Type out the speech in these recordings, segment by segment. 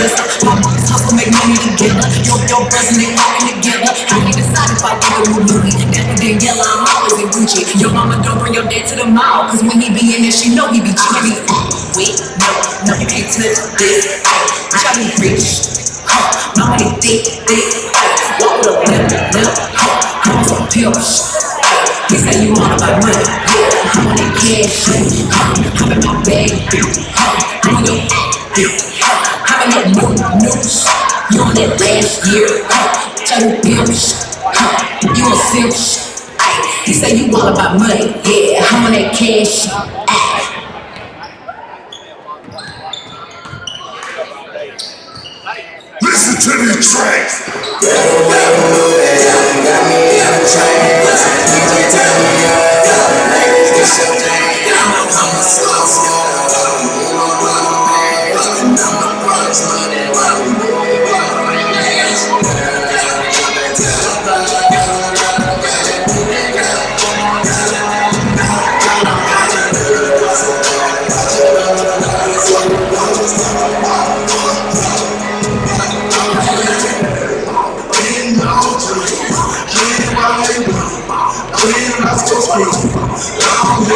dresser. My mother's hustle make money together. Your brothers and they walking together. How you decide if I get a new Louis? That one then yellow, I'm always in Gucci. Your mama don't bring your dad to the mall, cause when he be in there, she know he be cheating. Wait, no, you can't touch this. Bitch, I be rich. My money thick. Walk with a limp. I'm on some pills. He say you all about money. Yeah, I'm on that cash. I'm in my bag. I'm on your I'm in that news. You on that last year. Tell you pills. You a cinch. He say you all about money. Yeah, I'm on that cash. Listen to these tracks. Got me on the train. DJ tell me it's your thing. I'm a slow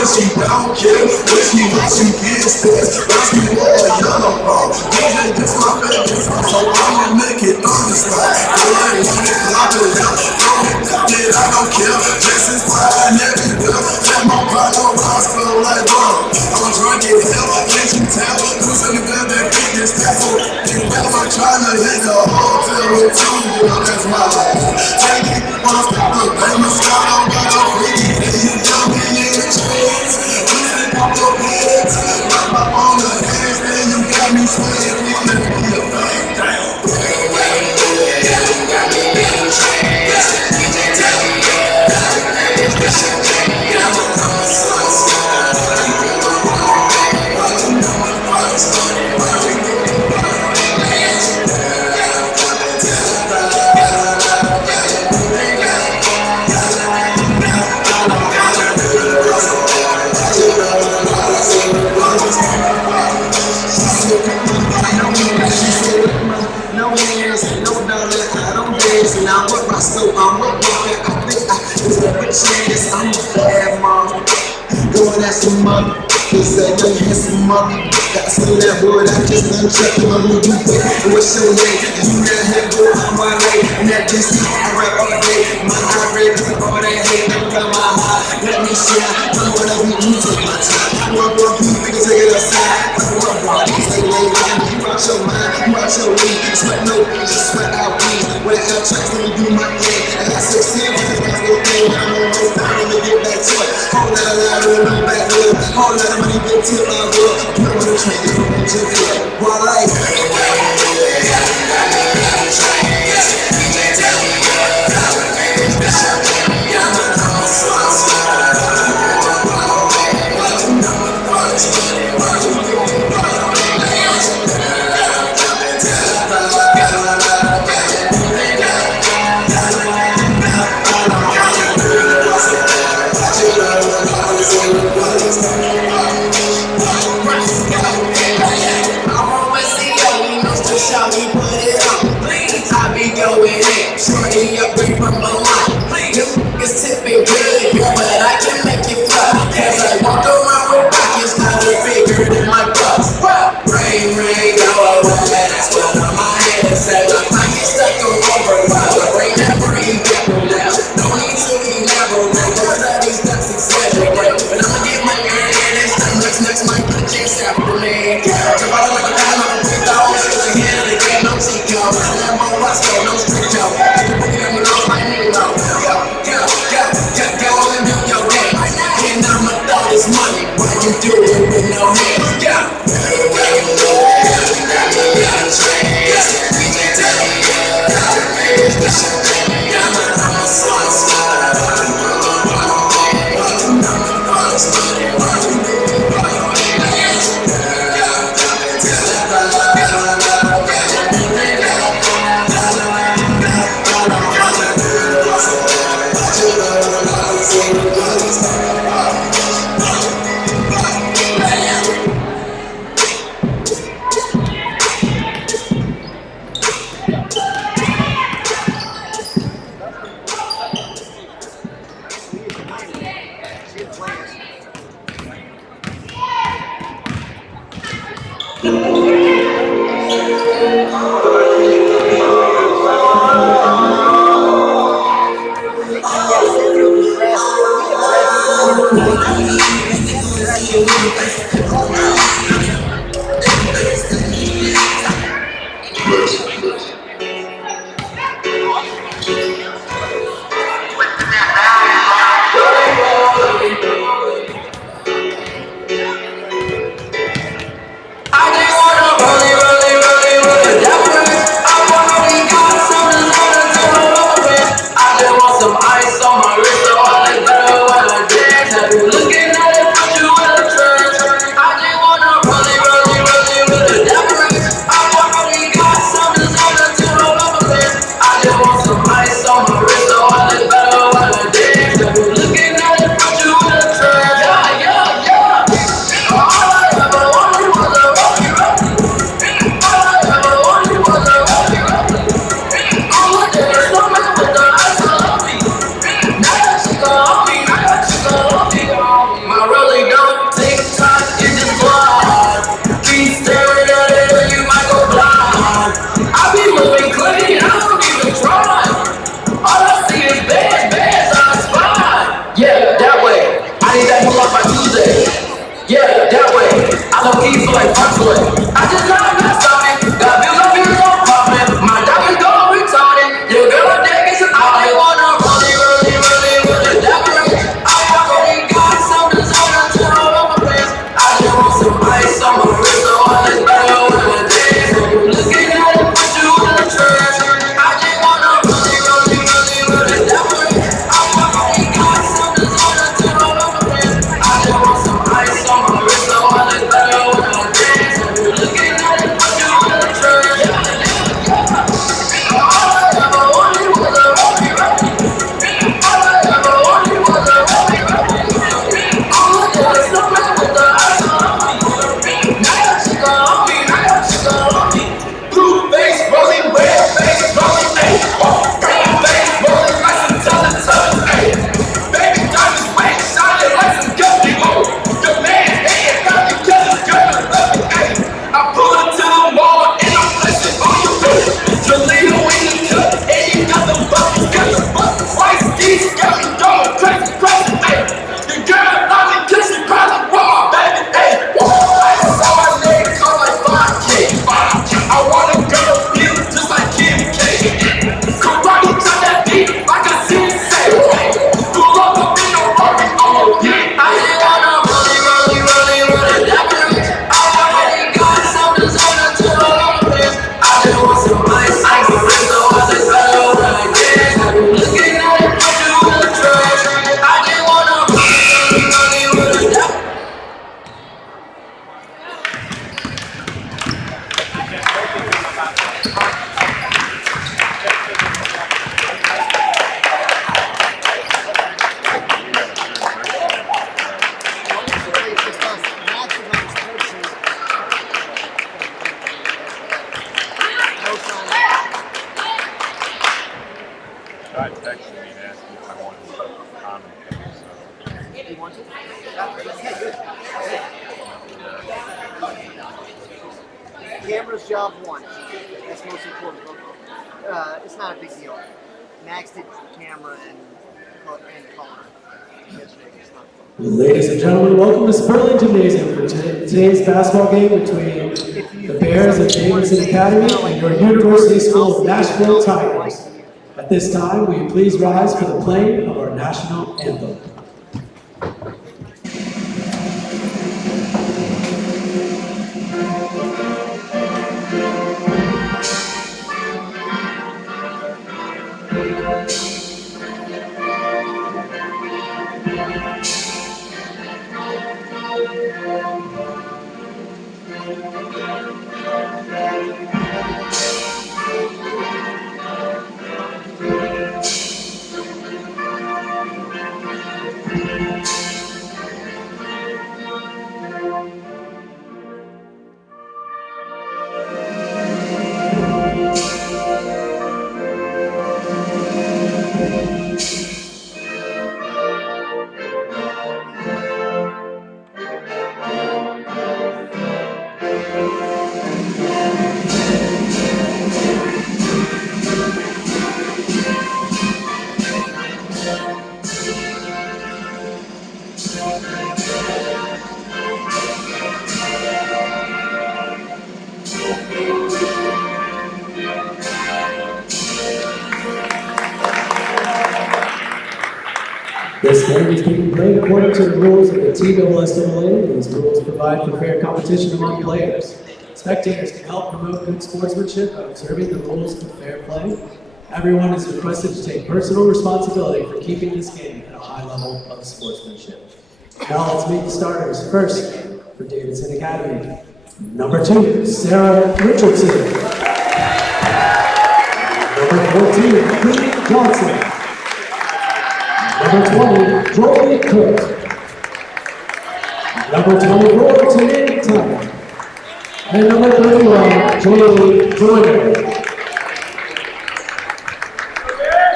She don't care what she gets this. Watch me roll a yellow ball. DJ, this my favorite song, so I'ma make it on the spot. Go ahead, want it, lock it up. I don't care. This is fine, everywhere. Let my bottle rise, flow like water. I'm drunk as hell, can't you tell? Who's in the bed that beat this tackle? You ever tryna hit the hotel with two, girl, that's my life. Take it, wanna stop the baby, start on by the freaky. You got me in the chains. Your heads, wrap up on the hands, then you got me swaying, wanna be a thing down. Got me in the chains, DJ tell me it's your thing. I'm a slow now what my soul, I'm a boy, I think it's a rich chance, I'm a bad mom. Going at some money, they say they had some money. Got some that wood, I just done checked my new baby. What's your name? You that head go on my way, and that just I rap all day. My eye red, all that hate, never got my high. Let me shine, I'm gonna be you, take my time. You want to be, we can take it outside. I'm a rock, say lay down, you out your mind, you out your lead. Sweat no weed, just sweat out weed. With the L tracks, let me do my thing. I got 16, because that's no thing. I'm on no time, let me get back to it. Whole lot of loud, no back up. Whole lot of money, big tip, my world. Put on the train, it's from the gym, yeah. While I shorty up free from the line. You niggas tipping good, but I can make it fly. As I walk around with pockets, not a bigger than my bucks. Rain, go away, that's what on my head said. My pockets stuck on overload. Rain never even now. No need to elaborate, cause all these ducks exaggerate. But I'ma get my ear in this time. Next might put a chase after me. Jump out like a fan of a big dog. Cause I handle the game, no Chico. Lambo Roscoe, no street joke. Got Camera's job one. That's most important. It's not a big deal. Max did camera and color yesterday. It's not fun. Ladies and gentlemen, welcome to Sperling Gymnasium for today's basketball game between the Bears of Davidson Academy and your University School of Nashville Tigers. At this time, will you please rise for the playing of our national anthem. This game is being played according to the rules of the TSSAA. These rules provide for fair competition among players. Spectators can help promote good sportsmanship by observing the rules of fair play. Everyone is requested to take personal responsibility for keeping this game at a high level of sportsmanship. Now let's meet the starters. First, for Davidson Academy, number 2, Sarah Richardson. Number 14, Queen Johnson. Number 20, Jolie Cook. Number 24, Tierney Tucker. And number 31, Jolie Joyner.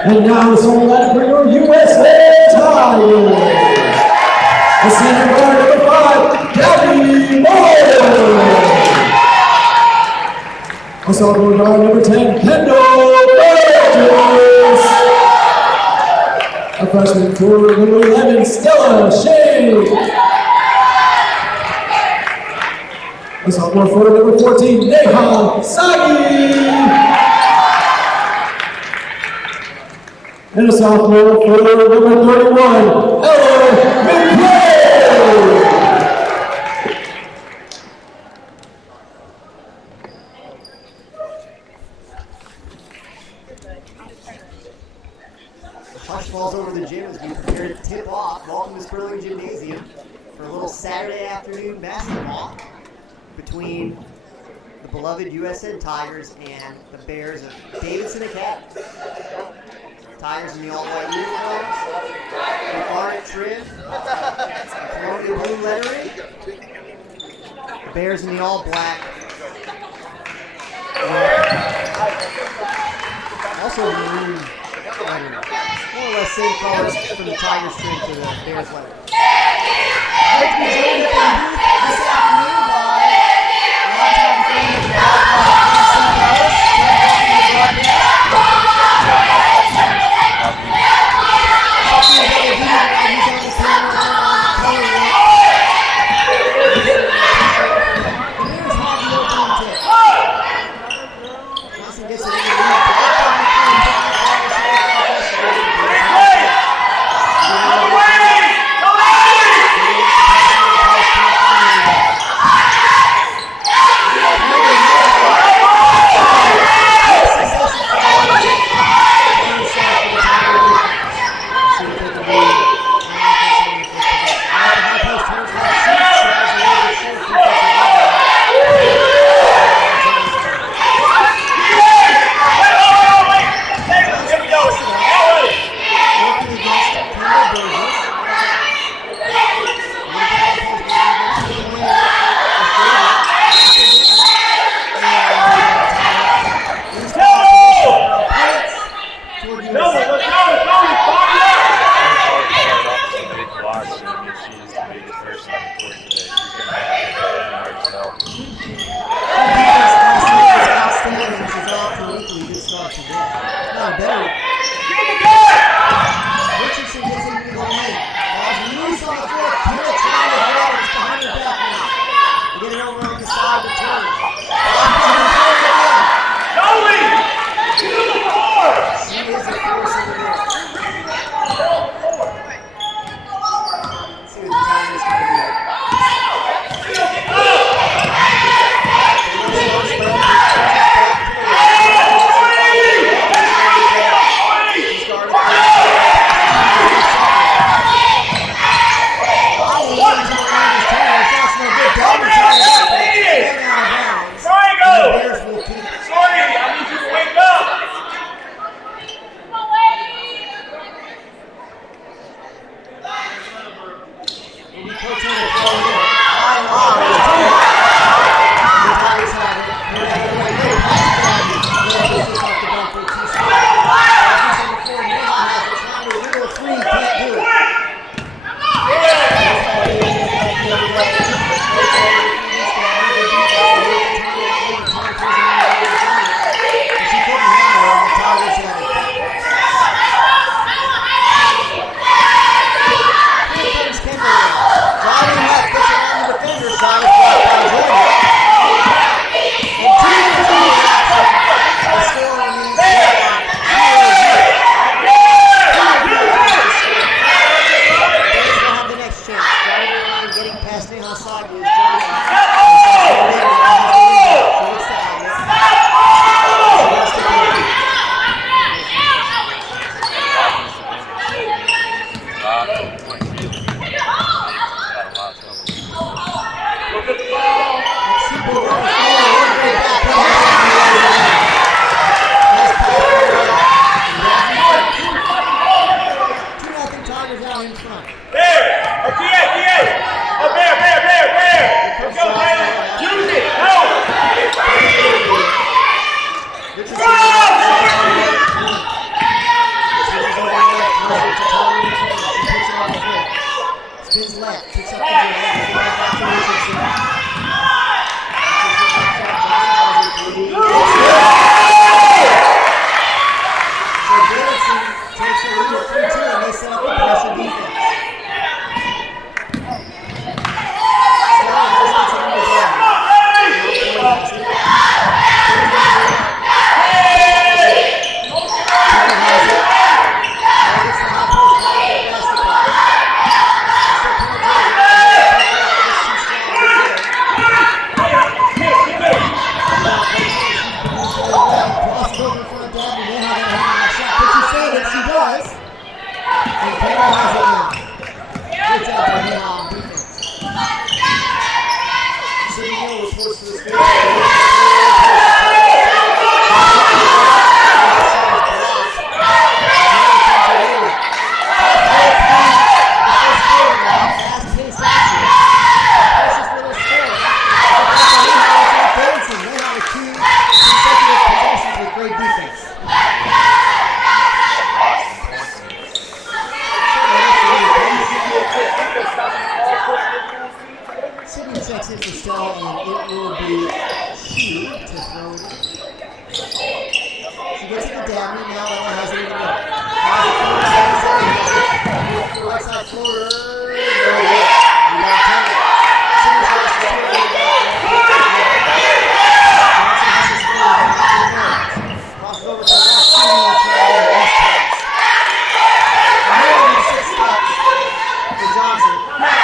And now the sole line for your USN Tigers. The senior guard number 5, Gabby Moore. The sophomore guard number 10, Kendall Burgess. A freshman forward number 11, Stella Shea. A sophomore forward number 14, Neha Sagi. And a sophomore forward number 31, Ella McCray. Hush falls over the gym as we prepare to tip off. Welcome to Sperling Gymnasium for a little Saturday afternoon basketball between the beloved USN Tigers and the Bears of Davidson Academy. Tigers in the all-white uniforms, the orange trim, colonial blue lettering. The Bears in the all-black. Also maroon lettering. More or less same colors from the Tigers trim to the Bears lettering. Let's be joined at the booth this afternoon by longtime friend of the Dabney. Now Ella has it in the middle. Right side floater. Crosses over to the left. Johnson.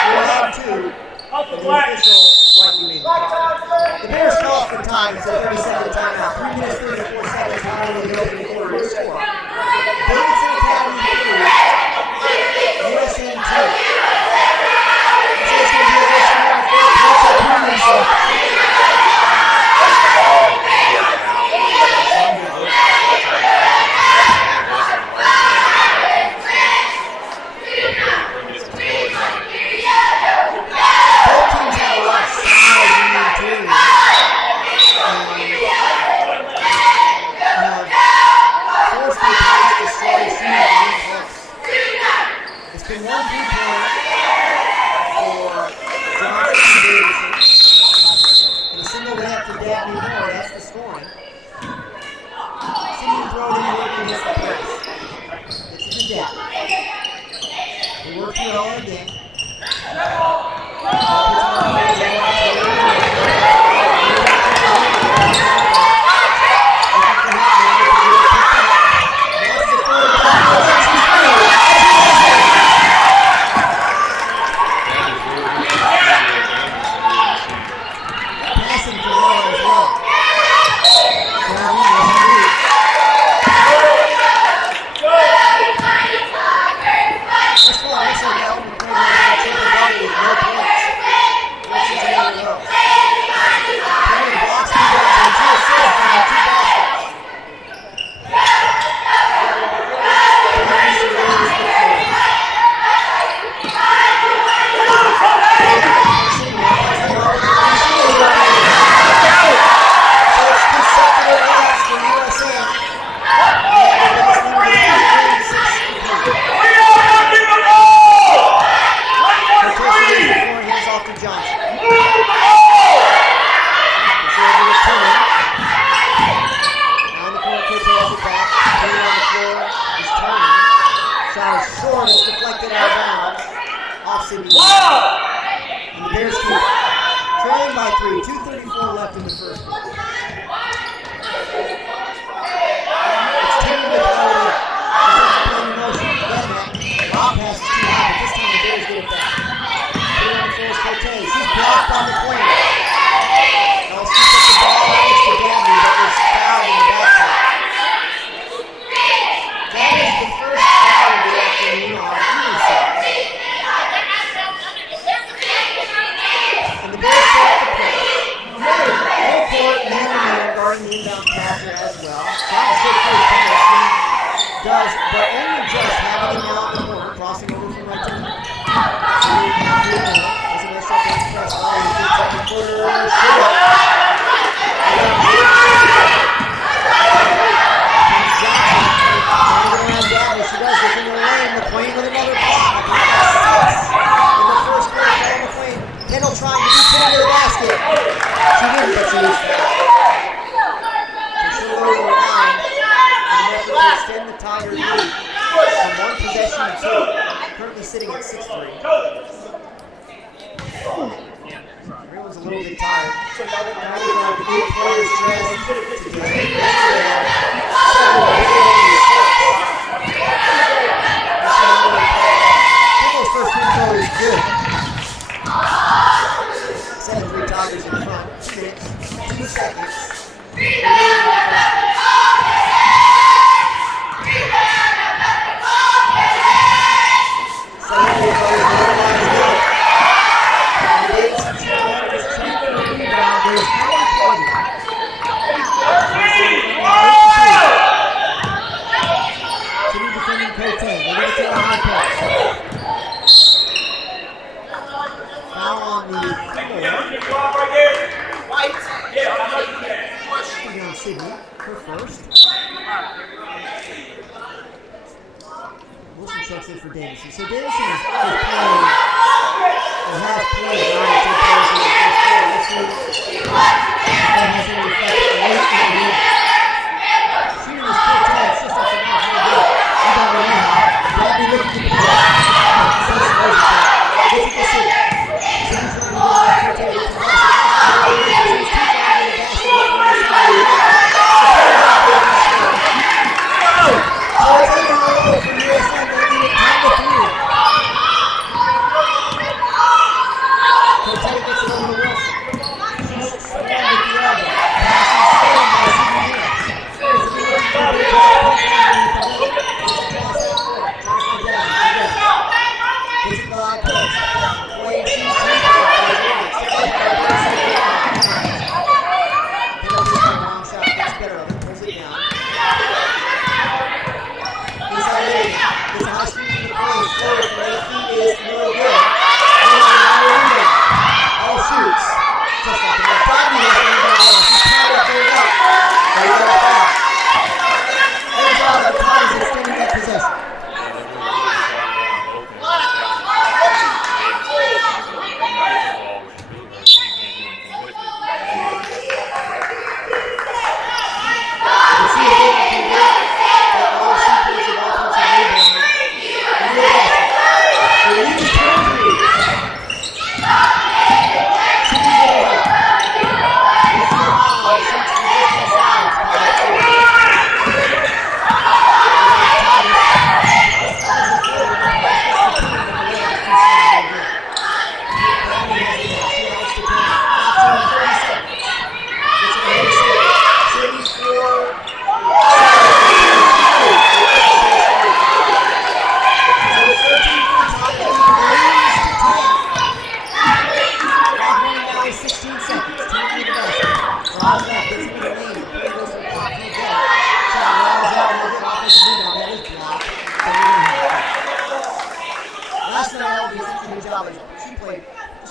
We're down 2. The official rightly made the call. The Bears call for time. It's a 30-second timeout. 3 minutes, 34 seconds remaining in the opening quarter. Your score. Davidson Academy 3. USN 2. This is going to be a race for It's been 1 3-point for Johnson and Davidson. And a single layup for Dabney Moore. That's the scoring. Single throw in work against the press. This is a Dabney. They work through it all again.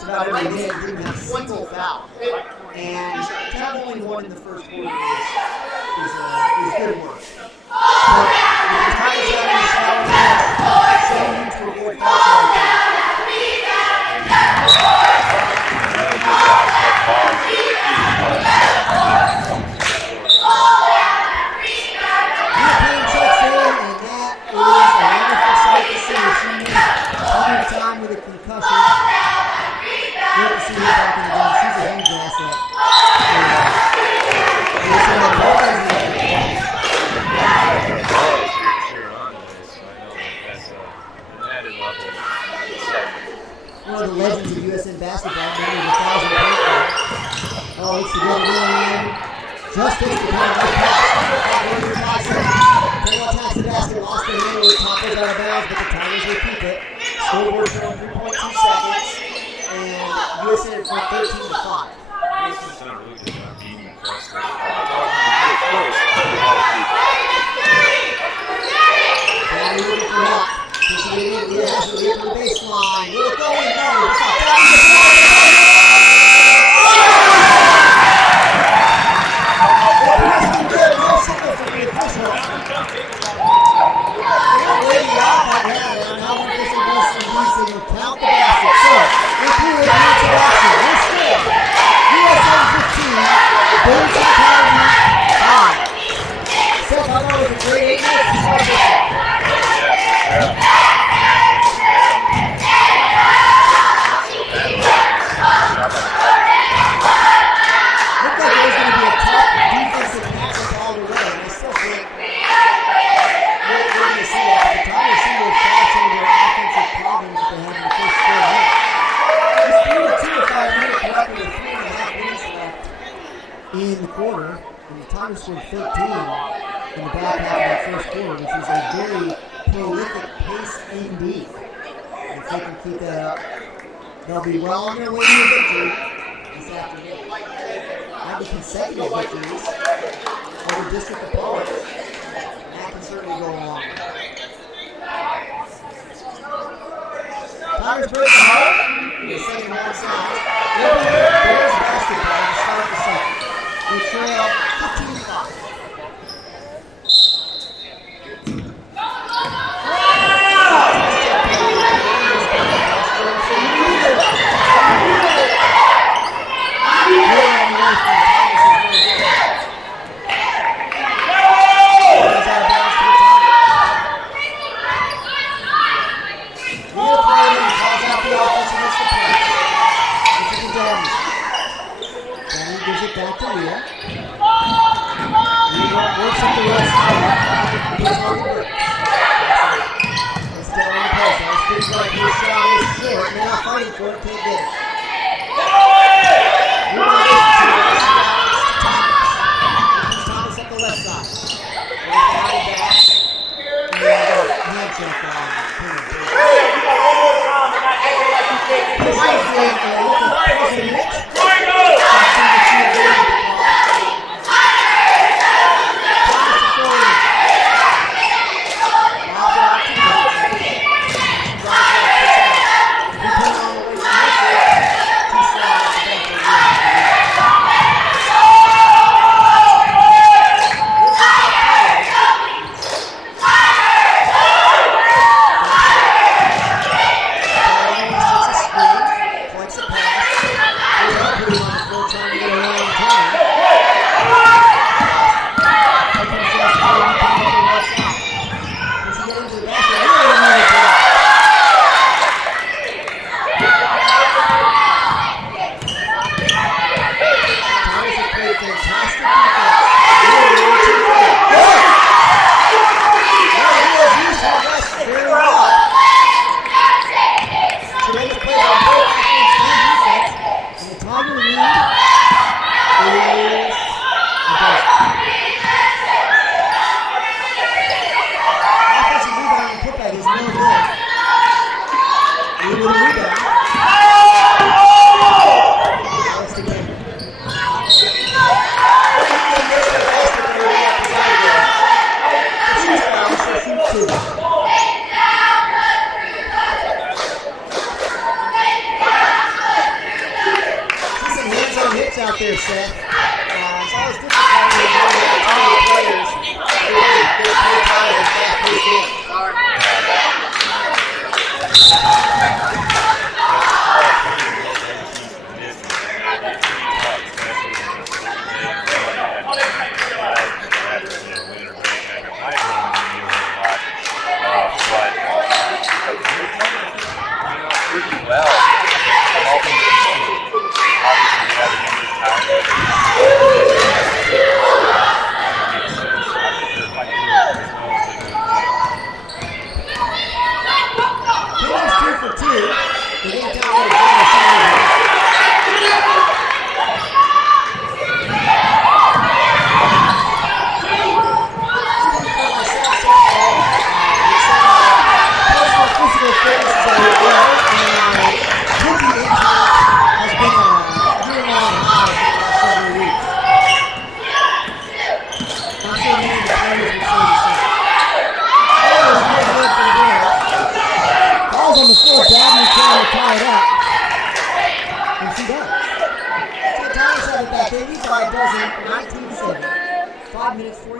just about every minute, didn't have a single foul. And to have only one in the first quarter is good work. But if the Tigers have any fouls, someone needs to avoid foul trouble. Time with a concussion. Good to see her back in the game. She's a huge asset. One of the legends of USN basketball, maybe 1,000 people. Oh, it's the good win. Just takes the time. Taylor attacks the basket, lost the handle, topples out of bounds, but the Tigers will keep it. Scoreboard for 3.2 seconds, and USN at 13 to 5. Daddy looking for help. Pushing it in, Leah has it near the baseline. Will it go in? No. It's not down to the floor. No signal from the official. Count the basket. So, if you were into action, this score, USN 15, Davidson Academy 5. Seth, I know it was a great 8 minutes to start this. Looked like it was going to be a tough defensive matchup all the way, and I still think we're going to see that. But the Tigers seem to have solved some of their offensive problems that they had in the first 4 minutes. It's 3-2 if I remember correctly with 3.5 minutes left in the quarter, and the Tigers scored 13 in the back half of that first quarter, which is a very prolific pace indeed. And if they can keep that up, they'll be well on their way to a victory this afternoon. Might be consecutive victories over district opponents. That can certainly go along. Tigers break the heart. The second half sounds. Bears basketball to start the second. They trail 15-5. Back to Leah. Leah works up the right side. Puts on the break. Let's down on the post. That's pretty good. His shot is short. Now fighting for it. Can't get it. Thomas up the left side. Body back. Hand check on.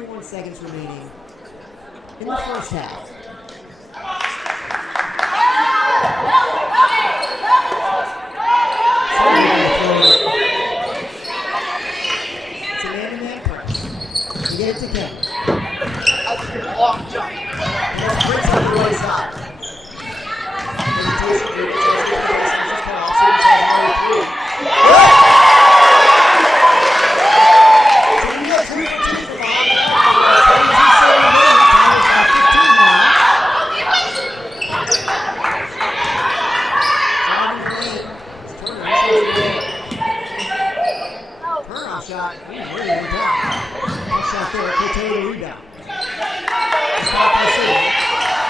41 seconds remaining in the first half. It's a man-to-man press. You get it to Kevin. Brits on the right side. Hesitation, just cut off, so he tries another three. So you got 2 for 2 from on. 22-7-1. Tigers got 15 now. Driving lane. It's turnaround shot. Really went down. Nice shot there. Cote the rebound. Stop by City.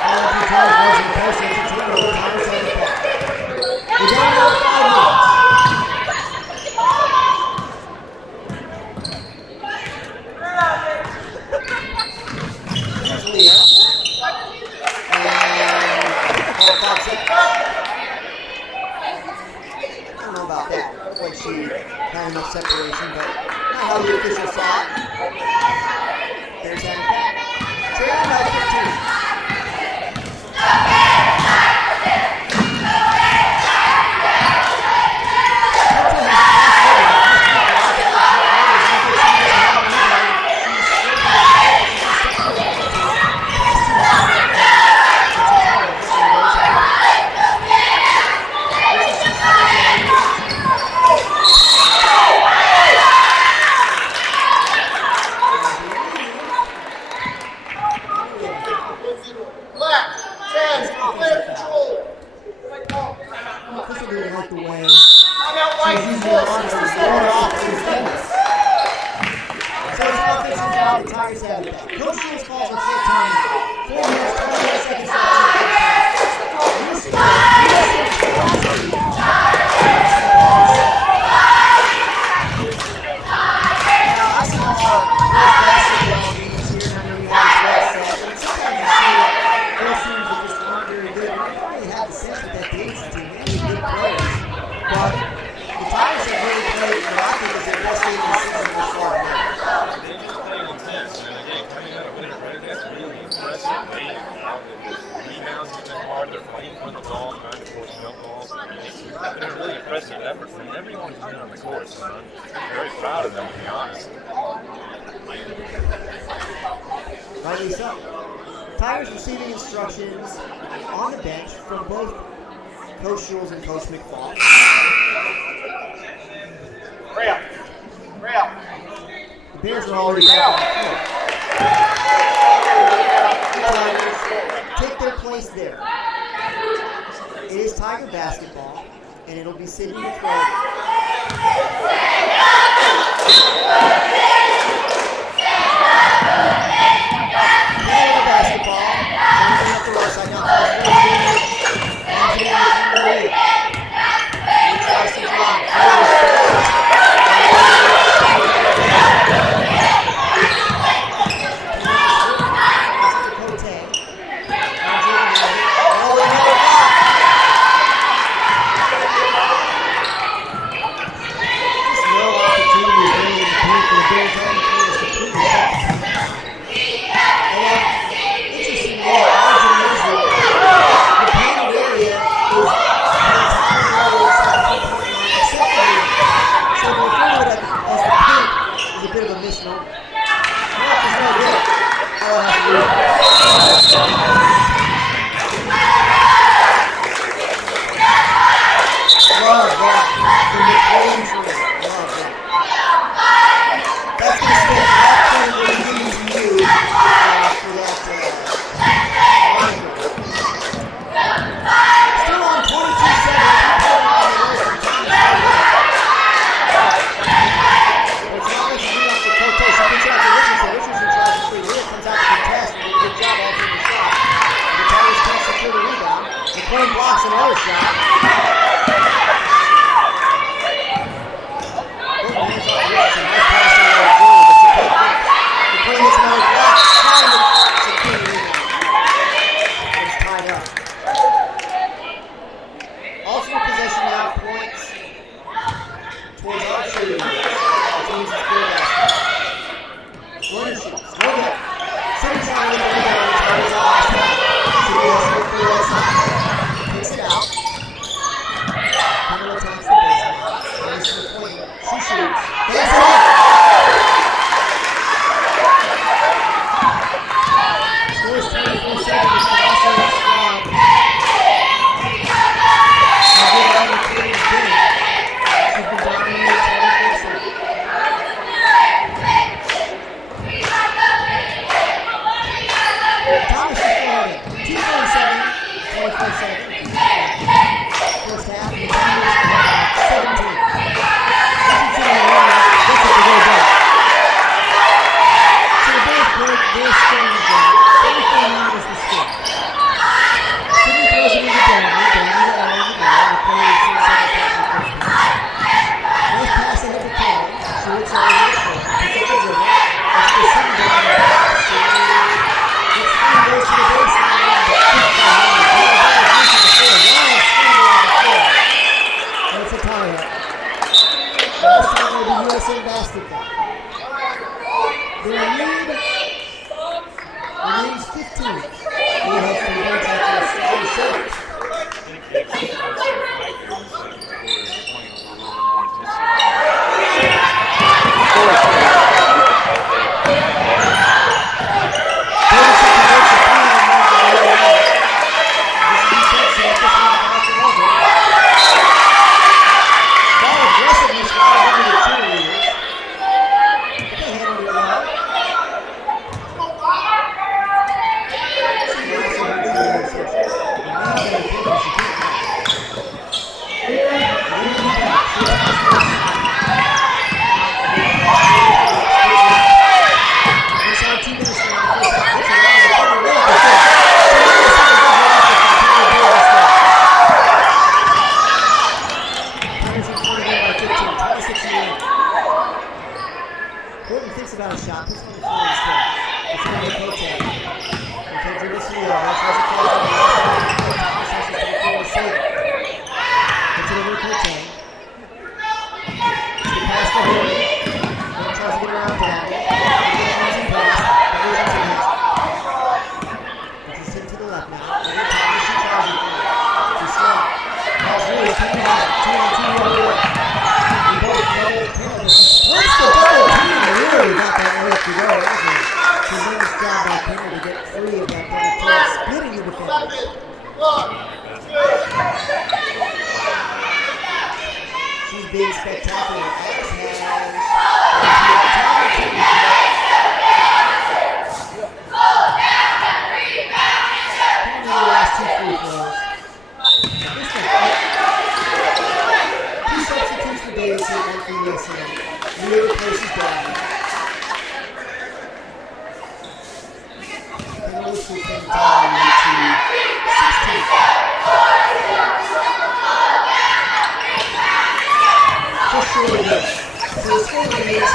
All up in Tigers goes in the post. It's a turnover. Tigers have the ball. We're down over 5 minutes. Here's Leah. And 5 seconds. I don't know about that. Like she had enough separation, but not how the official saw it. There's that back. Trailing by 15. Rightly so. Tigers receiving instructions on the bench from both Coach Jules and Coach McFall. Rail. The Bears are already back on the floor. Take their place there. It is Tiger basketball, and it'll be Sydney McFall. Basketball. Up the right side now. Blocks another shot. Towards our shooting, which means it's good. She's being spectacular, as has the last two free throws. Two substitutes for Davidson, one for USN. New replaces Davidson. Penalties for Kentucky to 16. Just short of this. So the score is 26.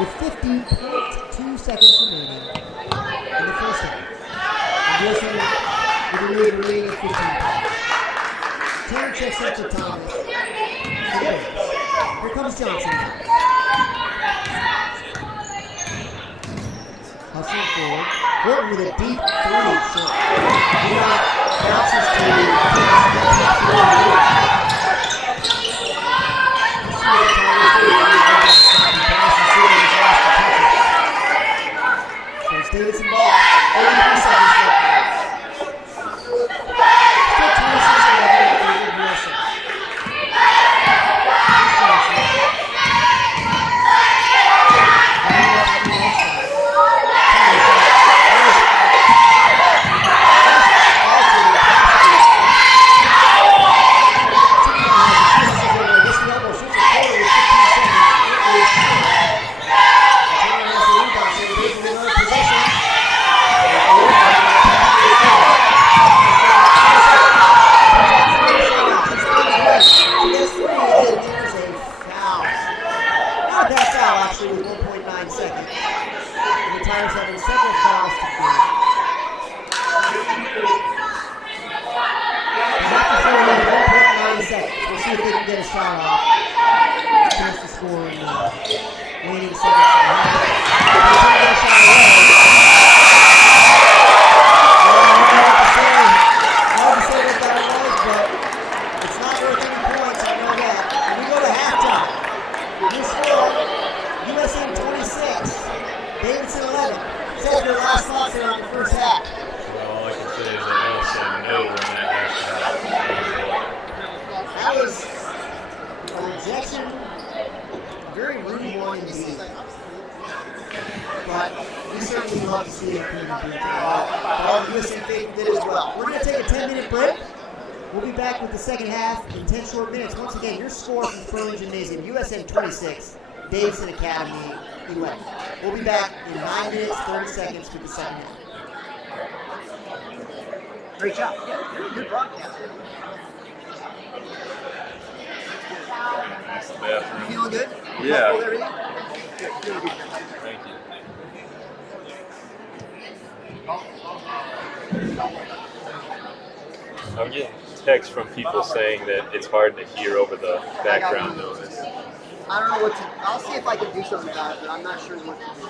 With 50.2 seconds remaining in the first half. And USN with a lead remaining of 15 points. Tanner checks up to Thomas. Here comes Johnson now. Hustling forward. Horton with a deep three. Short. Rebound bounces to Davidson ball. 83 seconds left. Still 26-11 in favor of USN. With 1.9 seconds. And the Tigers having several fouls to do. They have to throw in 1.9 seconds. We'll see if they can get a shot off. Chance to score in the waning seconds. They can get a shot away. Hard to say what that was, but it's not worth any points. I know that. And we go to halftime. This score. USN 26, Davidson 11. Seth, your last thoughts there on the first half. Well, all I can say is that USN no in that last half. That was a rejection, a very rude one indeed. But we certainly love to see it clean and beat. All the USN faithful did as well. We're going to take a 10-minute break. We'll be back with the second half in 10 short minutes. Once again, your score from Sterling Gymnasium, USN 26. Davidson Academy, 11. We'll be back in 9 minutes, 30 seconds with the second half. Great job. Yeah, good broadcast. That's the bathroom. Feeling good? Yeah. With everything? Good. Feeling good. Thank you. I'm getting texts from people saying that it's hard to hear over the background noise. I don't know what to. I'll see if I can do something about it, but I'm not sure what to do.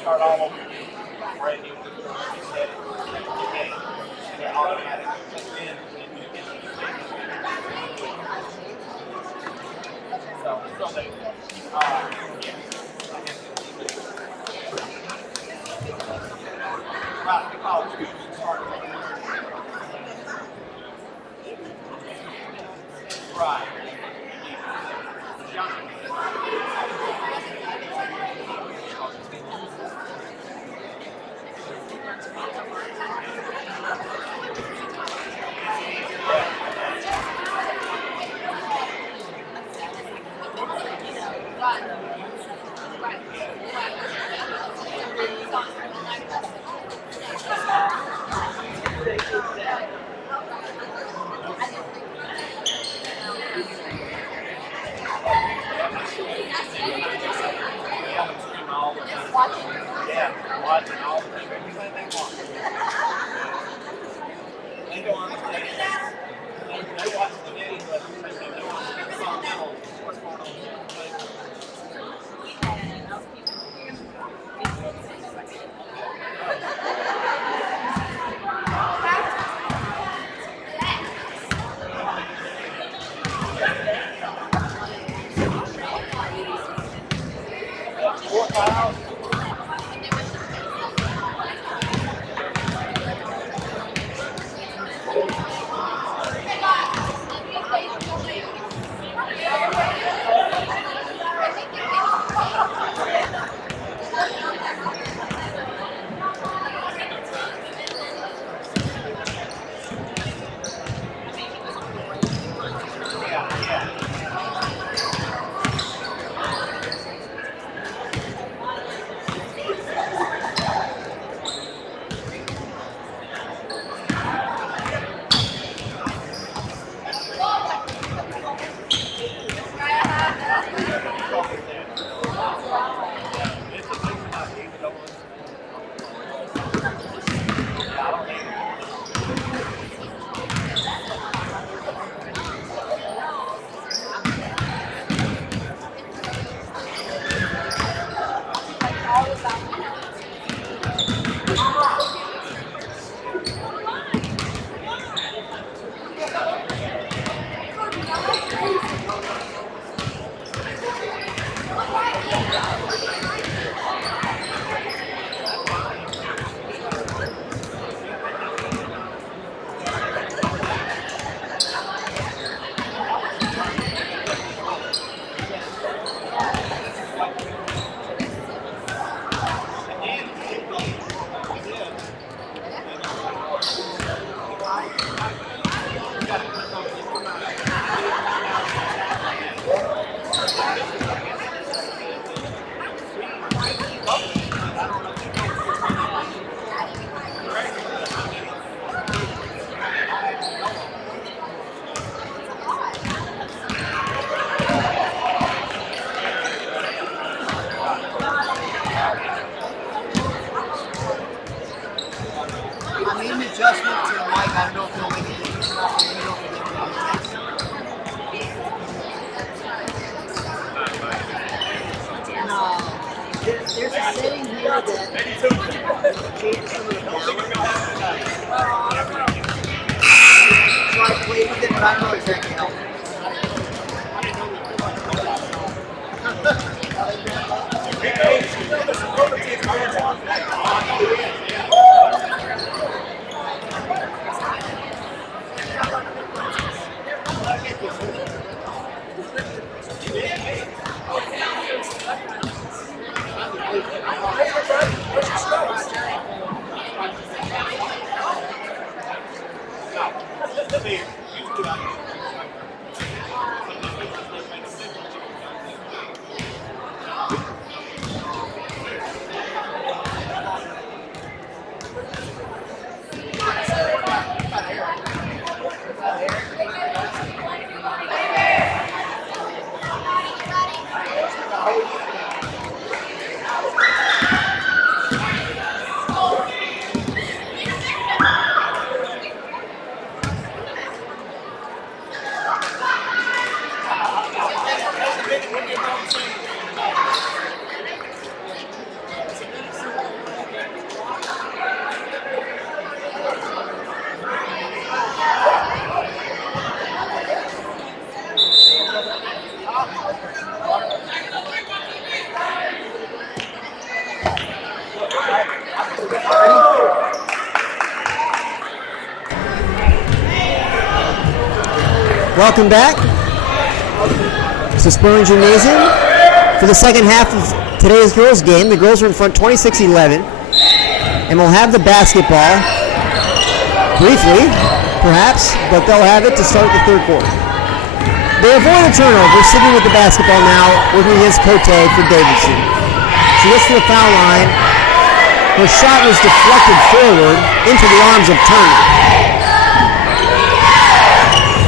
Start all over. Brand new. Set it. Again. And they're automatic. In. So they, yeah. Right, the college students start. Right. Yeah, watching all the things, everything they want. They go on the stage, they watch the video, but they want to see something else. What's going on? adjustment to the mic. I don't know if it'll make a difference or not. Let me know if it'll make a difference. There's a setting here that changes some of the balance. So I played with it, but I don't know exactly how. Welcome back to Spurling Gymnasium for the second half of today's girls' game. The girls are in front 26-11, and we'll have the basketball briefly, perhaps, but they'll have it to start the third quarter. They avoid a turnover, sitting with the basketball now, working against Cote for Davidson. She gets to the foul line. Her shot was deflected forward into the arms of Turner.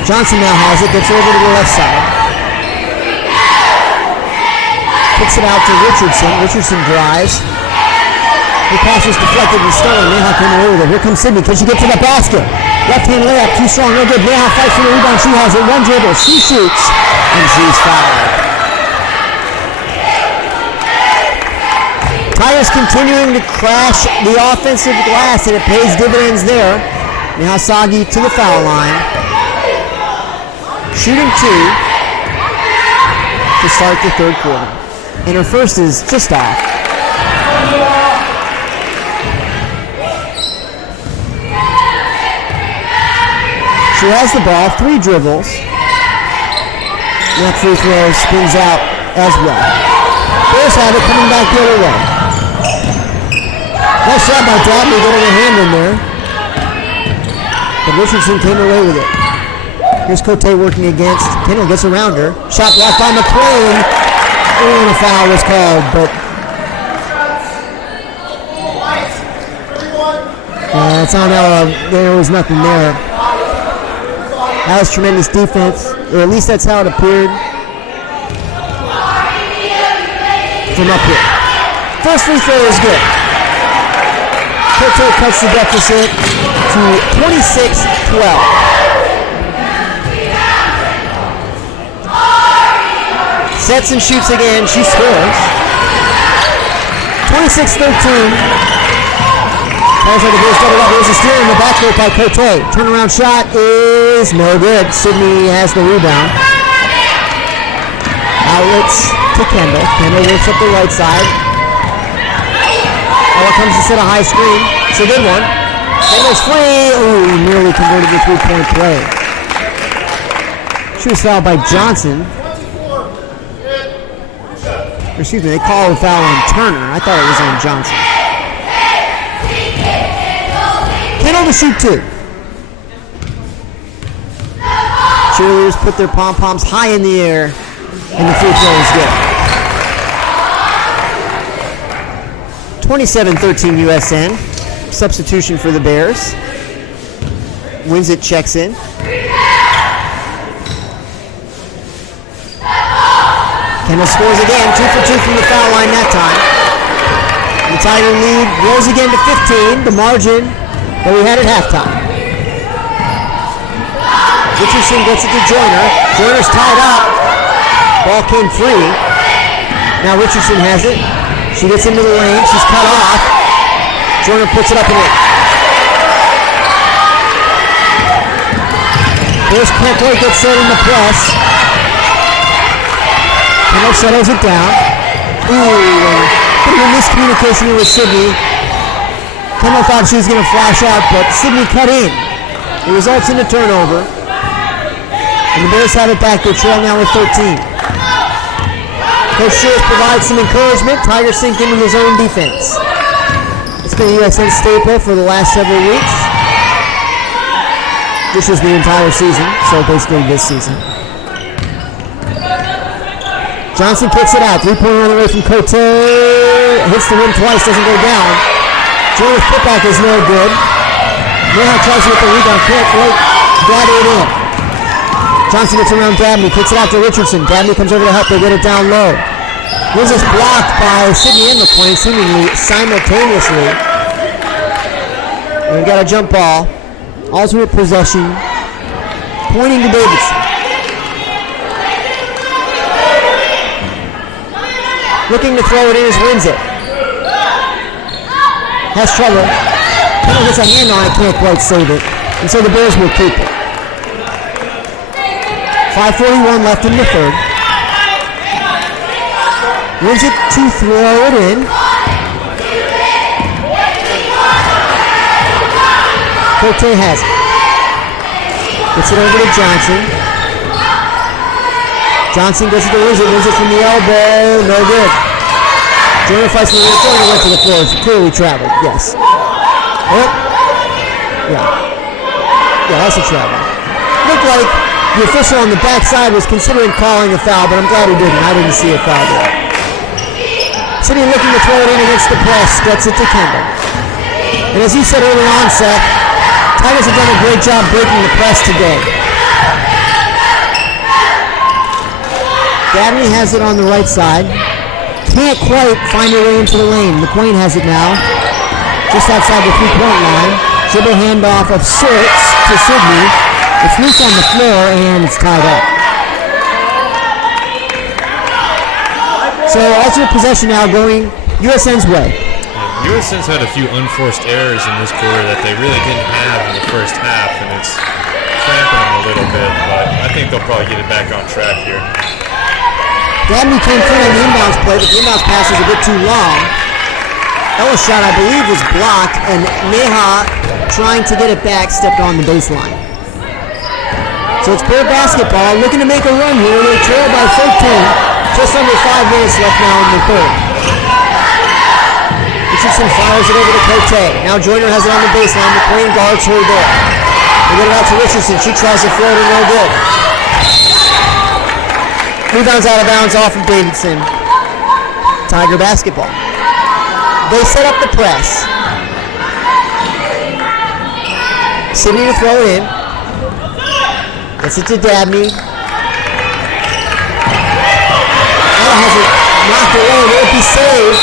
Johnson now has it, gets over to the left side. Kicks it out to Richardson. Richardson drives. The pass was deflected and stolen. Neha came away with it. Here comes Sydney. Can she get to the basket? Left-hand layup, too strong, no good. Neha fights for the rebound. She has it. One dribble. She shoots, and she's fouled. Tigers continuing to crash the offensive glass, and it pays dividends there. Neha Sagi to the foul line. Shooting 2 to start the third quarter. And her first is just off. She has the ball, 3 dribbles. That free throw spins out as well. Bears have it coming back the other way. Nice shot by Dabney getting a hand in there. But Richardson came away with it. Here's Cote working against. Kendall gets around her. Shot blocked by McLean. And a foul was called, but it's on Ella. There was nothing there. That was tremendous defense, or at least that's how it appeared from up here. First free throw is good. Cote cuts the deficit to 26-12. Sets and shoots again. She scores. 26-13. Calls like a Bears double up. There's a steal in the backcourt by Cote. Turnaround shot is no good. Sydney has the rebound. Outlets to Kendall. Kendall works up the right side. Ella comes to set a high screen. It's a good one. Kendall's free. Ooh, nearly converted the three-point play. She was fouled by Johnson. Excuse me, they call a foul on Turner. I thought it was on Johnson. Kendall to shoot 2. Cheerleaders put their pom-poms high in the air, and the free throw is good. 27-13 USN. Substitution for the Bears. Winsett checks in. Kendall scores again, 2 for 2 from the foul line that time. The Tiger lead grows again to 15. The margin that we had at halftime. Richardson gets it to Joyner. Joyner's tied up. Ball came free. Now Richardson has it. She gets into the lane. She's cut off. Joyner puts it up and in. There's Kendall gets set in the press. Kendall settles it down. Ooh, and miscommunication here with Sydney. Kendall thought she was going to flash out, but Sydney cut in. It results in a turnover. And the Bears have it back. They're trailing now with 13. Coach Shears provides some encouragement. Tigers sink into his own defense. It's been a USN staple for the last several weeks. This is the entire season, so basically this season. Johnson kicks it out. 3-pointer on the way from Cote. Hits the rim twice, doesn't go down. Joyner's putback is no good. Neha tries to get the rebound. Can't quite get it in. Johnson gets around Dabney, kicks it out to Richardson. Dabney comes over to help, they get it down low. This is blocked by Sydney and McQueen, seemingly simultaneously. And we got a jump ball. Alternate possession. Pointing to Davidson. Looking to throw it in is Windsor. Has trouble. Kind of gets a hand on it, can't quite save it. And so the Bears will keep it. 5:41 left in the third. Windsor to throw it in. Cote has it. Gets it over to Johnson. Johnson gets it to Windsor. Windsor from the elbow. No good. Joyner fights for the Joyner went to the floor. It's clearly traveled. Yes. Oh. Yeah. Yeah, that's a travel. Looked like the official on the backside was considering calling a foul, but I'm glad he didn't. I didn't see a foul there. City looking to throw it in against the press. Gets it to Kendall. And as you said early on, Seth, Tigers have done a great job breaking the press today. Dabney has it on the right side. Can't quite find her way into the lane. McQueen has it now. Just outside the 3-point line. Dribble handoff of sorts to Sydney. It's loose on the floor and it's tied up. So alternate possession now going USN's way. USN's had a few unforced errors in this quarter that they really didn't have in the first half, and it's cramping them a little bit, but I think they'll probably get it back on track here. Dabney came through on the inbounds play, but the inbounds pass was a bit too long. Ella's shot, I believe, was blocked, and Neha, trying to get it back, stepped on the baseline. So it's Bear basketball, looking to make a run here. They trail by 13. Just under 5 minutes left now in the third. Richardson fires it over to Cote. Now Joyner has it on the baseline. McQueen guards her there. They get it out to Richardson. She tries to float it, no good. Rebounds out of bounds off of Davidson. Tiger basketball. They set up the press. Sydney to throw it in. Gets it to Dabney. Ella has it knocked away. Will it be saved?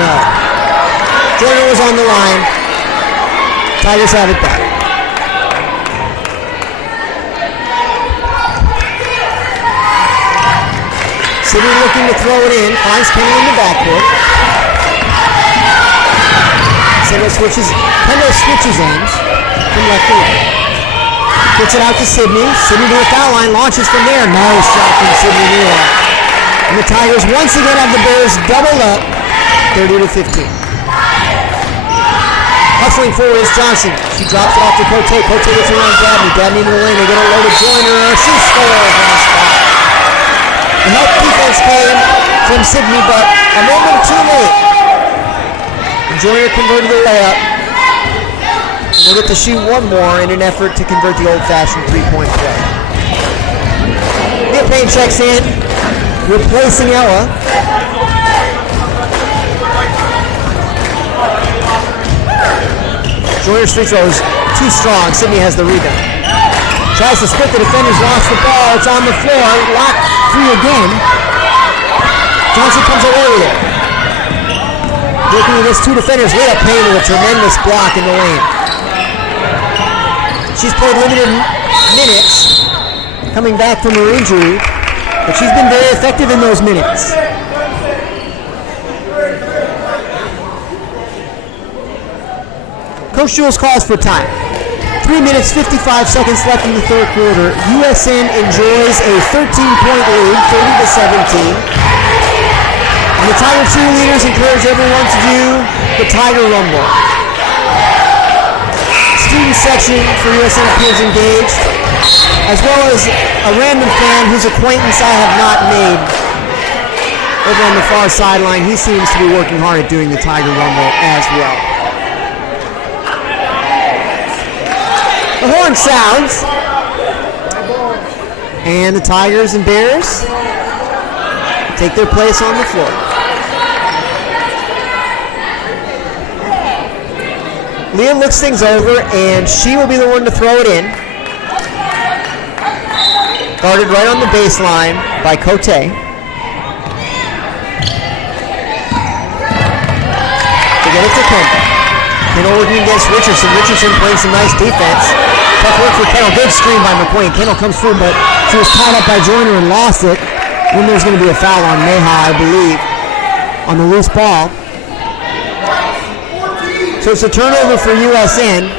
No. Joyner was on the line. Tigers have it back. City looking to throw it in. Finds Kenny in the backcourt. Kendall switches ends from left to right. Gets it out to Sydney. Sydney to the foul line. Launches from there. Nice shot from Sydney Neal. And the Tigers once again have the Bears doubled up. 30-15. Hustling forward is Johnson. She drops it off to Cote. Cote gets around Dabney. Dabney into the lane. They get a low to Joyner. She scores on the spot. The help defense came from Sydney, but a moment too late. And Joyner converted the layup. And we'll get to shoot one more in an effort to convert the old-fashioned three-point play. Neil Payne checks in, replacing Ella. Joyner's free throw is too strong. Sydney has the rebound. Tries to split the defenders, lost the ball. It's on the floor. Locked free again. Johnson comes away with it. Working against two defenders. Leah Payne with a tremendous block in the lane. She's played limited minutes coming back from her injury, but she's been very effective in those minutes. Coach Jules calls for time. 3 minutes, 55 seconds left in the third quarter. USN enjoys a 13-point lead, 30-17. And the Tiger cheerleaders encourage everyone to do the Tiger Rumble. Student section for USN appears engaged, as well as a random fan whose acquaintance I have not made. Over on the far sideline, he seems to be working hard at doing the Tiger Rumble as well. The horn sounds, and the Tigers and Bears take their place on the floor. Leah looks things over, and she will be the one to throw it in. Guarded right on the baseline by Cote. To get it to Kendall. Kendall working against Richardson. Richardson playing some nice defense. Tough work for Kendall. Good screen by McQueen. Kendall comes through, but she was tied up by Joyner and lost it. Then there's going to be a foul on Neha, I believe, on the loose ball. So it's a turnover for USN.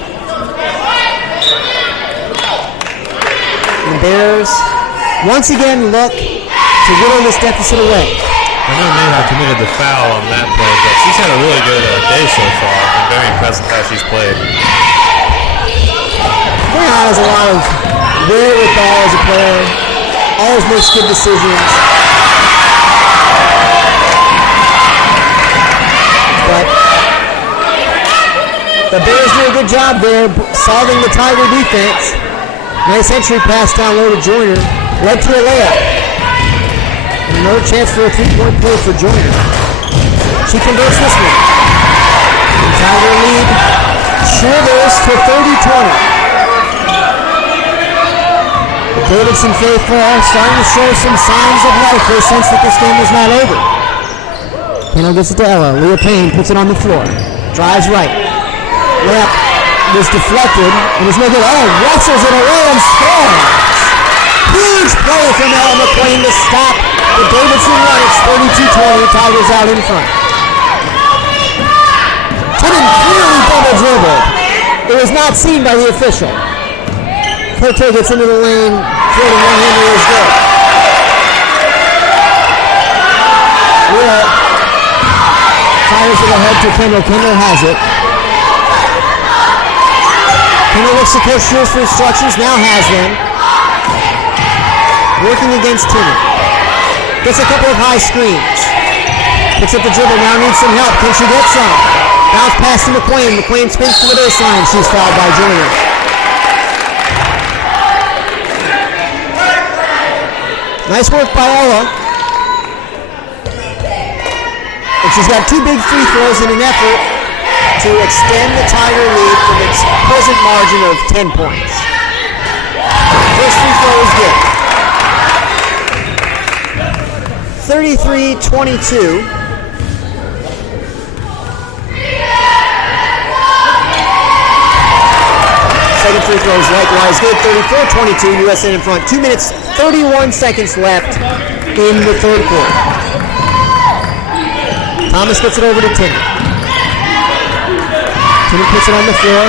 The Bears once again look to whittle this deficit away. I know Neha committed the foul on that play, but she's had a really good day so far. I'm very impressed with how she's played. Neha has a lot of wherewithal as a player. Always makes good decisions. But the Bears do a good job there solving the Tiger defense. Nice entry pass down low to Joyner. Led to a layup. And another chance for a three-point play for Joyner. She converts this one. The Tiger lead shivers to 30-20. The Davidson faithful are starting to show some signs of life. They sense that this game is not over. Kendall gets it to Ella. Leah Payne puts it on the floor. Drives right. Layup was deflected. It was no good. Oh, wrestles it away and scores. Huge play from Ella McQueen to stop the Davidson run. It's 32-20. Tigers out in front. Timmon clearly double dribbled. It was not seen by the official. Cote gets into the lane. Floating one-hander is good. Fires it ahead to Kendall. Kendall has it. Kendall looks to Coach Jules for instructions. Now has them. Working against Timmon. Gets a couple of high screens. Picks up the dribble. Now needs some help. Can she get some? Bounce pass to McQueen. McQueen spins to the baseline. She's fouled by Joyner. Nice work by Ella. And she's got two big free throws in an effort to extend the Tiger lead from its present margin of 10 points. First free throw is good. 33-22. Second free throw is likewise good. 34-22. USN in front. 2 minutes, 31 seconds left in the third quarter. Thomas gets it over to Timmon. Timmon puts it on the floor.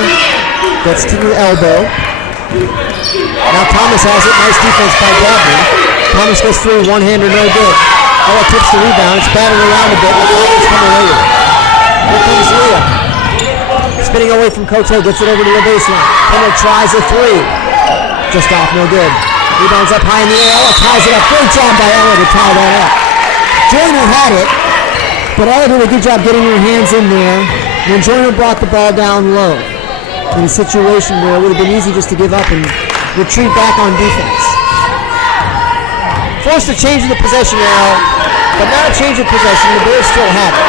Gets to the elbow. Now Thomas has it. Nice defense by Dabney. Thomas goes through. One-hander, no good. Ella tips the rebound. It's batted around a bit. The Tigers come away with it. Here comes Leah. Spinning away from Cote. Gets it over to the baseline. Kendall tries a three. Just off, no good. Rebounds up high in the air. Ella ties it up. Great job by Ella to tie that up. Joyner had it. But Ella did a good job getting her hands in there. Then Joyner brought the ball down low in a situation where it would have been easy just to give up and retreat back on defense. Forced a change in the possession now, but not a change of possession. The Bears still have it.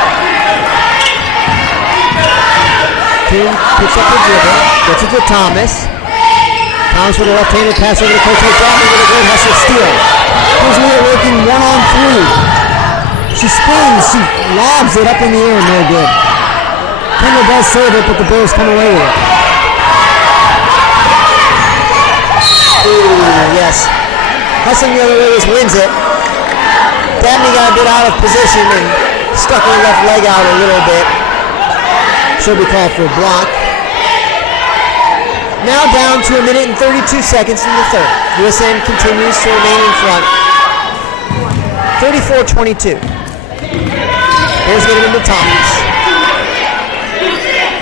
King picks up the dribble, gets it to Thomas. Thomas with a left-handed pass over to Coach Dabney with a great hustle steal. Here's Leah working 1-on-3. She spins, she lobs it up in the air, no good. Kendall does save it, but the Bears come away with it. Ooh, yes. Hustling the other way wins it. Dabney got a bit out of position and stuck her left leg out a little bit. Should be called for a block. Now down to 1 minute and 32 seconds in the third. USN continues to remain in front. 34-22. Bears get it into Thomas.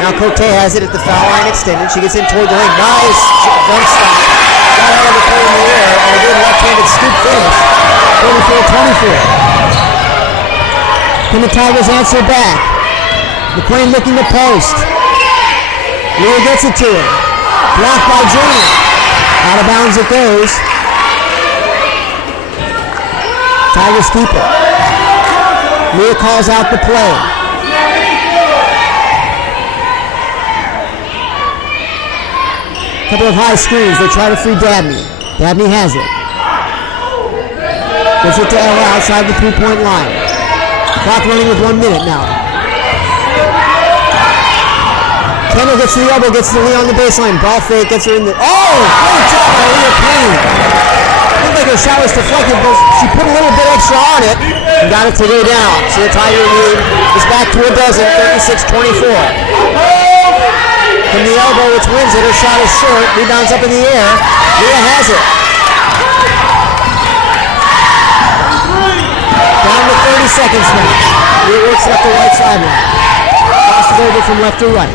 Now Cote has it at the foul line extended. She gets in toward the lane. Nice run stop. Got out of the play in the air and a good left-handed scoop finish. 34-24. Can the Tigers answer back? McQueen looking to post. Leah gets it to him. Blocked by Joyner. Out of bounds it goes. Tigers keep it. Leah calls out the play. Couple of high screens. They try to free Dabney. Dabney has it. Gets it to Ella outside the three-point line. Clock running with 1 minute now. Kendall gets to the elbow, gets to Leah on the baseline. Ball fake, gets her in the... Oh! Great job by Leah Payne. Looked like her shot was deflected, but she put a little bit extra on it and got it to go down. So the Tiger lead is back to a dozen, 36-24. From the elbow, which wins it. Her shot is short. Rebounds up in the air. Leah has it. Down to 30 seconds now. Leah works up the right sideline. Crosses over from left to right.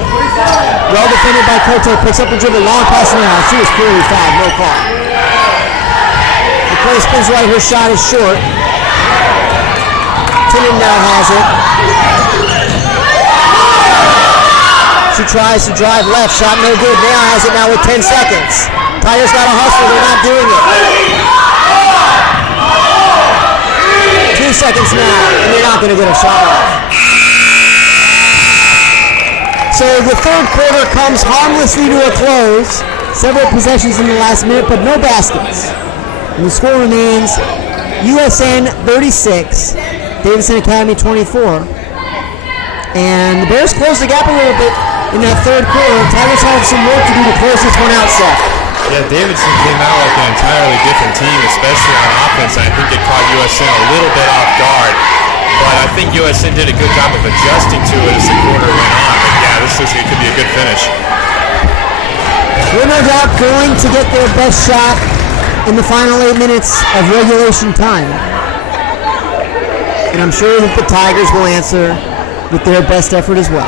Well defended by Cote. Picks up the dribble. Long pass now. She was clearly fouled. No call. The play spins right. Her shot is short. Tinnan now has it. She tries to drive left. Shot no good. Now has it now with 10 seconds. Tigers got to hustle. They're not doing it. 2 seconds now. And they're not going to get a shot off. So the third quarter comes harmlessly to a close. Several possessions in the last minute, but no baskets. And the score remains USN 36, Davidson Academy 24. And the Bears closed the gap a little bit in that third quarter. Tigers have some work to do to close this one out, Seth. Yeah, Davidson came out like an entirely different team, especially on offense. I think it caught USN a little bit off guard. But I think USN did a good job of adjusting to it as the quarter went on. But yeah, this looks like it could be a good finish. We're no doubt going to get their best shot in the final 8 minutes of regulation time. And I'm sure that the Tigers will answer with their best effort as well.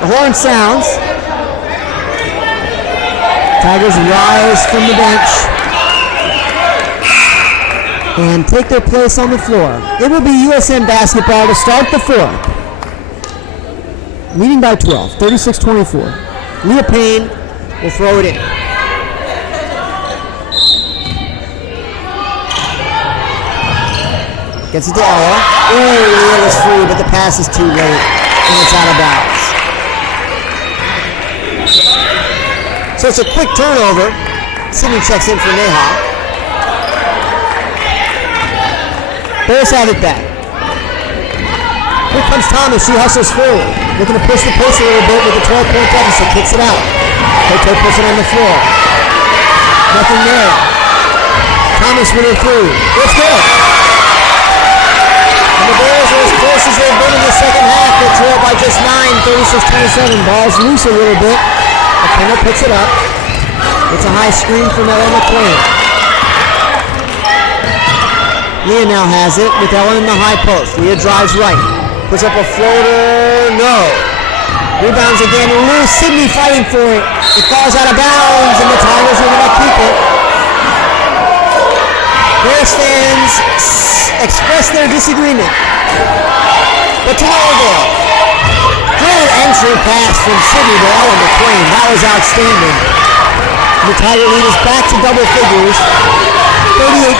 The horn sounds. Tigers rise from the bench and take their place on the floor. It will be USN basketball to start the fourth. Leading by 12, 36-24. Leah Payne will throw it in. Gets it to Ella. Ooh, Leah is free, but the pass is too late, and it's out of bounds. So it's a quick turnover. Sydney checks in for Neha. Bears have it back. Here comes Thomas. She hustles forward. Looking to push the pace a little bit with a 12-point deficit. Kicks it out. Cote puts it on the floor. Nothing there. Thomas with her through. It's good. And the Bears are as close as they've been in the second half. They trail by just 9, 36-27. Ball's loose a little bit. McKenna picks it up. It's a high screen from Ella McQueen. Leah now has it with Ella in the high post. Leah drives right. Puts up a floater. No. Rebounds again. Loose. Sydney fighting for it. It falls out of bounds, and the Tigers are going to keep it. Bear fans express their disagreement. But to no avail. Good entry pass from Sydney to Ella McQueen. That was outstanding. The Tiger lead is back to double figures.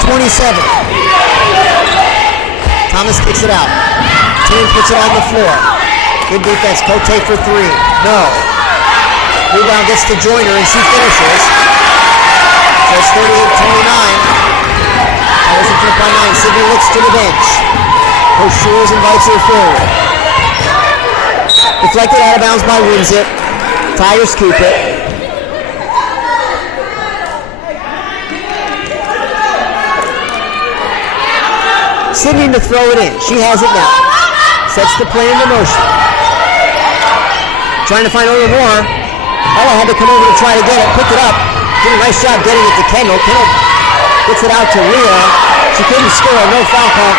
38-27. Thomas kicks it out. Team puts it on the floor. Good defense. Cote for three. No. Rebound gets to Joyner and she finishes. So it's 38-29. Tigers in front by 9. Sydney looks to the bench. Coach Jules invites her forward. Deflected out of bounds by Winzip. Tigers keep it. Sydney to throw it in. She has it now. Sets the play into motion. Trying to find a little more. Ella had to come over to try to get it. Picked it up. Did a nice job getting it to Kendall. Kendall gets it out to Rhea. She couldn't score. No foul call.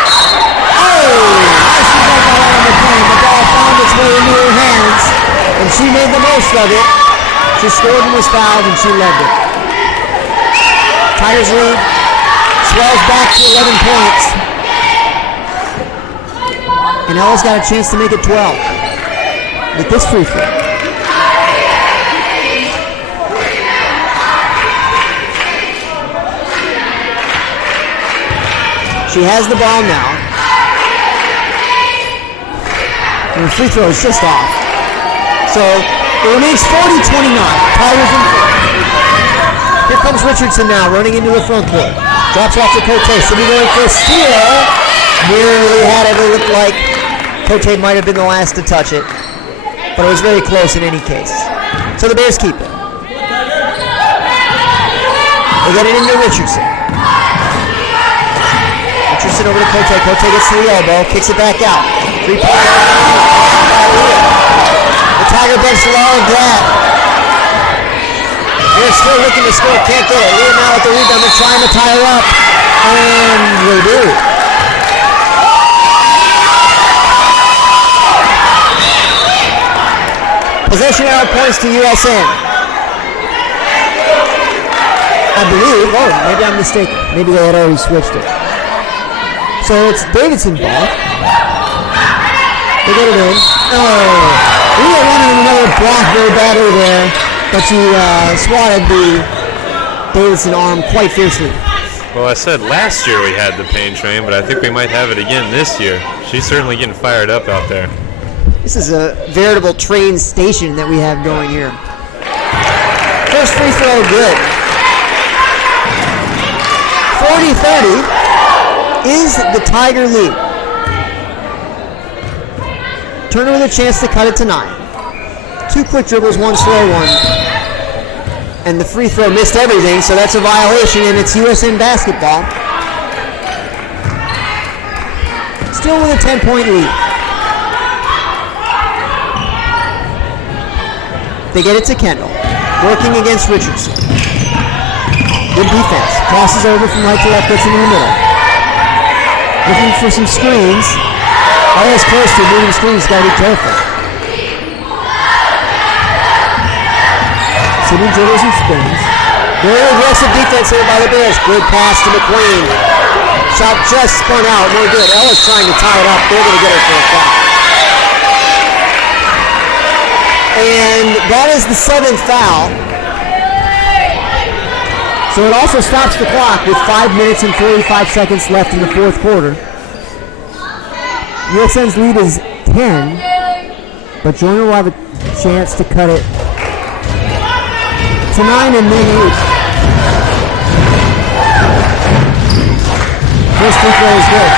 Oh! Nice result by on the play. The ball found its way into her hands, and she made the most of it. She scored and was fouled, and she led it. Tigers lead swells back to 11 points. And Ella's got a chance to make it 12 with this free throw. She has the ball now. And the free throw is just off. So it remains 40-29. Tigers in front. Here comes Richardson now, running into the front court. Drops off to Cote. Sydney going for a steal. Nearly had it. It looked like Cote might have been the last to touch it. But it was very close in any case. So the Bears keep it. They get it into Richardson. Richardson over to Cote. Cote gets to the elbow, kicks it back out. 3-point. The Tiger bench loved that. They're still looking to score, can't get it. Leah now at the rebound, they're trying to tie her up. And they do. Possession arrow points to USN. I believe, oh, maybe I'm mistaken. Maybe they had already switched it. So it's Davidson ball. They get it in. Oh, we were running another block very badly there, but she swatted the Davidson arm quite fiercely. Well, I said last year we had the pain train, but I think we might have it again this year. She's certainly getting fired up out there. This is a veritable train station that we have going here. First free throw, good. 40-30 is the Tiger lead. Turner with a chance to cut it to 9. 2 quick dribbles, 1 slow one. And the free throw missed everything, so that's a violation, and it's USN basketball. Still with a 10-point lead. They get it to Kendall, working against Richardson. Good defense. Crosses over from right to left, gets into the middle. Looking for some screens. Always close to moving screens, gotta be careful. Sydney dribbles and spins. Very aggressive defense here by the Bears. Good pass to McQueen. Shot just spun out, no good. Ella's trying to tie it up. They're gonna get it for a foul. And that is the 7th foul. So it also stops the clock with 5 minutes and 45 seconds left in the 4th quarter. USN's lead is 10, but Joyner will have a chance to cut it to 9 and then 8. First free throw is good.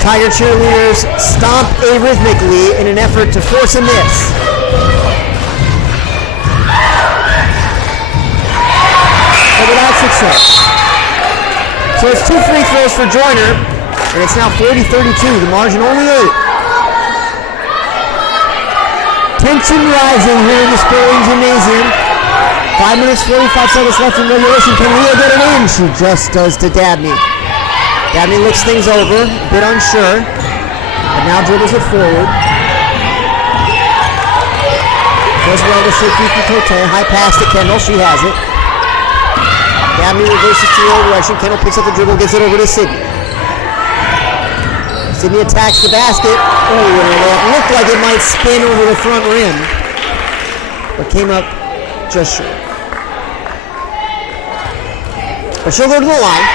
Tiger cheerleaders stomp arrhythmically in an effort to force a miss. But without success. So it's 2 free throws for Joyner, and it's now 40-32, the margin only 8. Tension rising here in the Sperling Gymnasium. 5 minutes, 45 seconds left in regulation. Can Leah get it in? She just does to Dabney. Dabney looks things over, a bit unsure, but now dribbles it forward. Goes well to safety for Cote. High pass to Kendall, she has it. Dabney reverses to the other direction. Kendall picks up the dribble, gets it over to Sydney. Sydney attacks the basket. Oh, it looked like it might spin over the front rim, but came up just short. But she'll go to the line.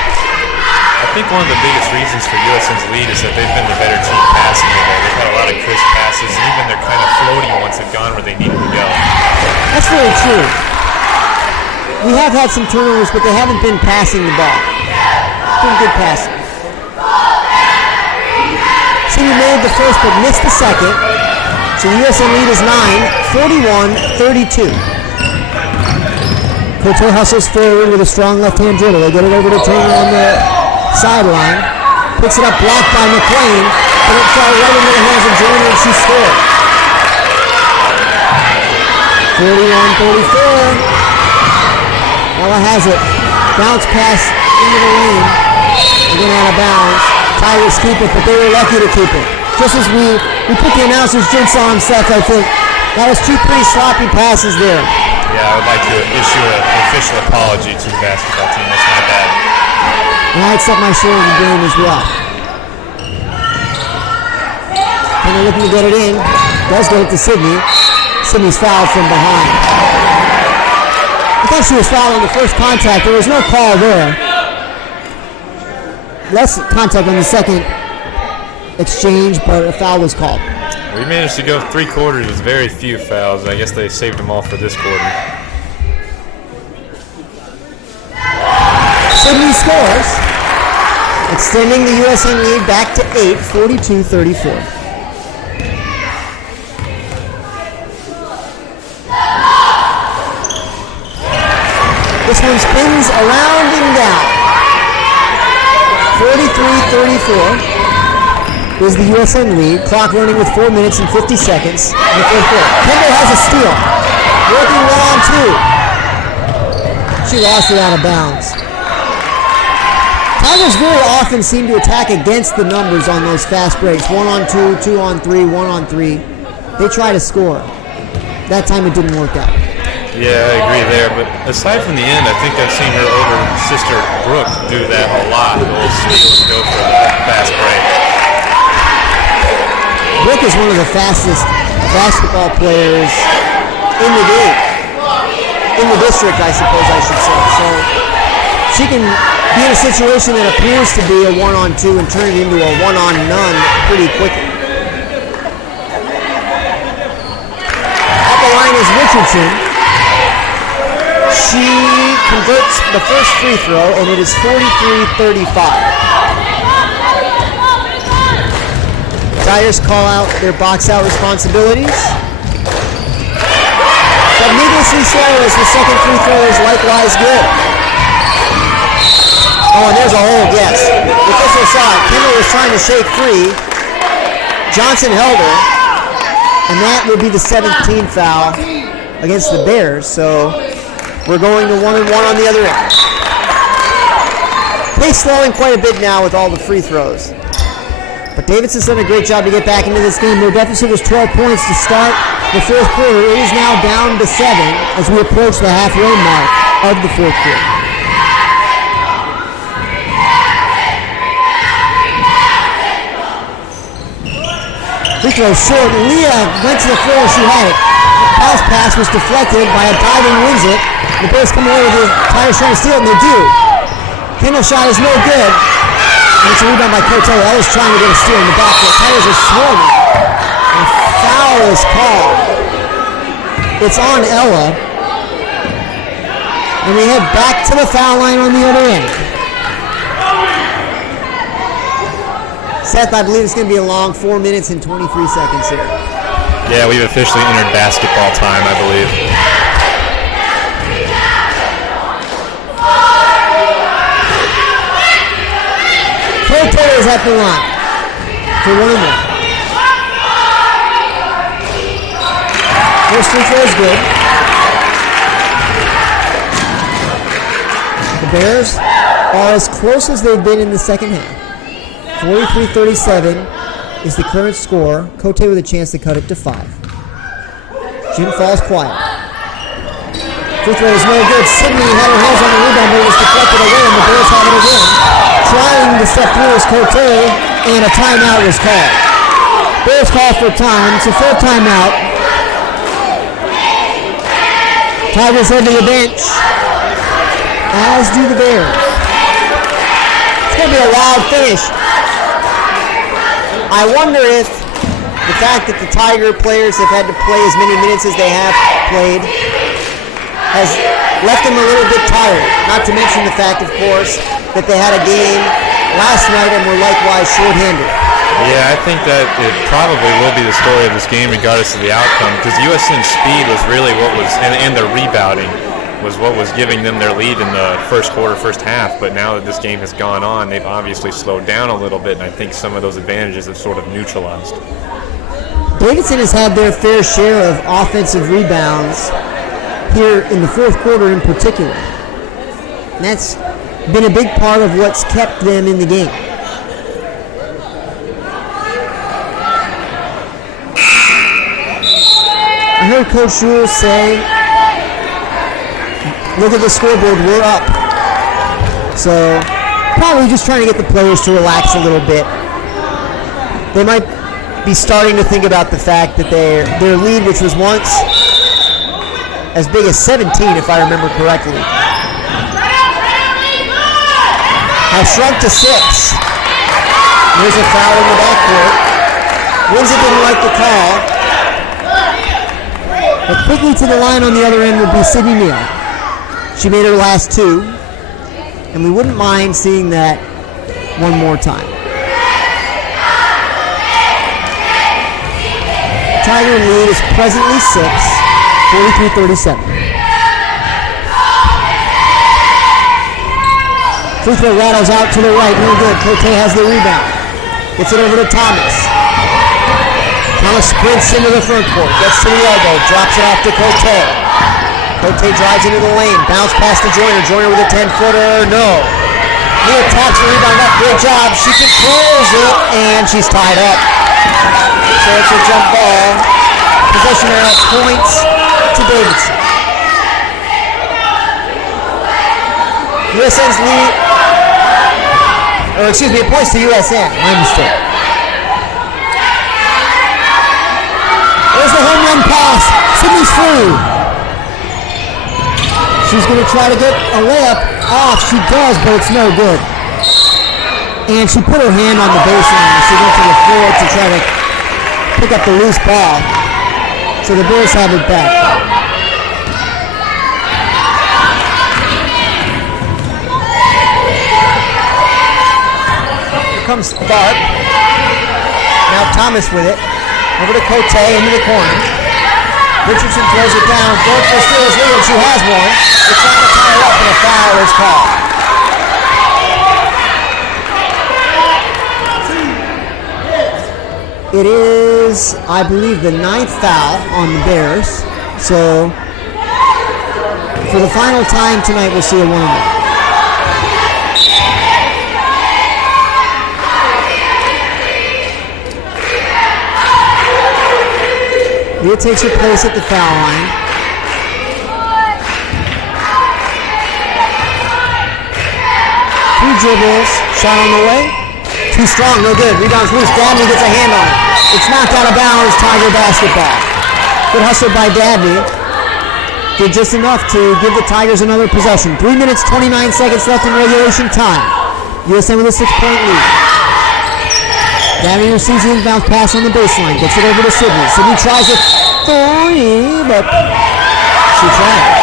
I think one of the biggest reasons for USN's lead is that they've been the better team passing today. They've had a lot of crisp passes, and even they're kind of floating once they've gone where they needed to go. That's very true. we have had some turnovers, but they haven't been passing the ball. Been good passing. Sydney made the first but missed the second. So the USN lead is 9, 41-32. Cote hustles forward with a strong left-hand dribble. They get it over to Turner on the sideline. Picks it up, blocked by McLean, but it fell right into the hands of Joyner, and she scored. 41-34. Ella has it. Bounce pass into the lane. Again out of bounds. Tigers keep it, but they were lucky to keep it. Just as we put the announcer's jinx on Seth, I think. That was two pretty sloppy passes there. Yeah, I would like to issue an official apology to the basketball team. That's my bad. And I accept my share of the game as well. Kind of looking to get it in. Does get it to Sydney. Sydney's fouled from behind. I thought she was fouled on the first contact. There was no call there. Less contact on the second exchange, but a foul was called. We managed to go 3 quarters with very few fouls. I guess they saved them all for this quarter. Sydney scores, extending the USN lead back to 8, 42-34. This one spins around and down. 43-34 is the USN lead. Clock running with 4 minutes and 50 seconds in the fourth quarter. Kendall has a steal. Working 1-on-2. She lost it out of bounds. Tigers very often seem to attack against the numbers on those fast breaks. 1-on-2, 2-on-3, 1-on-3. They try to score. That time it didn't work out. Yeah, I agree there. But aside from the end, I think I've seen her older sister Brooke do that a lot. Those steals go for the fast break. Brooke is one of the fastest basketball players in the game. In the district, I suppose I should say. So she can be in a situation that appears to be a 1-on-2 and turn it into a 1-on-none pretty quickly. At the line is Richardson. She converts the first free throw, and it is 43-35. Tigers call out their box-out responsibilities. But needlessly so, as the second free throw is likewise good. Oh, and there's a hole, yes. The official saw it. Kendall was trying to shake free. Johnson held her, and that would be the 17th foul against the Bears, so we're going to 1-and-1 on the other end. Pace slowing quite a bit now with all the free throws. But Davidson's done a great job to get back into this game. Their deficit was 12 points to start the fourth quarter. It is now down to 7 as we approach the halfway mark of the fourth quarter. Free throw short. Leah went to the floor. She had it. Bounce pass was deflected by a diving Winslet. The Bears come away with the Tigers trying to steal it, and they do. Kendall's shot is no good. And it's a rebound by Cote. Ella's trying to get a steal in the backcourt. Tigers are swarming. And a foul is called. It's on Ella. And we head back to the foul line on the other end. Seth, I believe it's going to be a long 4 minutes and 23 seconds here. Yeah, we've officially entered basketball time, I believe. Cote is at the line for 1-and-1. First free throw is good. The Bears are as close as they've been in the second half. 43-37 is the current score. Cote with a chance to cut it to 5. Jim falls quiet. Free throw is no good. Sydney had her hands on the rebound, but it was deflected away, and the Bears have it again. Trying to step through is Cote, and a timeout was called. Bears call for time. It's a full timeout. Tigers head to the bench, as do the Bears. It's going to be a wild finish. I wonder if the fact that the Tiger players have had to play as many minutes as they have played has left them a little bit tired. Not to mention the fact, of course, that they had a game last night and were likewise shorthanded. Yeah, I think that it probably will be the story of this game regardless of the outcome, because USN's speed was really what was, and their rebounding was what was giving them their lead in the first quarter, first half. But now that this game has gone on, they've obviously slowed down a little bit, and I think some of those advantages have sort of neutralized. Davidson has had their fair share of offensive rebounds here in the fourth quarter in particular. And that's been a big part of what's kept them in the game. I heard Coach Schul say, look at the scoreboard, we're up. So probably just trying to get the players to relax a little bit. They might be starting to think about the fact that their lead, which was once as big as 17, if I remember correctly, has shrunk to 6. There's a foul in the backcourt. Windsor didn't like the call. But quickly to the line on the other end would be Sydney Neal. She made her last 2, and we wouldn't mind seeing that one more time. Tiger lead is presently 6, 43-37. Free throw rattles out to the right, no good. Cote has the rebound. Gets it over to Thomas. Thomas sprints into the front court, gets to the elbow, drops it off to Cote. Cote drives into the lane, bounce past to Joyner. Joyner with a 10-footer, no. He attacks the rebound up, great job. She controls it, and she's tied up. So it's a jump ball. Possession now, points to Davidson. USN's lead, or excuse me, it points to USN, my mistake. There's the home run pass. Sydney's free. She's going to try to get a layup off. She does, but it's no good. And she put her hand on the baseline. She went to the floor to try to pick up the loose ball. So the Bears have it back. Here comes Tharp. Now Thomas with it. Over to Cote, into the corner. Richardson throws it down. Burke for steals lead. She has one. They're trying to tie her up, and a foul is called. It is, I believe, the 9th foul on the Bears. So, for the final time tonight, we'll see a 1-1. Leah takes her place at the foul line. Three dribbles, shot on the way. Too strong, no good. Rebounds loose. Dabney gets a hand on it. It's knocked out of bounds. Tiger basketball. Good hustle by Dabney. Did just enough to give the Tigers another possession. 3 minutes, 29 seconds left in regulation time. USN with a 6-point lead. Dabney receives the inbound pass on the baseline. Gets it over to Sydney. Sydney tries a 3, but she tried.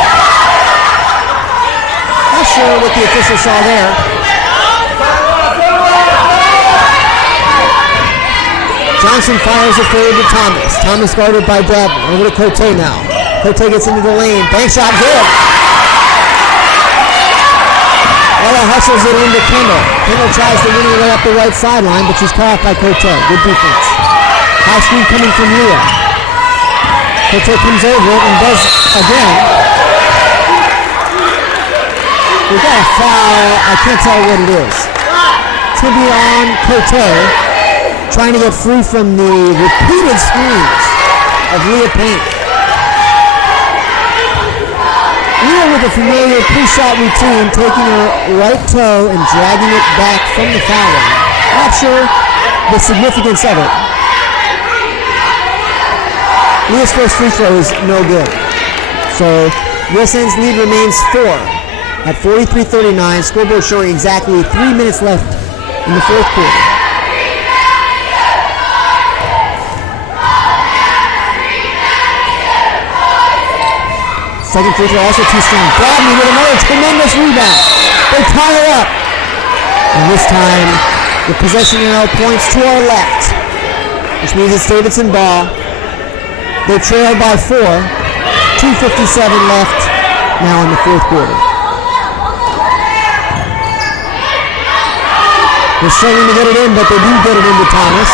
Not sure what the official saw there. Johnson fires it forward to Thomas. Thomas guarded by Dabney. Over to Cote now. Cote gets into the lane. Bank shot good. Ella hustles it into Kendall. Kendall tries to win her way up the right sideline, but she's caught by Cote. Good defense. High screen coming from Leah. Cote comes over it and does again. We've got a foul. I can't tell what it is. It's going to be on Cote, trying to get free from the repeated screens of Leah Payne. Leah with a familiar pre-shot routine, taking her right toe and dragging it back from the foul line. Not sure the significance of it. Leah's first free throw is no good. So USN's lead remains 4 at 43-39. Scoreboard showing exactly 3 minutes left in the fourth quarter. Second free throw also too strong. Dabney with another tremendous rebound. They tie it up. And this time, the possession arrow points to our left, which means it's Davidson ball. They trail by 4. 2:57 left now in the fourth quarter. They're struggling to get it in, but they do get it into Thomas.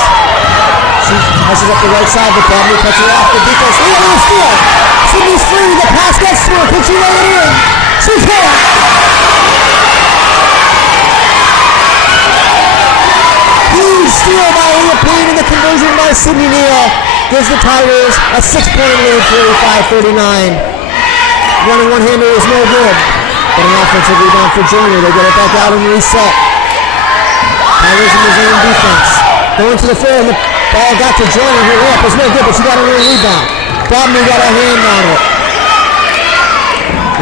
She passes up the right side, but Dabney cuts her off. The defense leads to the steal. Sydney's free. The pass gets to her. Can she lay it in? She can't. Huge steal by Leah Payne, and the conversion by Sydney Neal gives the Tigers a 6-point lead, 45-39. Running one-hander is no good, but an offensive rebound for Joyner. They get it back out and reset. Tigers in the zone defense. Going to the floor, and the ball got to Joyner. Her layup was no good, but she got a real rebound. Dabney got a hand on it.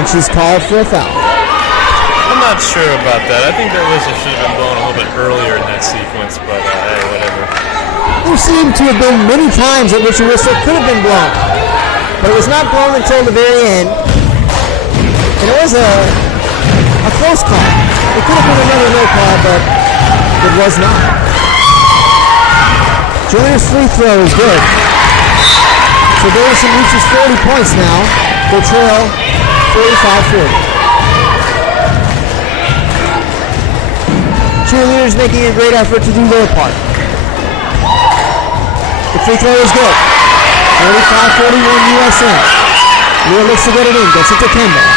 And she's called for a foul. I'm not sure about that. I think that whistle should have been blown a little bit earlier in that sequence, but hey, whatever. There seemed to have been many times at which a whistle could have been blown, but it was not blown until the very end. And it was a close call. It could have been another no call, but it was not. Joyner's free throw is good. So Davidson reaches 40 points now. They trail 45-40. Cheerleaders making a great effort to do their part. The free throw is good. 45-41 USN. Leah looks to get it in. Gets it to Kendall.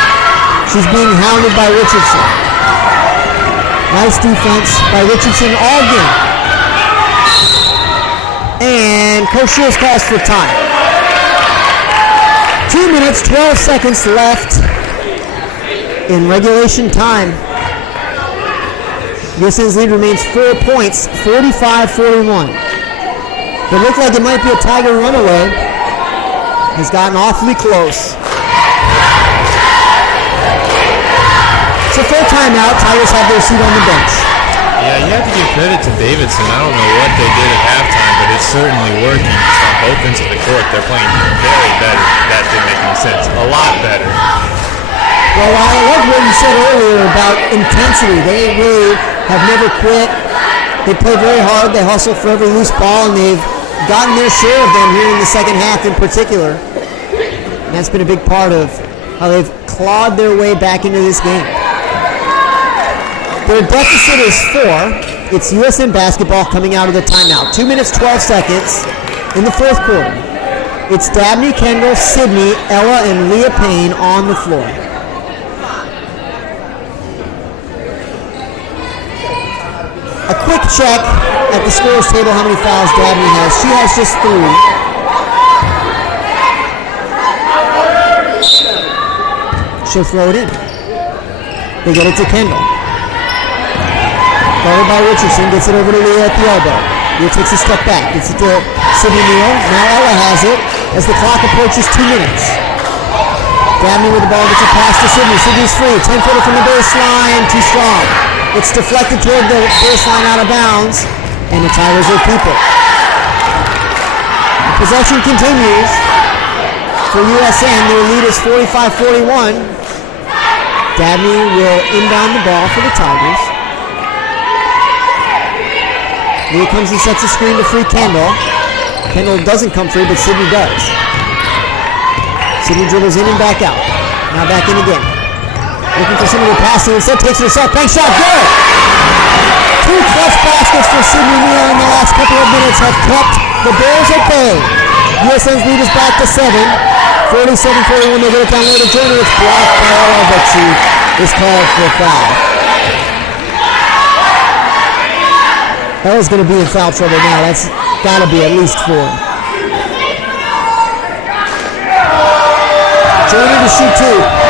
She's being hounded by Richardson. Nice defense by Richardson all game. And Coach Shields calls for time. 2 minutes, 12 seconds left in regulation time. USN's lead remains 4 points, 45-41. It looked like it might be a Tiger runaway. Has gotten awfully close. It's a full timeout. Tigers have their seat on the bench. Yeah, you have to give credit to Davidson. I don't know what they did at halftime, but it's certainly working. Just on both ends of the court, they're playing very better. That didn't make any sense. A lot better. Well, I like what you said earlier about intensity. They really have never quit. They play very hard. They hustle for every loose ball, and they've gotten their share of them here in the second half in particular. And that's been a big part of how they've clawed their way back into this game. Their deficit is 4. It's USN basketball coming out of the timeout. 2 minutes, 12 seconds in the fourth quarter. It's Dabney, Kendall, Sydney, Ella, and Leah Payne on the floor. A quick check at the scores table how many fouls Dabney has. She has just 3. She'll throw it in. They get it to Kendall. Guarded by Richardson, gets it over to Leah at the elbow. Leah takes a step back, gets it to Sydney Neal. Now Ella has it as the clock approaches 2 minutes. Dabney with the ball gets a pass to Sydney. Sydney's free. 10-footer from the baseline. Too strong. It's deflected toward the baseline out of bounds, and the Tigers will keep it. Possession continues for USN. Their lead is 45-41. Dabney will inbound the ball for the Tigers. Leah comes and sets a screen to free Kendall. Kendall doesn't come free, but Sydney does. Sydney dribbles in and back out. Now back in again. Looking for someone to pass to, instead takes it herself. Bank shot, good! 2 clutch baskets for Sydney Neal in the last couple of minutes have kept the Bears at bay. USN's lead is back to 7. 47-41, they get it down low to Joyner. It's blocked by Ella, but she is called for a foul. Ella's going to be in foul trouble now. That's got to be at least 4. Joyner to shoot 2.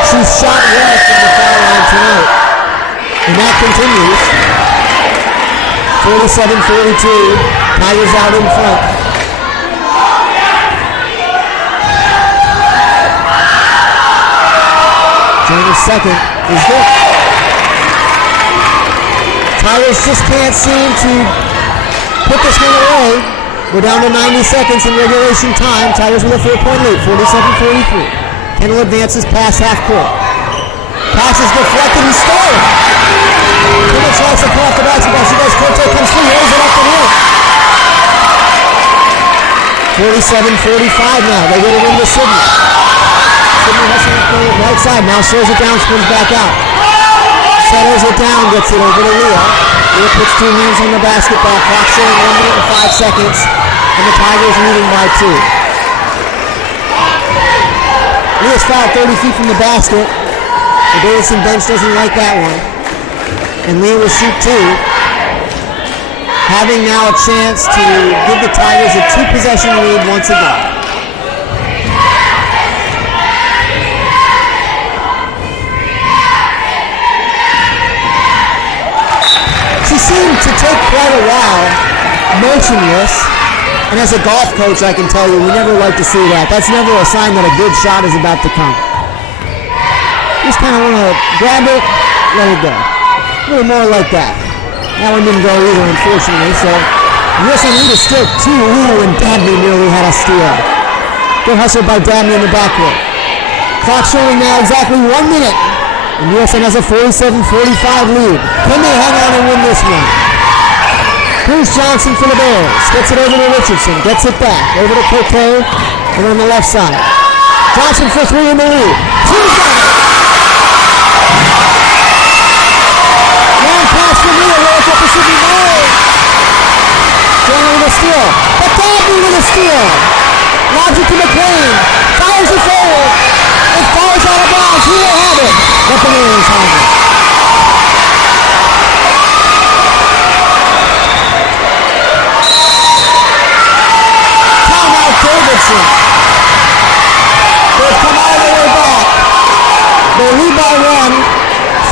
She's shot well from the foul line tonight. And that continues. 47-42. Tigers out in front. Joyner's second is good. Tigers just can't seem to put this one away. We're down to 90 seconds in regulation time. Tigers with a 4-point lead, 47-43. Kendall advances past half court. Pass is deflected and stolen. Kendall tries to pull off the basketball. She does. Cote comes through. Rolls it up the wing. 47-45 now. They get it into Sydney. Sydney has to play it right side. Now slows it down, spins back out. Settles it down, gets it over to Leah. Leah puts two hands on the basketball. Clock showing 1 minute and 5 seconds. And the Tigers leading by 2. Leah's fouled 30 feet from the basket. The Davidson bench doesn't like that one. And Leah will shoot 2. Having now a chance to give the Tigers a 2-possession lead once again. She seemed to take quite a while motionless, and as a golf coach I can tell you, we never like to see that. That's never a sign that a good shot is about to come. Just kind of want to grab it, let it go. A little more like that. That one didn't go either, unfortunately, so USN lead is still 2. Ooh, and Dabney nearly had a steal. Good hustle by Dabney in the backcourt. Clock showing now exactly 1 minute. And USN has a 47-45 lead. Can they hang on and win this one? Here's Johnson for the Bears. Gets it over to Richardson. Gets it back. Over to Cote. And on the left side. Johnson for 3 in the lead. She's got it. Long pass from Leah. Roll up to Sydney Moore. Johnson with a steal. But Dabney with a steal. Logic to McLean. Fires it forward. It falls out of bounds. He will have it. Buccaneers have it. Timeout Davidson. They've come all the way back. They lead by 1,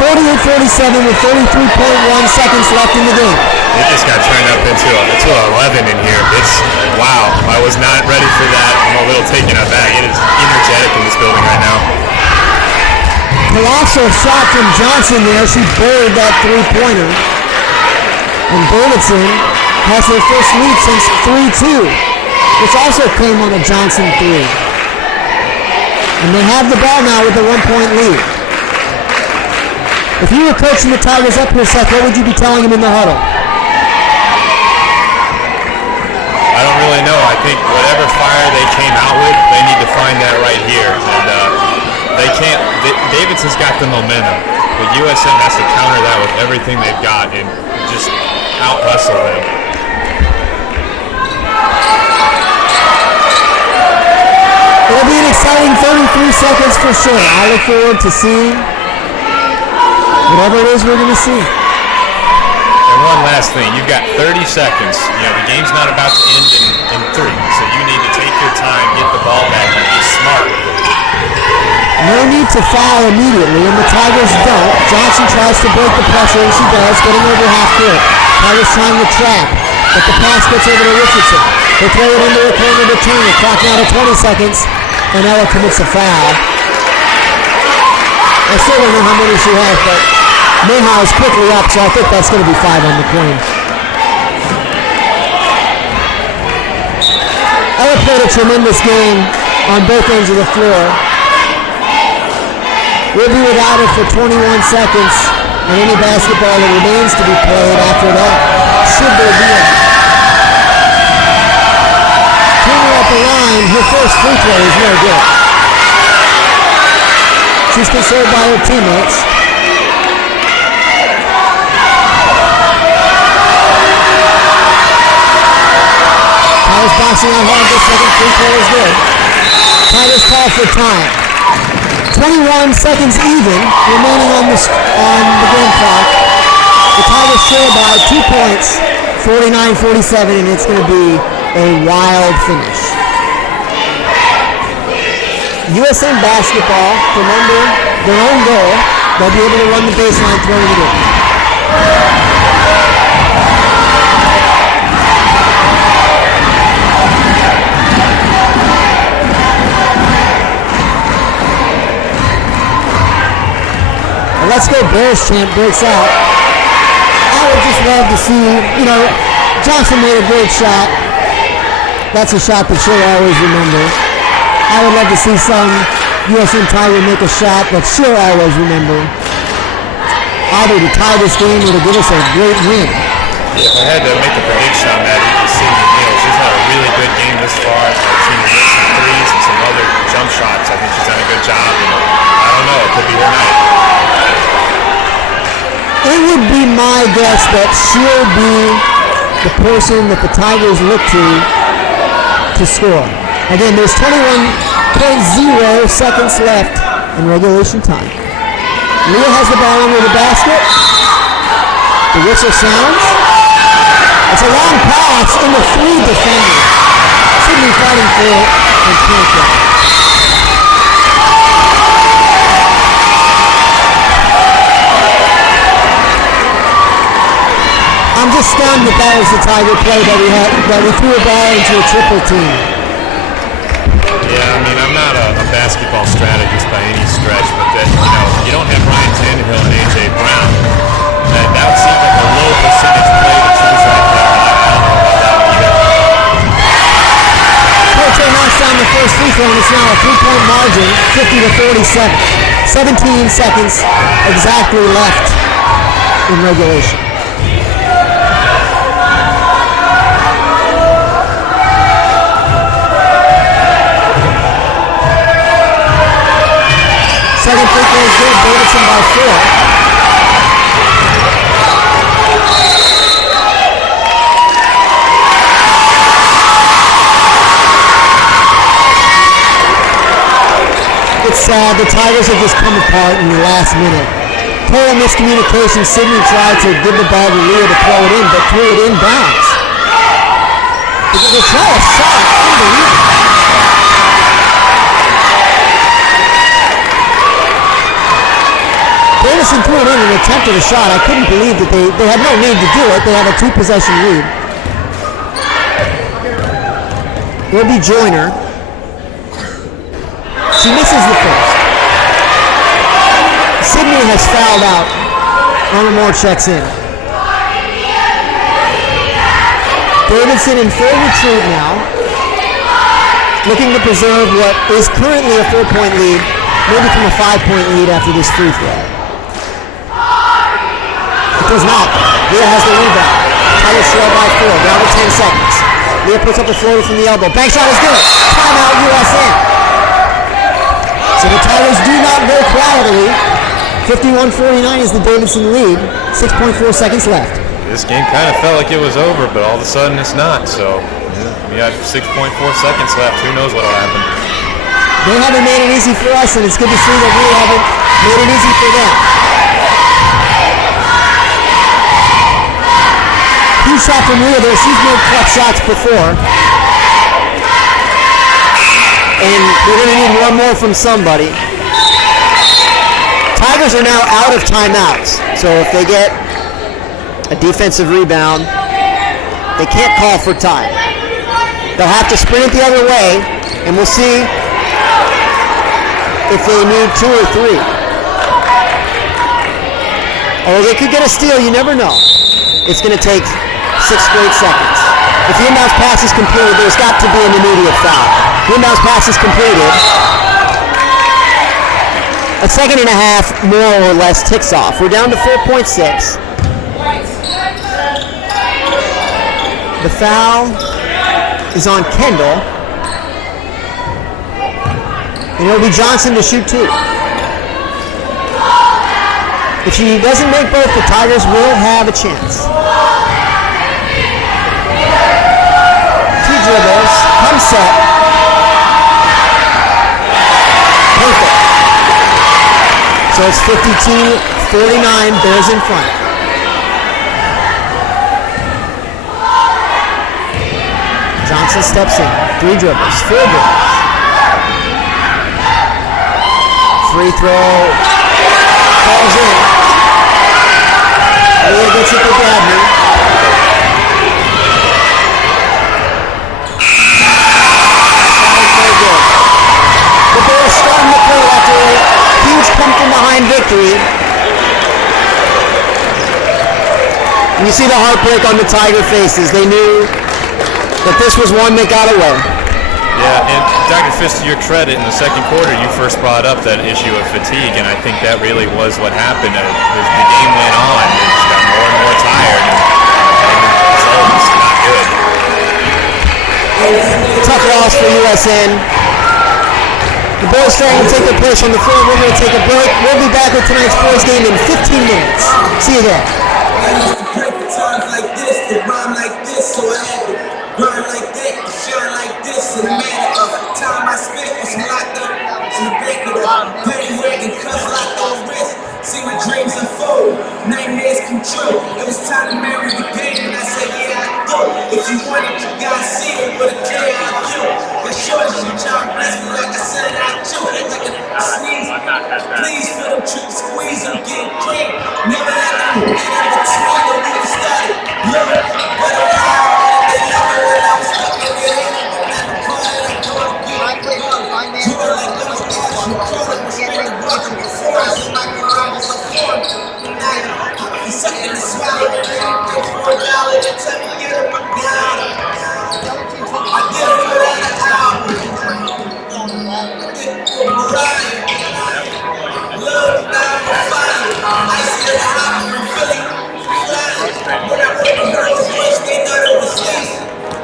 48-47 with 33.1 seconds left in the game. It just got turned up into 11 in here. It's, wow, I was not ready for that. I'm a little taken aback. It is energetic in this building right now. Colossal shot from Johnson there. She buried that 3-pointer. And Davidson has their first lead since 3-2, which also came on a Johnson 3. And they have the ball now with a 1-point lead. If you were coaching the Tigers up here, Seth, what would you be telling them in the huddle? I don't really know. I think whatever fire they came out with, they need to find that right here. And they can't. Davidson's got the momentum, but USN has to counter that with everything they've got and just out-hustle them. It'll be an exciting 33 seconds for sure. I look forward to seeing whatever it is we're going to see. And one last thing, you've got 30 seconds. You know, the game's not about to end in 3, so you need to take your time, get the ball back, and be smart. No need to foul immediately, and the Tigers don't. Johnson tries to break the pressure, and she does, getting over half court. Tigers trying to trap, but the pass gets over to Richardson. They throw it into the corner to Turner. Clock now to 20 seconds, and Ella commits a foul. I still don't know how many she has, but Mayhaw is quickly up, so I think that's going to be 5 on McLean. Ella played a tremendous game on both ends of the floor. We'll be without her for 21 seconds, and any basketball that remains to be played after that, should there be any. Turner at the line, her first free throw is no good. She's consoled by her teammates. Tigers boxing out hard, this second free throw is good. Tigers call for time. 21 seconds even remaining on the game clock. The Tigers trail by 2 points, 49-47, and it's going to be a wild finish. USN basketball, remember their own goal, they'll be able to run the baseline throwing it in. Let's Go Bears chant breaks out. I would just love to see, Johnson made a great shot. That's a shot that she'll always remember. I would love to see some USN Tiger make a shot that she'll always remember. Either to tie this game or to give us a great win. If I had to make a prediction on that, it'd be Sydney Neal. She's had a really good game this far. I've seen her hit some threes and some other jump shots. I think she's done a good job. And I don't know, it could be her night. It would be my guess that she'll be the person that the Tigers look to score. Again, there's 21.0 seconds left in regulation time. Leah has the ball under the basket. The whistle sounds. It's a long pass into 3 defenders. Sydney fighting for it and can't get it. I'm just stunned that was the Tiger play that we threw a ball into a triple team. Yeah, I mean, I'm not a basketball strategist by any stretch, but that, you don't have Ryan Tannehill and A.J. Brown. That would seem like a low percentage play to choose right there. I don't know about that one either. Forte knocks down the first free throw, and it's now a 3-point margin, 50 to 47. 17 seconds exactly left in regulation. Second free throw is good. Davidson by 4. It's sad. The Tigers have just come apart in the last minute. Total miscommunication. Sydney tried to give the ball to Leah to throw it in, but threw it inbounds. They try a shot. Unbelievable. Davidson threw it in and attempted a shot. I couldn't believe that they had no need to do it. They had a 2-possession lead. Ruby Joyner. She misses the first. Sydney has fouled out. Anna Moore checks in. Davidson in full retreat now. Looking to preserve what is currently a 4-point lead. May become a 5-point lead after this free throw. It does not. Leah has the rebound. Tigers trail by 4. Down to 10 seconds. Leah puts up a floater from the elbow. Bank shot is good. Timeout USN. So the Tigers do not go quietly. 51-49 is the Davidson lead. 6.4 seconds left. This game kind of felt like it was over, but all of a sudden it's not. So we got 6.4 seconds left. Who knows what'll happen? They haven't made it easy for us, and it's good to see that we haven't made it easy for them. Huge shot from Leah there. She's made clutch shots before. And we're going to need one more from somebody. Tigers are now out of timeouts. So if they get a defensive rebound, they can't call for time. They'll have to sprint it the other way, and we'll see if they need 2 or 3. Or they could get a steal, you never know. It's going to take 6 straight seconds. If the inbounds pass is completed, there's got to be an immediate foul. The inbounds pass is completed. A second and a half, more or less, ticks off. We're down to 4.6. The foul is on Kendall. And it'll be Johnson to shoot 2. If she doesn't make both, the Tigers will have a chance. 2 dribbles, come set. Perfect. So it's 52-49, Bears in front. Johnson steps in, 3 dribbles, 4 dribbles. Free throw, falls in. Leah gets it to Dabney. The Bears starting the play after a huge come from behind victory. And you see the heartbreak on the Tiger faces. They knew that this was one that got away. Yeah, and Dr. Fisk, to your credit, in the second quarter, you first brought up that issue of fatigue, and I think that really was what happened. As the game went on, they just got more and more tired, and the result was not good. Tough loss for USN. The boys trying to take their place on the floor. We're going to take a break. We'll be back with tonight's boys game in 15 minutes. See you then. I used to pray for times like this, to rhyme like this, so I had to grind like that, to shine like this. In a matter of time I spent was locked up in the back of the petty wagon, cuffs locked on wrist. See my dreams unfold, nightmares come true. It was time to marry the game, and I said, yeah, I do. If you want it, you gotta see it with a clear eye view. But sure as you try to bless me like I said I do. Like a sneeze, please feel them tricks squeeze and get clean. Never let them get in between or we can start it. Look, but around, they love me when I was stuck in your head. Not the part that I'm going to get. You were like those guys who call it, was straight walking before us. And like your arm was a form. I'm sucking and swallowing anything for $1 to tell me get up and down. I did it without an album. It was Mariah. Love now for fire. I see the album in Philly. When I put the girls once, they thought it was sleep.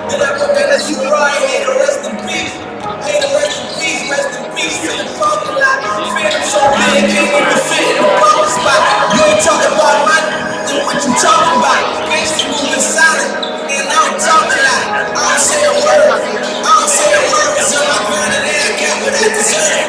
Then I put that as you right, hey, to rest in peace. Hey, to rest in peace, rest in peace. To the parking lot. Phantom so big, can't even fit in the parking spot. You ain't talking about money, then what you talking about? Gangsta moving silent, and I don't talk a lot. I don't say a word. I don't say a word. It's on my grind and I got what I deserve.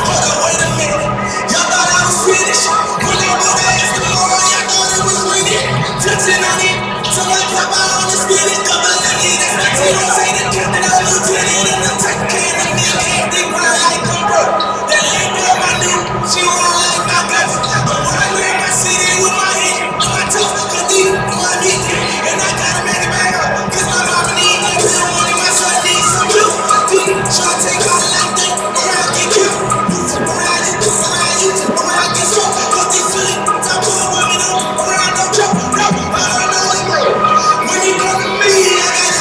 Hold on, wait a minute. Y'all thought I was finished. When I go to ask tomorrow, y'all thought it was winning. Touching on it, so I pop out on the spinach. Double in it, that's my team. Say the captain, I'm lieutenant, and the tech can and me. They grind like a broke. That ain't girl, my new. She run like my guts. I'm running in my city with my head on my toes. Cause these my meat. And I gotta make it back up. Cause my mama needs me. Cause I'm money, my son needs some juice. Try to take all the life thing around, get cute. Around you, around get strong. Cause these silly, top of women around don't jump. No, I don't know what's real. When you come to me, I got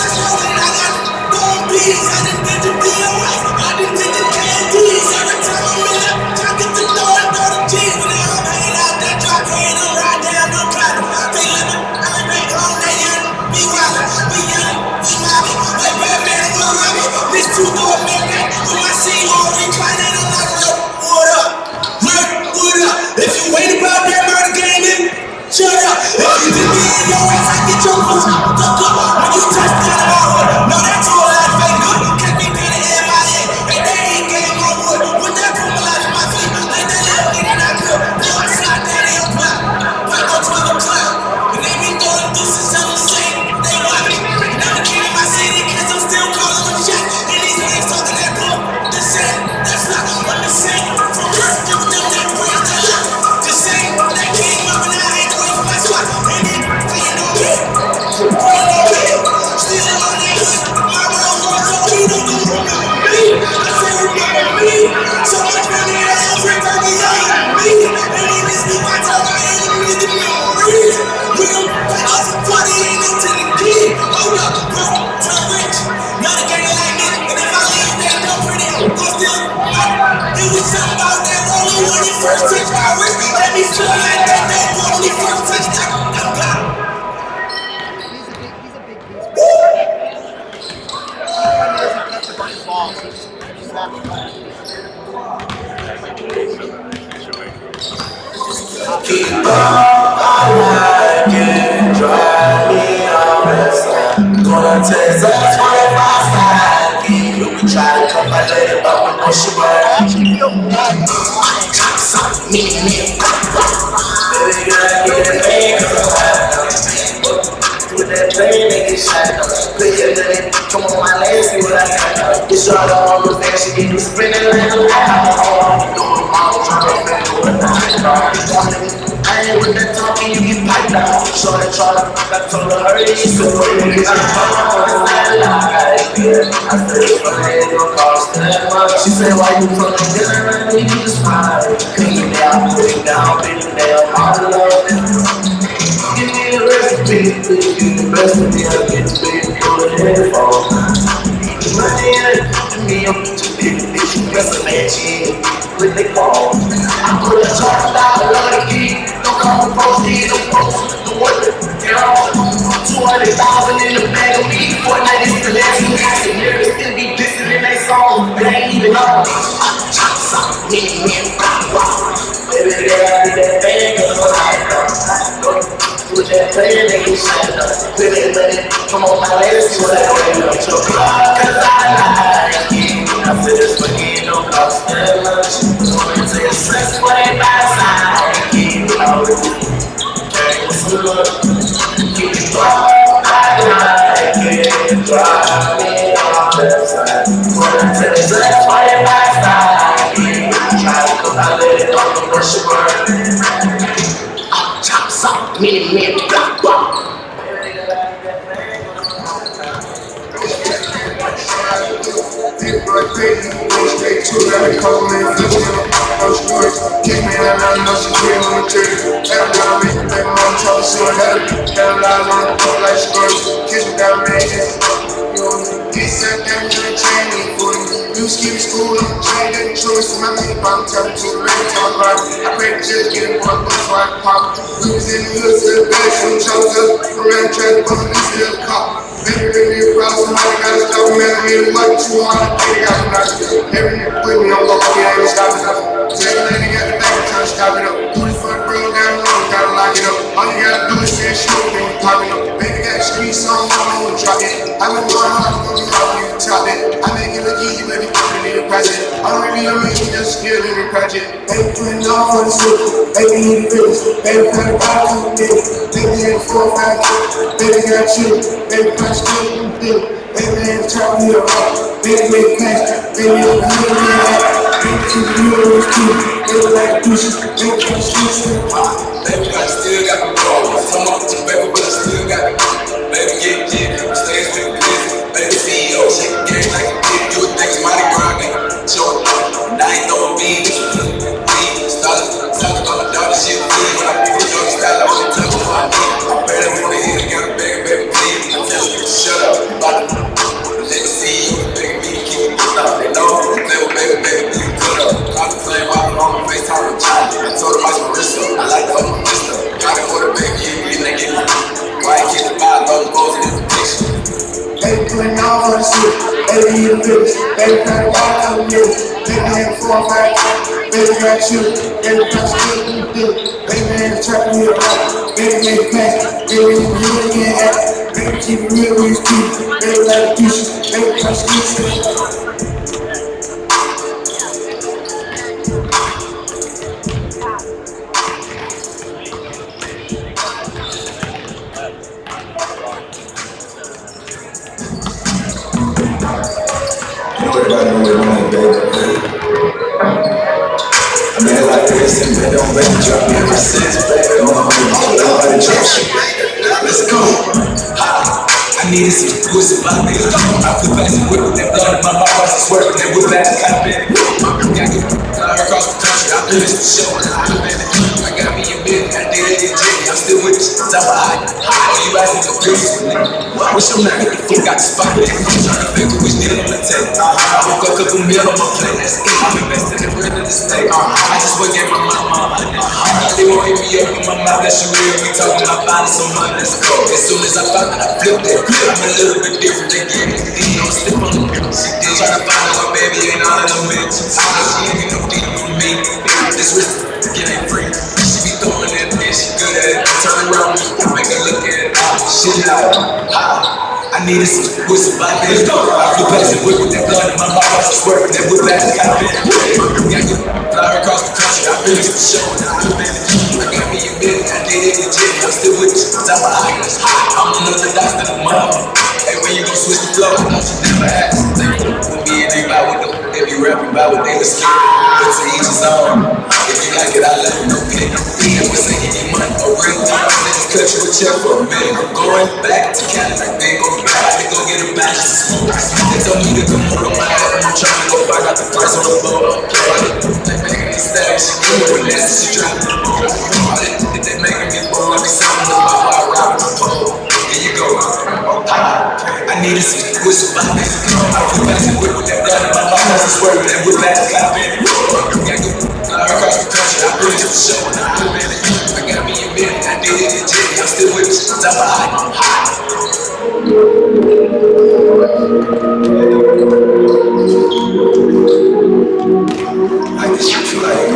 that's rolling, I got gold bees. I done did the DOS, I done did the KDs. Every time I'm in there, I get the throw the G's. When they all hanging out that drop, and I'm right down, no problem. They living, I'm back home, they young, be wildin', we young, we mobbing. Like Batman and Will Robbie, this two-door American. When I see you all reclining, I'm like, what up? What up? If you ain't about that murder game, then shut up. If you did me in your ass, I get your pussy stuck up. When you touch down my hood, no, that's all I fake good. Catch me down the MIA, and they ain't game on wood. With that purple life in my feet, like that little nigga that good. Now I slide down the hill block, back on to the cloud. And they be throwing deuces on the same, they want me. Now the king in my city, cause I'm still calling them shit. And these niggas talking that bull, the same, that's not what I'm saying. From her, give them that praise to her. The same, that king up and I ain't waiting for my spot. And then, playing on me, playing on me. Still on that hood, my Rolls Royce, so he don't go remember me. I say remember me, so much money I have for me, on me. And when they speak, I tell my enemies the memories. We don't fight us, party ain't into the key. Hold up, bro, turn rich. Not a gang like me, and if I leave, they go pretty. Go still, it was something about that rolling when he first touched my wrist. Let me feel like that dope when he first touched that. I'm gone. He's a big piece. Everyone knows he cuts a bunch of balls. He's not the player. Keep on working, drive me on the side. Gonna taste us 25 style. We try to come by later, but we know she I actually feel bad. baby girl, get it big. With that plane, they get shot up. Play your little, come on my legs, see what I got. Get shot on the van, she get me spinning like a loud. I'm trying to figure what I ain't with that talking, you get piped down. Shorty try to fuck, I told her, hurry, so you get your phone, it's not a lie. I said, if my head don't cost that much. She said, why you talking dinner and you just smile? Clean it down, put it down, beat it down, all the love. Give me a recipe, please get the best of me, I'll get the big, pull the head fall. just playing, they get shot up. Put it, come on, my ladies, see what I do. Cause I like it. I feel this fucking no cost that much. Going to your sex, but ain't my side. Keep it all with you. Okay, what's good? Keep it up, I like it. Drive me off the side. Going to your sex, but ain't my side. Try to come out, let it all the worship word. Chop, sock, me, block, block. Go straight to it, I call me flipping on the stories. Kick me and I know she came on the trigger. Damn, down me, make mom talk short. Had a down lies on the floor like stories. Kiss me down, man, get sent down to the training for you. You skip school, I'm trained in choice. My name, I'm telling to the man, talk about it. I pray to just get it one bus while I pop. We was in the hood, to the bed, some chose up. Around track, but this little cop. Baby, proud somebody gotta stop me, man. I like you on the day, I got nothing. Every year with me, I'm gonna get it, stop it up. Tell you lady got the back, trying to stop it up. Do it for the girl down low, gotta lock it up. All you gotta do is say shoot, then you pop it up. Baby got street song, I'm gonna drop it. I've been going hard, I'm gonna be hard, you top it. I make it look easy, baby, you need a project. I don't really know me, just skill in the project. Baby, doing all for the soup. Baby, need a business. Baby, put a bottle in the middle. Baby, had 4 or 5 kids. Baby, got you. Baby, punch still in the middle. Baby, man, talk me up. Baby, make cash. Baby, I'm here, man. Baby, keep the euros too. Baby, like douches. Baby, punch still in the pot. Baby, I still got the ball. I'm off the paper, but I still got the ball. Baby, get jig, stays with the business. Baby, CEO, shake the game like a kid. You would think Mardi Gras, nigga. Short, now ain't throwing beans. Started on my daughter, she a queen. When I pick the dog style, I want to tell her what I need. I'm better with the head, got a bag, baby, please. I tell you, shut up. Let me see you, baby, me, keep it up. They know, play with baby, please put up. I was playing while I'm on my FaceTime with Johnny. I told him I was my wrist up. I like to hold my wrist up. Try to order baby, and they get me. Why I keep the vibe, throw the balls in the picture. Baby, putting all for the shit. Baby, need a business. Baby, got a bottle in the middle. Baby, had 4 or 5 kids. Baby, got you. Baby, got still in the middle. Baby, man, trapping me up. Baby, make pass. Baby, you again hat. Baby, keep it real with his teeth. Baby, like douches. Baby, punch still in the middle. Everybody know what I'm baby. I mean, it's like this, and they don't make me drop me ever since, baby. I'm drop shit. Let's go. I needed some pussy by me. I flew past the whip with that blood in my mouth. I was swerving that whip back to cop it. Got to fly across the country. I finished the show and I got me a bit. I did it again. I'm still with you. Top of high. Oh, you asking for business with me? What's your name? You got the spot. I'm trying to figure which deal on the table. I woke up, couple meal on my plate. That's it. I'm investing in bread in the state. I just went get my mama. They won't hit me up in my mouth. That's you real. We talking about finding some money. Let's go. As soon as I found it, I flipped it. I'm a little bit different. They get it. Don't slip on the girl. She did try to find out my baby ain't all of them bitches. She ain't get no deal with me. This wrist, it ain't free. She be throwing that bitch. She good at it. Turn around, make her look at it. Shit out. I needed some whistle by this dog. I flew past the whip with that blood in my mouth. I was swerving that whip back to cop it. Got you fly across the country. I finished the show and I got me a bit. I did it legit. I'm still with you. Top of high. I'm another doctor than a mother. Hey, when you gon' switch the flow? I thought you never asked. Me and they bout what they be rapping about what they was scared. But to each his own. If you like it, I let them know. Pick. And we're saying you money for real time. Niggas cut you a check for a minute. I'm going back to Cali like they go back. They go get a batch of smoke. They told me to come on my head. I'm trying to go back out the price on the boat. They making me stack. She doing it nasty. She dropping the ball. They making me blow. I be selling them about why I ride with the pole. Here you go. I needed some whistle by me. I flew past the whip with that blood in my mouth. I was swerving that whip back to cop it. Got to fly across the country. I finished the show and I got me a minute. I did it legit. I'm still with you. Top of high. I guess you feel like,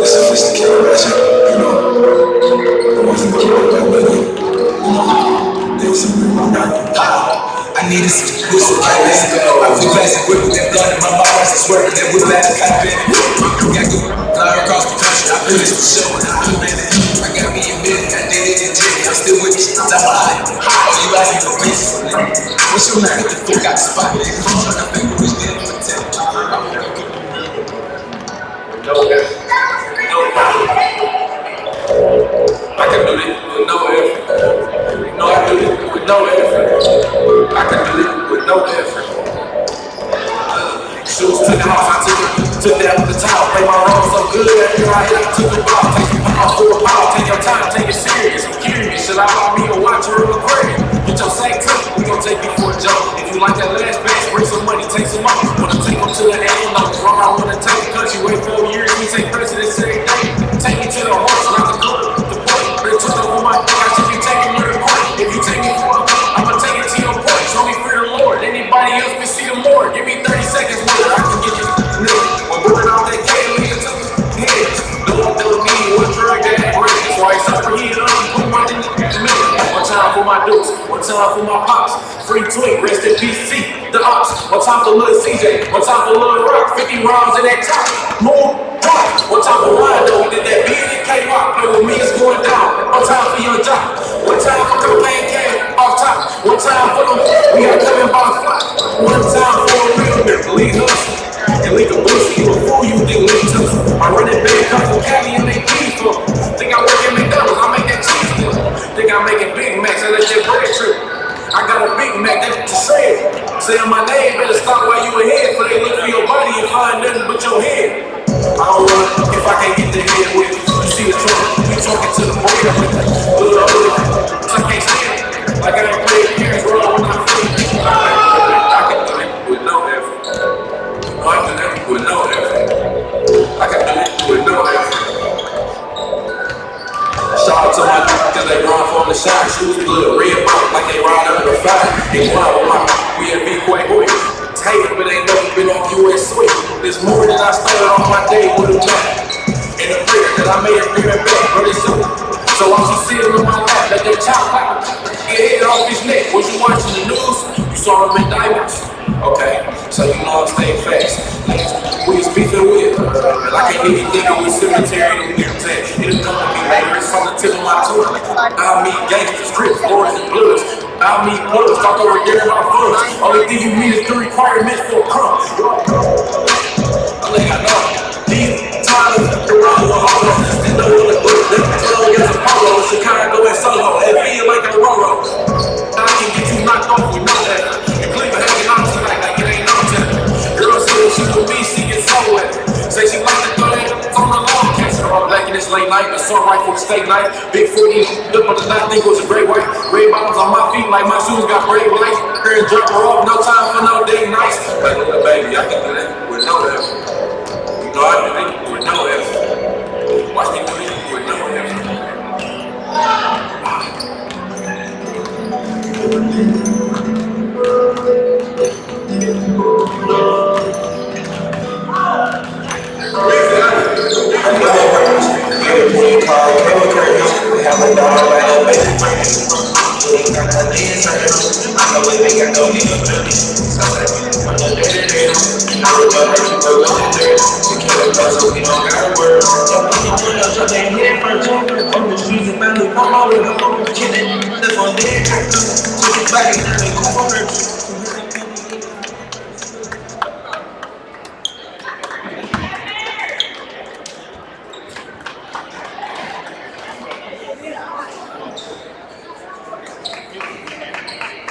this sophisticated version, the ones that care about money. needed some pussy, let's go. I feel classic whip with that blood in my mouth, I swear that whip back the cop in it. Got good flying across the country, I feel this for sure, and I feel it. I got me a minute, I did it in Jimmy, I'm still with you, I'm lying. Oh, you asking for pieces? What's your name? Get the fuck out the spot, nigga. I'm trying to think of which nigga I'm gonna tell you. No effort. No effort. I can do this with no effort. No, I do this with no effort. I can do this with no effort. Shoes to the house, I took that with the towel. Play my role so good that here I hit, I took the ball. Take your power for a power, take your time, take it serious. I'm curious, should I buy me a watch or a aquarium? Get your same tip, we gon' take you for a joke. If you like that last batch, bring some money, take some off. Wanna take them to the end, no wrong, I wanna take the country. Wait 4 years, we take president, same day. Take me to the horse, not the court, the point. Bring to over my dick, I should be taking me to the court. If you take me for a I'ma take it to your point. Show me for the Lord. Anybody else can see the more. Give me 30 seconds more. I can get you nigga. When burning out that K, nigga took his heads. No one don't need one drug that ain't break. That's why it's over here. Put my nigga in the middle. One time for my dukes. One time for my pops. Free twin. Rest in peace. See the ops. One time for Lil CJ. One time for Lil Rock. 50 rounds in that top. More rock. One time for Rondo. We did that big and K-Rock. Play with me, it's going down. One time for your job. One time for Cocaine K. Off top. One time for them, we are coming by the fly. One time for a real nigga, lead hustle. And lead the boost, you a fool, you think lead tussle. My running back come from Cali and they beef for. Think I work at McDonald's, I make that cheese dip. Think I'm making Big Macs, I let that bread trip. I got a Big Mac, that's to say it. Saying my name, better stop while you ahead. For they look for your body and find nothing but your head. I don't run if I can't get the head with it. You see the truck, we talking to the boy. I can't stand it. Like I ain't played parents wrong when I feel it. I can do it with no effort. I can do it with no effort. I can do it with no effort. Shout out to my dude, cause they run from the shot. Shoes blue, red bump, like they ride under the fire. They run with my we have big white boy. Tape, but ain't never been on US swing. This morning I started off my day with a map. And a prayer that I made a bring it back, but it's so I'm just sitting on my lap, let that chop like get head off his neck. Was you watching the news? You saw him in diamonds. Okay, so you know I'm staying fast. We was beefing with like I can't even think of what cemetery to say. It'll come to me later, it's on the tip of my tongue. I'll meet gangsters, crips, boys, and bloods. I'll meet bloods, talk over there about funds. Only thing you need is the requirements for a crumb. I think I know. These times, the wrong one, all of us, and no one to put them. Tell me as a polo, Chicago and Solo, and feel like a Roro. I can get you knocked off, we know that. And Cleveland hanging on tonight like it ain't no time. Girl said she with me, she gets so wet. Say she like to throw that on the lawn. Catch her all black in this late night, the sun right for the state night. Big 40, look but the night think it was a great white. Red bottoms on my feet like my shoes got brave lights. Girl drop her off, no time for no day nights. Like little baby, I can do that with no effort. No, I do it with no effort. Watch me do it with no effort.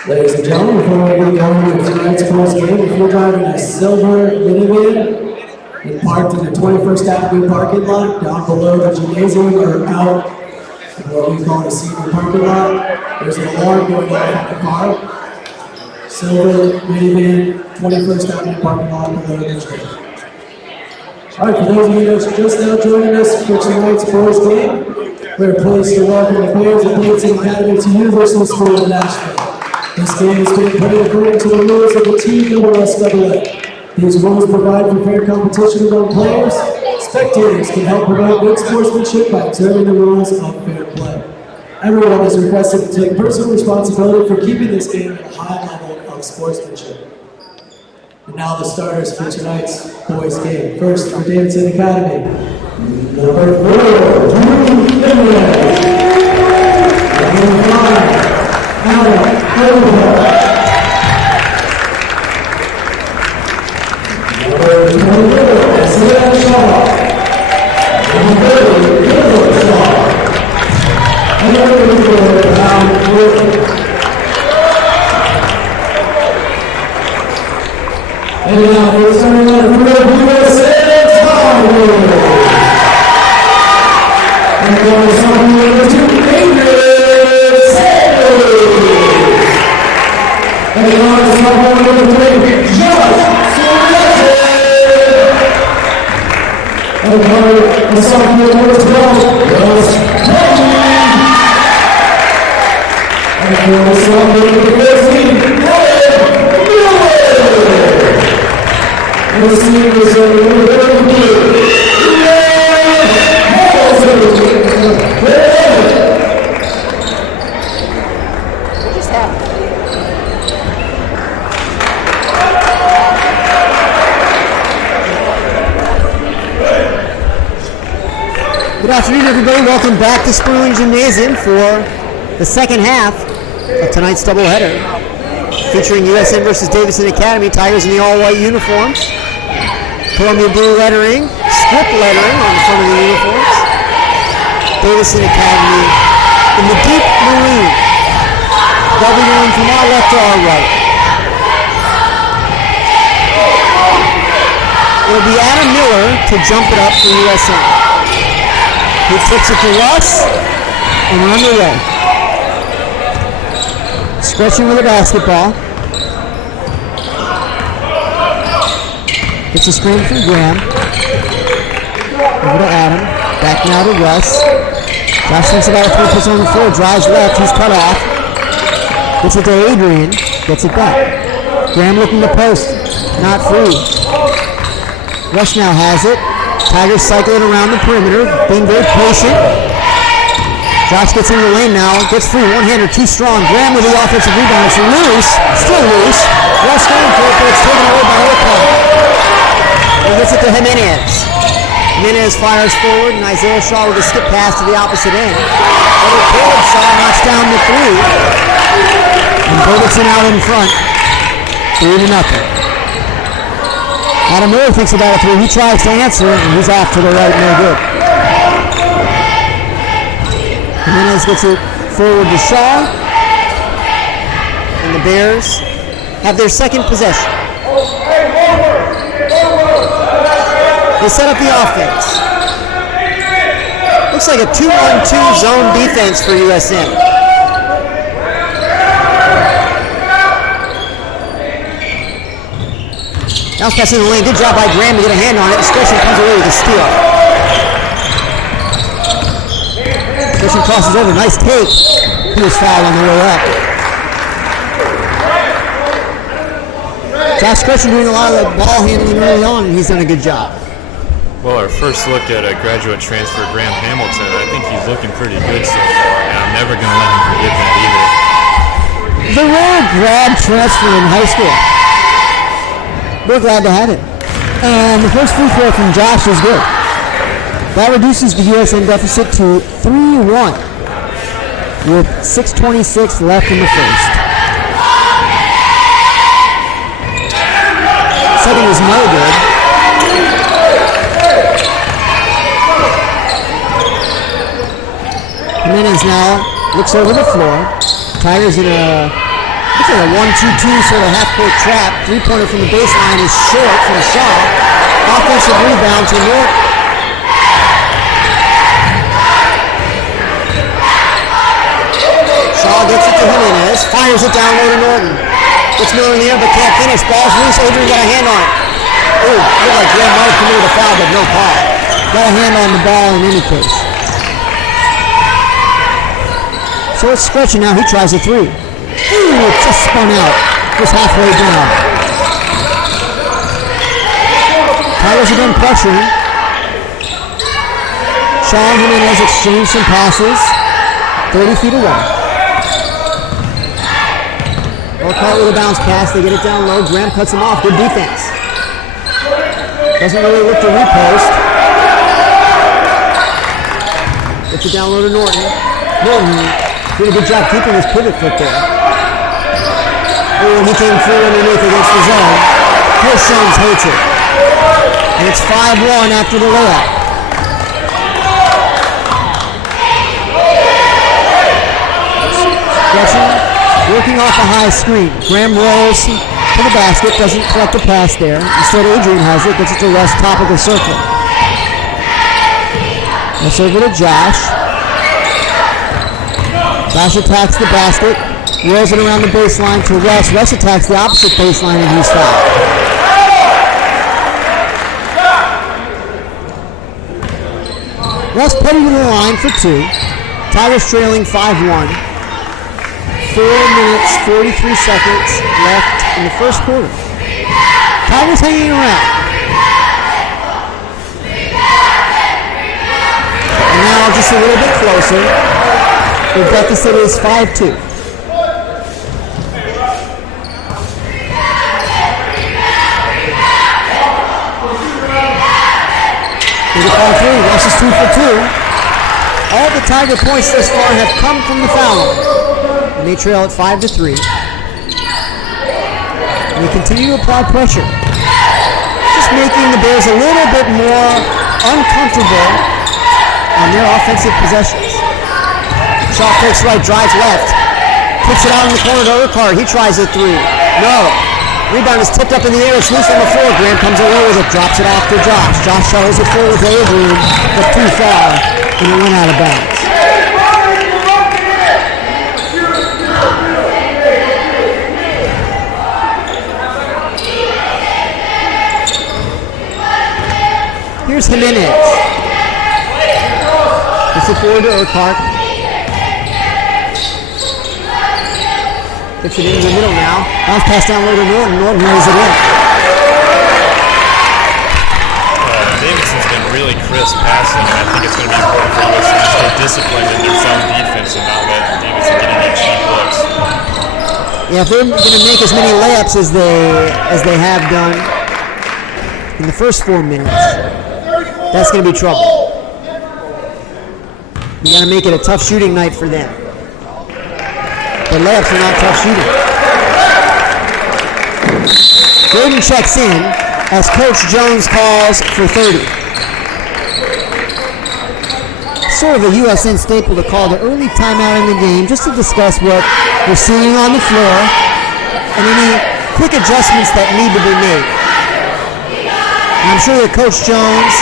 Ladies and gentlemen, before we get going with tonight's first game, if you're driving a silver minivan and parked in the 21st Avenue parking lot down below the gymnasium or out in what we call the senior parking lot, there's an alarm going off in the car. Silver minivan, 21st Avenue parking lot below the gym. All right, for those of you that are just now joining us for tonight's first game, we're pleased to welcome the Bears of Davidson Academy to Universal School in Nashville. This game is being played according to the rules of the TUSAA. These rules provide for fair competition among players. Spectators can help promote good sportsmanship by observing the rules of fair play. Everyone is requested to take personal responsibility for keeping this game at a high level of with sportsmanship. And now the starters for tonight's boys game. First for Davidson Academy, number 4, Drew Jimenez. Number 5, Alan Cooper. Number 24, Sarah Shaw. Number 30, Taylor Shaw. And number 34, Alan Cooper. And now for the starting lineup for USN Tigers. And now the starting number 2, David Sanders. And now the starting number 3, Josh Sylvester. And now the starting number 12, Josh Henry. And now the starting number 15, Ed Miller. And the seniors are number 32, What just happened? Good afternoon, everybody. Welcome back to Sperling Gymnasium for the second half of tonight's doubleheader, featuring USN versus Davidson Academy. Tigers in the all-white uniforms. Columbia blue lettering, script lettering on the front of the uniforms. Davidson Academy in the deep maroon. They'll be going from our left to our right. It'll be Adam Miller to jump it up for USN. He tips it to Russ, and we're underway. Stretching with a basketball. It's a screen from Graham. Over to Adam. Back now to Russ. Josh thinks about a 3 puts on the floor. Drives left. He's cut off. Gets it to Adrian. Gets it back. Graham looking to post. Not free. Rush now has it. Tigers cycling around the perimeter. Being very patient. Josh gets in the lane now. Gets free. One-hander too strong. Graham with the offensive rebound. It's loose. Still loose. Rush going for it, but it's taken away by O'Connor. He gets it to Jimenez. Jimenez fires forward, and Isaiah Shaw with a skip pass to the opposite end. Shaw knocks down the 3. And Davidson out in front. 3-0. Adam Miller thinks about a 3. He tries to answer, and he's off to the right, no good. Jimenez gets it forward to Shaw. And the Bears have their second possession. They set up the offense. Looks like a 2-1-2 zone defense for USN. Now it's passing the lane. Good job by Graham to get a hand on it. Discretion comes away with a steal. Discretion crosses over. Nice take. He was fouled on the way up. Josh Discretion doing a lot of the ball handling early on, and he's done a good job. Well, our first look at a graduate transfer, Graham Hamilton, I think he's looking pretty good so far, and I'm never going to let him forget that either. The rare grad transfer in high school. We're glad to have it. And the first free throw from Josh is good. That reduces the USN deficit to 3-1 with 6:26 left in the first. Second is no good. Jimenez now looks over the floor. Tigers in a 1-2-2 sort of half-court trap. 3-pointer from the baseline is short from Shaw. Offensive rebound to Norton. Shaw gets it to Jimenez. Fires it down low to Norton. Gets Miller in the air but can't finish. Ball's loose. Adrian got a hand on it. Ooh, looked like Graham might have committed a foul, but no call. Got a hand on the ball in any case. So it's stretching now. He tries a 3. Ooh, it just spun out. Just halfway down. Tigers again pressuring. Shaw and Jimenez exchange some passes. 30 feet away. Orcutt with a bounce pass. They get it down low. Graham cuts him off. Good defense. Doesn't really look to repost. Gets it down low to Norton. Norton did a good job keeping his pivot foot there. Oh, he came through underneath against the zone. Coach Jones hates it. And it's 5-1 after the layup. Gretchen working off a high screen. Graham rolls to the basket, doesn't collect the pass there. Instead, Adrian has it, gets it to Russ, top of the circle. That's over to Josh. Josh attacks the basket, rolls it around the baseline to Russ. Russ attacks the opposite baseline and he's fouled. Russ Petty to the line for 2. Tigers trailing 5-1. 4 minutes, 43 seconds left in the first quarter. Tigers hanging around. And now just a little bit closer. The deficit is 5-2. Russ is 2 for 2. All the Tiger points thus far have come from the foul line. And they trail at 5-3. And they continue to apply pressure. Just making the Bears a little bit more uncomfortable on their offensive possessions. Shaw takes right, drives left. Kicks it out in the corner to Urquhart. He tries a 3. No. Rebound is tipped up in the air. It's loose on the floor. Graham comes away with it. Drops it off to Josh. Josh shuttles it forward to Adrian, but too far, and it went out of bounds. Here's Jimenez. It's the forward to Urquhart. Gets it into the middle now. Bounce pass down low to Norton. Norton lays it in. Davidson's been really crisp passing, and I think it's going to be important for USN to stay disciplined in their zone defense and not let Davidson get any cheap looks. Yeah, if they're going to make as many layups as they have done in the first 4 minutes, that's going to be trouble. You got to make it a tough shooting night for them. But layups are not tough shooting. Gordon checks in as Coach Jones calls for 30. Sort of a USN staple to call the early timeout in the game just to discuss what we're seeing on the floor and any quick adjustments that need to be made. And I'm sure that Coach Jones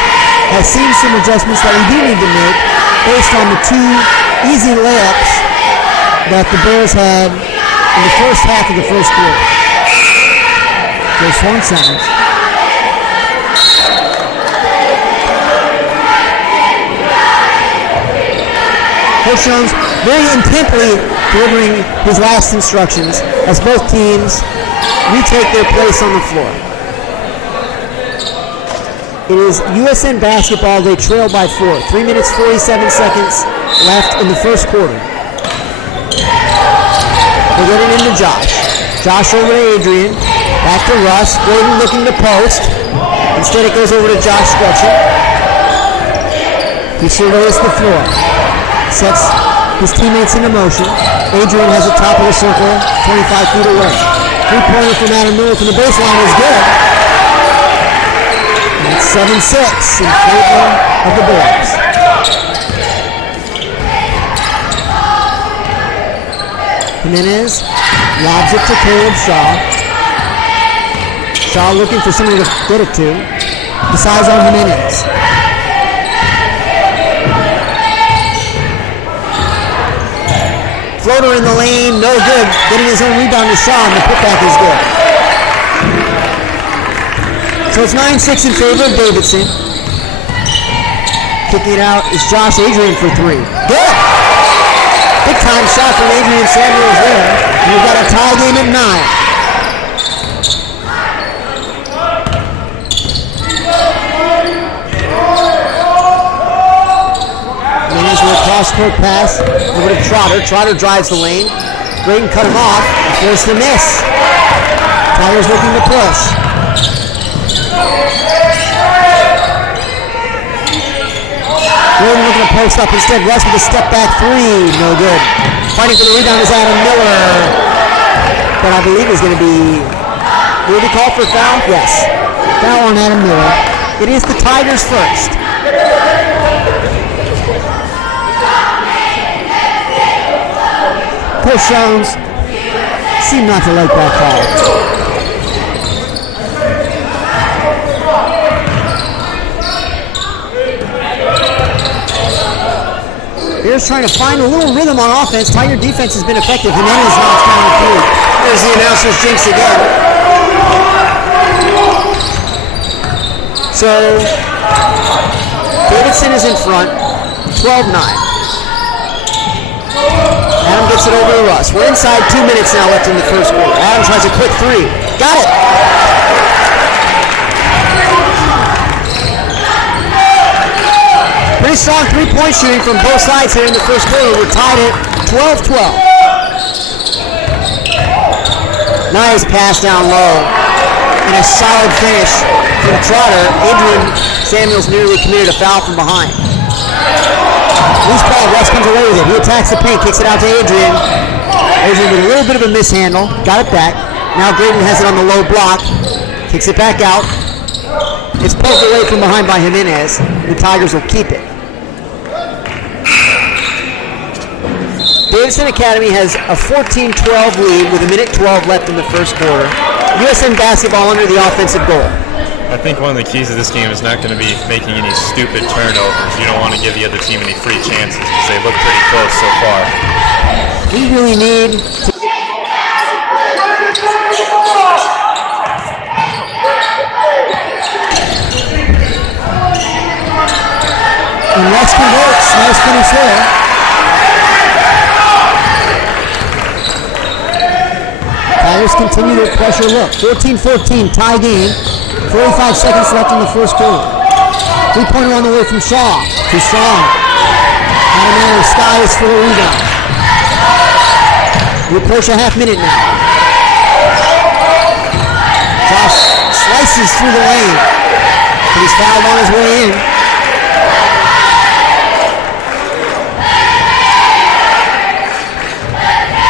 has seen some adjustments that we do need to make based on the 2 easy layups that the Bears had in the first half of the first quarter. There's one sentence. Coach Jones very intently delivering his last instructions as both teams retake their place on the floor. It is USN basketball. They trail by 4. 3 minutes, 47 seconds left in the first quarter. They get it into Josh. Josh over to Adrian. Back to Russ. Gordon looking to post. Instead it goes over to Josh Stretcher. He surveys the floor. Sets his teammates into motion. Adrian has the top of the circle, 25 feet away. 3-pointer from Adam Miller from the baseline is good. And it's 7-6 in favor of the Bears. Jimenez lobs it to Caleb Shaw. Shaw looking for somebody to get it to. Decides on Jimenez. Floater in the lane, no good. Getting his own rebound to Shaw, and the putback is good. So it's 9-6 in favor of Davidson. Kicking it out is Josh Adrian for 3. Good! Big time shot from Adrian Samuels there. And we've got a tie game at 9. Jimenez with a cross-court pass over to Trotter. Trotter drives the lane. Braden cut him off. Forced to miss. Tigers looking to push. Gordon looking to post up instead. Russ with a step back three. No good. Fighting for the rebound is Adam Miller. But I believe he's going to be... Will he call for foul? Yes. Foul on Adam Miller. It is the Tigers first. Coach Jones seemed not to like that call. Bears trying to find a little rhythm on offense. Tiger defense has been effective. Jimenez knocks down the three. There's the announcer's jinx again. So, Davidson is in front, 12-9. Adam gets it over to Russ. We're inside 2 minutes now left in the first quarter. Adam tries a quick three. Got it! Pretty strong three-point shooting from both sides here in the first quarter. We're tied at 12-12. Nice pass down low. And a solid finish from Trotter. Adrian Samuels nearly committed a foul from behind. Loose ball, Russ comes away with it. He attacks the paint, kicks it out to Adrian. Adrian with a little bit of a mishandle. Got it back. Now Graydon has it on the low block. Kicks it back out. It's poked away from behind by Jimenez. The Tigers will keep it. Davidson Academy has a 14-12 lead with 1:12 left in the first quarter. USN basketball under the offensive goal. I think one of the keys of this game is not going to be making any stupid turnovers. You don't want to give the other team any free chances because they look pretty close so far. We really need to... And Lex converts. Nice finish there. Tigers continue their pressure look. 14-14, tie game. 45 seconds left in the first quarter. Three-pointer on the way from Shaw. Too strong. Adam Miller skies for the rebound. We approach a half minute now. Josh slices through the lane. But he's fouled on his way in.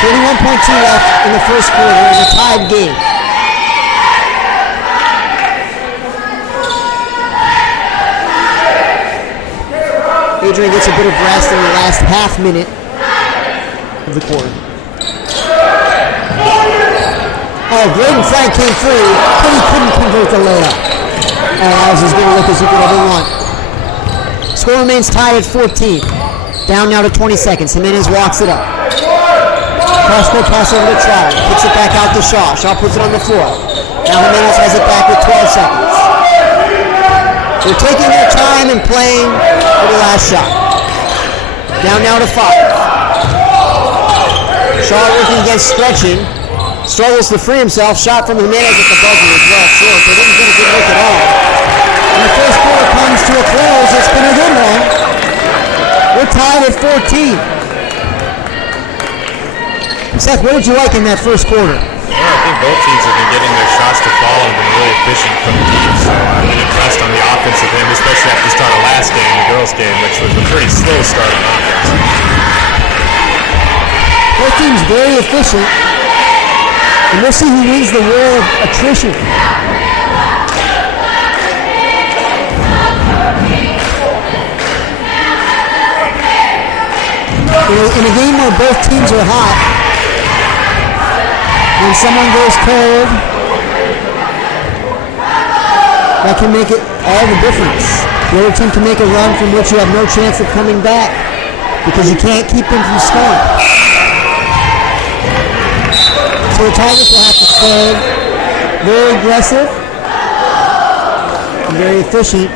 .2 left in the first quarter in a tied game. Adrian gets a bit of rest in the last half minute of the quarter. Oh, Graydon Frank came through, but he couldn't convert the layup. Oh, that was as good a look as he could ever want. Score remains tied at 14. Down now to 20 seconds. Jimenez walks it up. Cross-court pass over to Trotter. Kicks it back out to Shaw. Shaw puts it on the floor. Now Jimenez has it back with 12 seconds. They're taking their time and playing for the last shot. Down now to 5. Shaw working against stretching. Struggles to free himself. Shot from Jimenez at the buzzer as well. Short. They didn't get a good look at all. And the first quarter comes to a close. It's been a good one. We're tied at 14. Seth, what did you like in that first quarter? Well, I think both teams have been getting their shots to fall and been really efficient from deep. So I've been impressed on the offensive end, especially after the start of last game, the girls' game, which was a pretty slow start on offense. Both teams very efficient. And we'll see who wins the war of attrition. In a game where both teams are hot, when someone goes cold, that can make it all the difference. The other team can make a run from which you have no chance of coming back because you can't keep them from scoring. So the Tigers will have to stay very aggressive and very efficient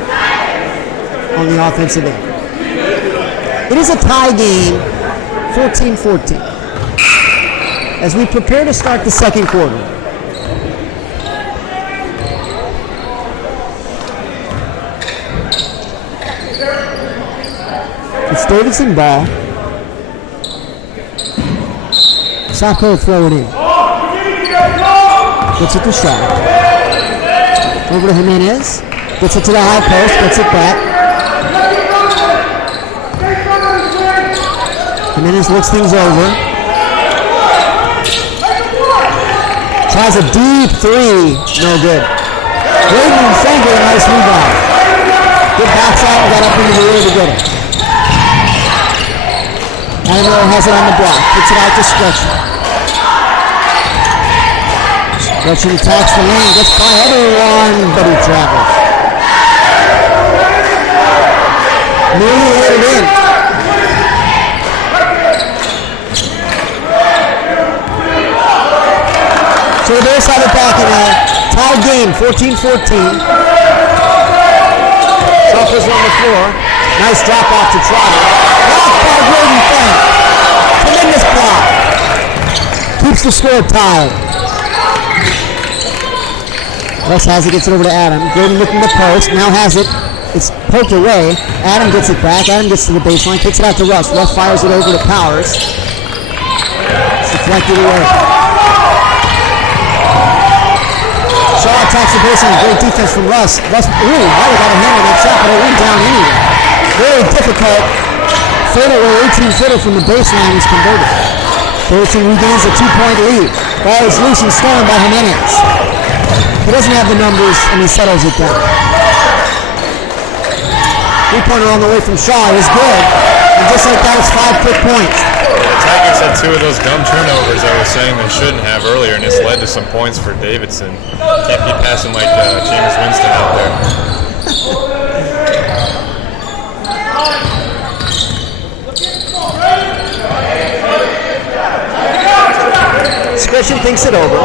on the offensive end. It is a tie game, 14-14. As we prepare to start the second quarter. It's Davidson ball. Sacco throw it in. Gets it to Shaw. Over to Jimenez. Gets it to the high post. Gets it back. Jimenez looks things over. Tries a deep three. No good. Graydon and Frank with a nice rebound. Good backs out and got up into the air to get it. Adamo has it on the block. Puts it out to Stretcher. Stretcher attacks the lane. Gets by everyone, but he travels. Nearly let it in. So the Bears have it back in a tied game, 14-14. Shuffles on the floor. Nice drop off to Trotter. Blocked by Graydon Fenn. Tremendous block. Keeps the score tied. Russ has it, gets it over to Adam. Graydon looking to post, now has it. It's poked away. Adam gets it back. Adam gets to the baseline, kicks it out to Russ. Russ fires it over to Powers. It's deflected away. Shaw attacks the baseline. Great defense from Russ. Russ, ooh, might have got a hand on that shot, but it went down anyway. Very difficult. Fadeaway 18-footer from the baseline was converted. Davidson regains a 2-point lead. Ball is loose and stolen by Jimenez. He doesn't have the numbers, and he settles it down. Three-pointer on the way from Shaw is good. And just like that, it's 5 quick points. Tigers had 2 of those dumb turnovers I was saying they shouldn't have earlier, and it's led to some points for Davidson. Can't be passing like James Winston out there. Scritchen thinks it over.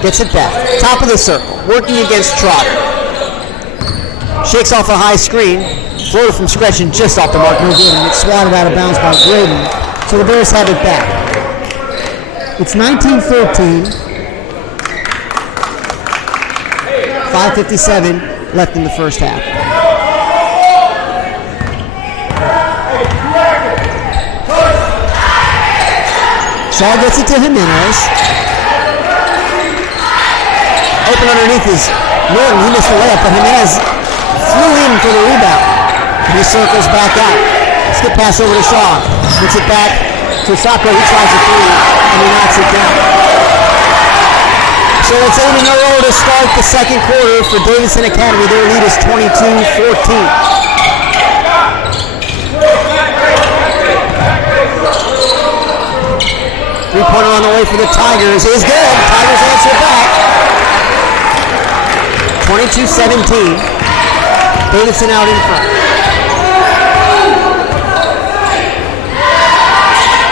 Gets it back. Top of the circle. Working against Trotter. Shakes off a high screen. Floater from Scritchen just off the mark. No good. And it's swatted out of bounds by Graydon. So the Bears have it back. It's 19-14. 5:57 left in the first half. Shaw gets it to Jimenez. Open underneath is Norton. He missed the layup, but Jimenez flew in for the rebound. He circles back out. Skip pass over to Shaw. Gets it back to Sacco. He tries a three, and he knocks it down. So it's 8 in a row to start the second quarter for Davidson Academy. Their lead is 22-14. Three-pointer on the way for the Tigers is good. Tigers answer back. 22-17. Davidson out in front.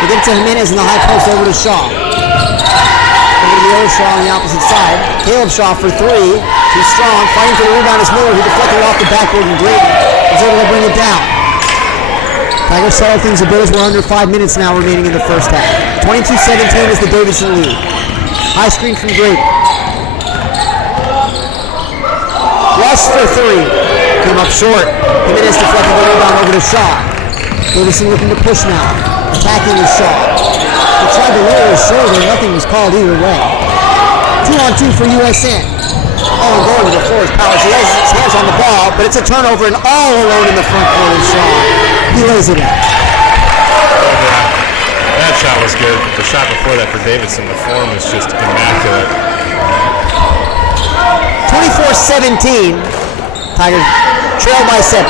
They get to Jimenez in the high post over to Shaw. Over to the other Shaw on the opposite side. Caleb Shaw for 3. Too strong. Fighting for the rebound is Miller, who deflected off the backboard, and Graydon is able to bring it down. Tigers settle things a bit as we're under 5 minutes now remaining in the first half. 22-17 is the Davidson lead. High screen from Graydon. Russ for 3. Came up short. Jimenez deflected the rebound over to Shaw. Davidson looking to push now. Attacking is Shaw. He tried to lower his shoulder. Nothing was called either way. 2-on-2 for USN. Oh, and going to the floor is Powers. He has his hands on the ball, but it's a turnover and all alone in the front court is Shaw. He lays it out. That shot was good. The shot before that for Davidson, the form was just immaculate. 24-17. Tigers trail by 7.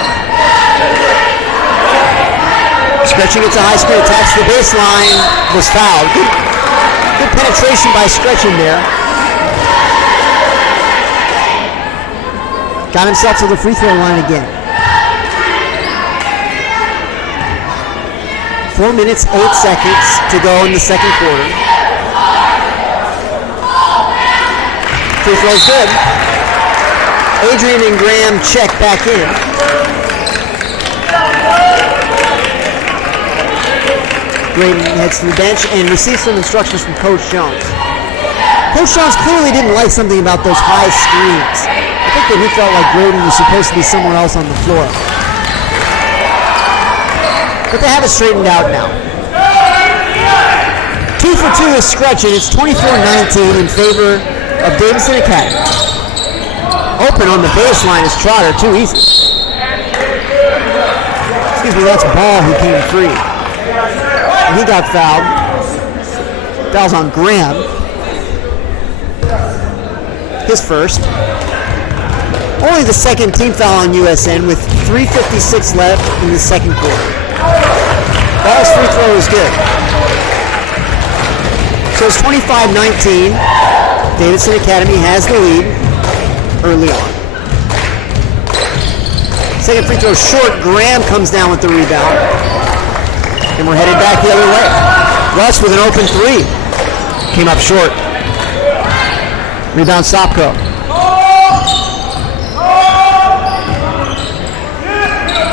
Scretchen gets a high screen, attacks the baseline, was fouled. Good penetration by Scretchen there. Got himself to the free throw line again. 4 minutes, 8 seconds to go in the second quarter. Free throw's good. Adrian and Graham check back in. Graydon heads to the bench and receives some instructions from Coach Jones. Coach Jones clearly didn't like something about those high screens. I think that he felt like Graydon was supposed to be somewhere else on the floor. But they have it straightened out now. 2 for 2 is Scretchen. It's 24-19 in favor of Davidson Academy. Open on the baseline is Trotter. Too easy. Excuse me, that's Ball who came free. He got fouled. Foul's on Graham. His first. Only the second team foul on USN with 3:56 left in the second quarter. Ball's free throw is good. So it's 25-19. Davidson Academy has the lead early on. Second free throw short. Graham comes down with the rebound. And we're headed back the other way. Russ with an open three. Came up short. Rebound Sopko.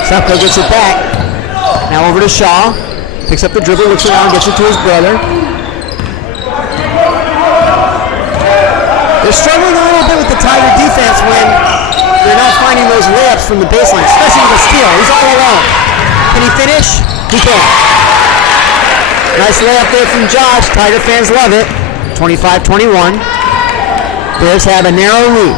Sopko gets it back. Now over to Shaw. Picks up the dribble, looks around, gets it to his brother. They're struggling a little bit with the Tiger defense when they're not finding those layups from the baseline, especially the steal. He's all alone. Can he finish? He can. Nice layup there from Josh. Tiger fans love it. 25-21. Bears have a narrow lead.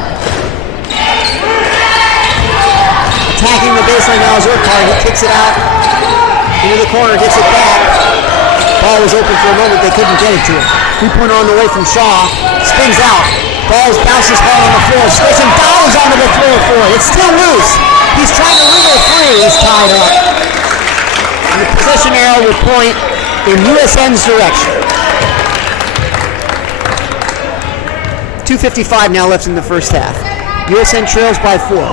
Attacking the baseline now is Urquhart. He kicks it out into the corner, gets it back. Ball was open for a moment. They couldn't get it to him. 3-pointer on the way from Shaw. Spins out. Ball bounces hard on the floor. Station dives onto the floor for it. It's still loose. He's trying to wiggle free. He's tied up. And the possession arrow will point in USN's direction. 2:55 now left in the first half. USN trails by 4.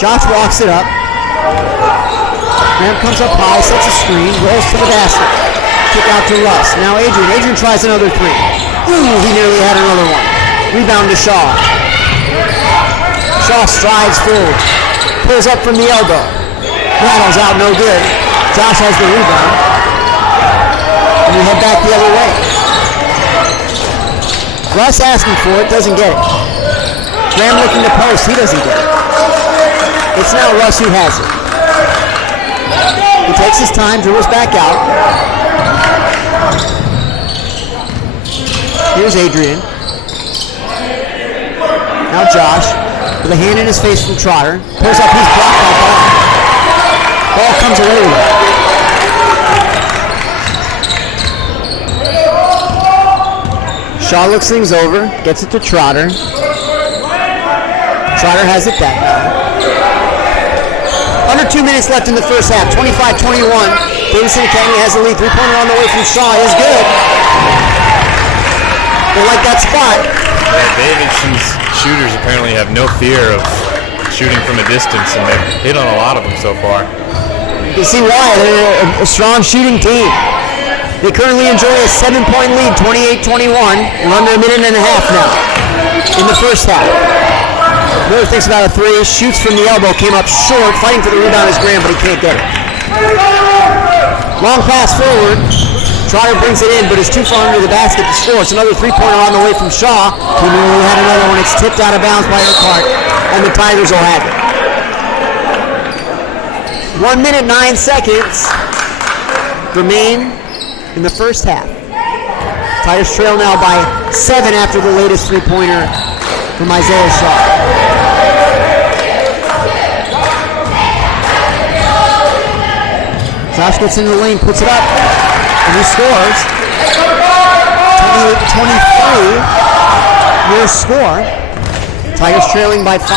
Josh walks it up. Graham comes up high, sets a screen, rolls to the basket. Kick out to Russ. Now Adrian. Adrian tries another three. Ooh, he nearly had another one. Rebound to Shaw. Shaw strides forward. Pulls up from the elbow. Rattles out, no good. Josh has the rebound. And we head back the other way. Russ asking for it, doesn't get it. Graham looking to post, he doesn't get it. It's now Russ who has it. He takes his time, dribbles back out. Here's Adrian. Now Josh, with a hand in his face from Trotter. Pulls up, he's blocked by Ball. Ball comes away with it. Shaw looks things over, gets it to Trotter. Trotter has it back now. Under 2 minutes left in the first half, 25-21. Davidson Academy has the lead. 3-pointer on the way from Shaw is good. They like that spot. Yeah, Davidson's shooters apparently have no fear of shooting from a distance, and they've hit on a lot of them so far. You can see why. They're a strong shooting team. They currently enjoy a 7-point lead, 28-21. We're under a minute and a half now in the first half. Miller thinks about a three, shoots from the elbow, came up short, fighting for the rebound is Graham, but he can't get it. Long pass forward. Trotter brings it in, but is too far under the basket to score. It's another 3-pointer on the way from Shaw. He nearly had another one. It's tipped out of bounds by Urquhart, and the Tigers will have it. 1 minute, 9 seconds remain in the first half. Tigers trail now by 7 after the latest 3-pointer from Isaiah Shaw. Josh gets into the lane, puts it up, and he scores. 28-23, near score. Tigers trailing by 5.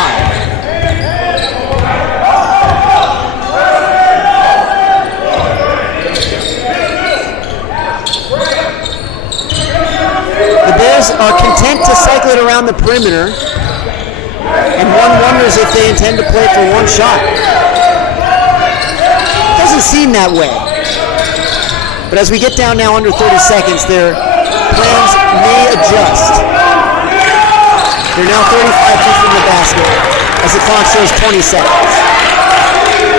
The Bears are content to cycle it around the perimeter, and one wonders if they intend to play for one shot. Doesn't seem that way. But as we get down now under 30 seconds, their plans may adjust. They're now 35 feet from the basket as the clock shows 20 seconds.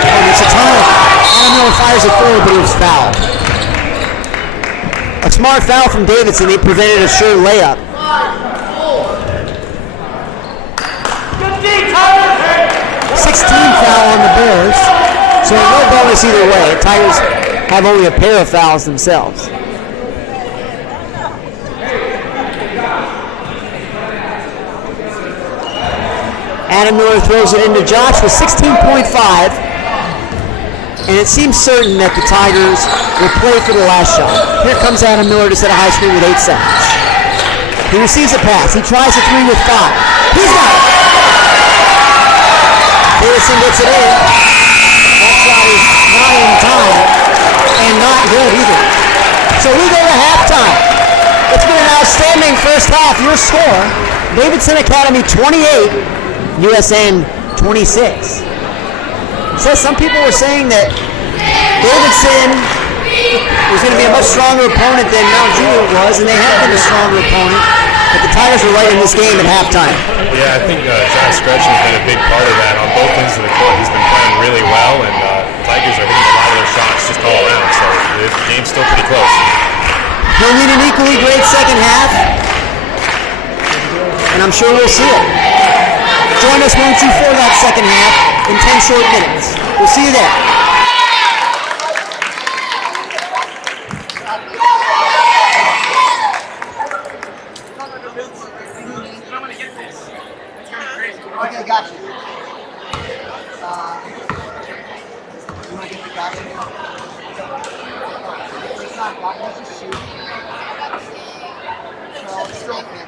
And it's a time. Adam Miller fires it forward, but he was fouled. A smart foul from Davidson. They prevented a sure layup. 6 pointless either way. The Tigers have only a pair of fouls themselves. Adam Miller throws it into Josh with 16.5. And it seems certain that the Tigers will play for the last shot. Here comes Adam Miller to set a high screen with 8 seconds. He receives a pass. He tries a 3 with 5. He's got it. Davidson gets it in. That shot is not in time and not good either. So we go to halftime. It's been an outstanding first half. Your score, Davidson Academy 28, USN 26. So some people were saying that Davidson was going to be a much stronger opponent than Mount Juliet was, and they have been a stronger opponent, but the Tigers were right in this game at halftime. Yeah, I think Josh Gretchen has been a big part of that on both ends of the court. He's been playing really well, and the Tigers are hitting a lot of their shots just all around, so the game's still pretty close. We'll need an equally great second half, and I'm sure we'll see it. Join us, won't you, for that second half in 10 short minutes. We'll see you there. Okay, gotcha. You want to get the gotcha? It's not gotcha, let's just shoot. So it's still a fan.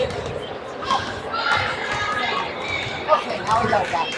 Okay, now we got it back.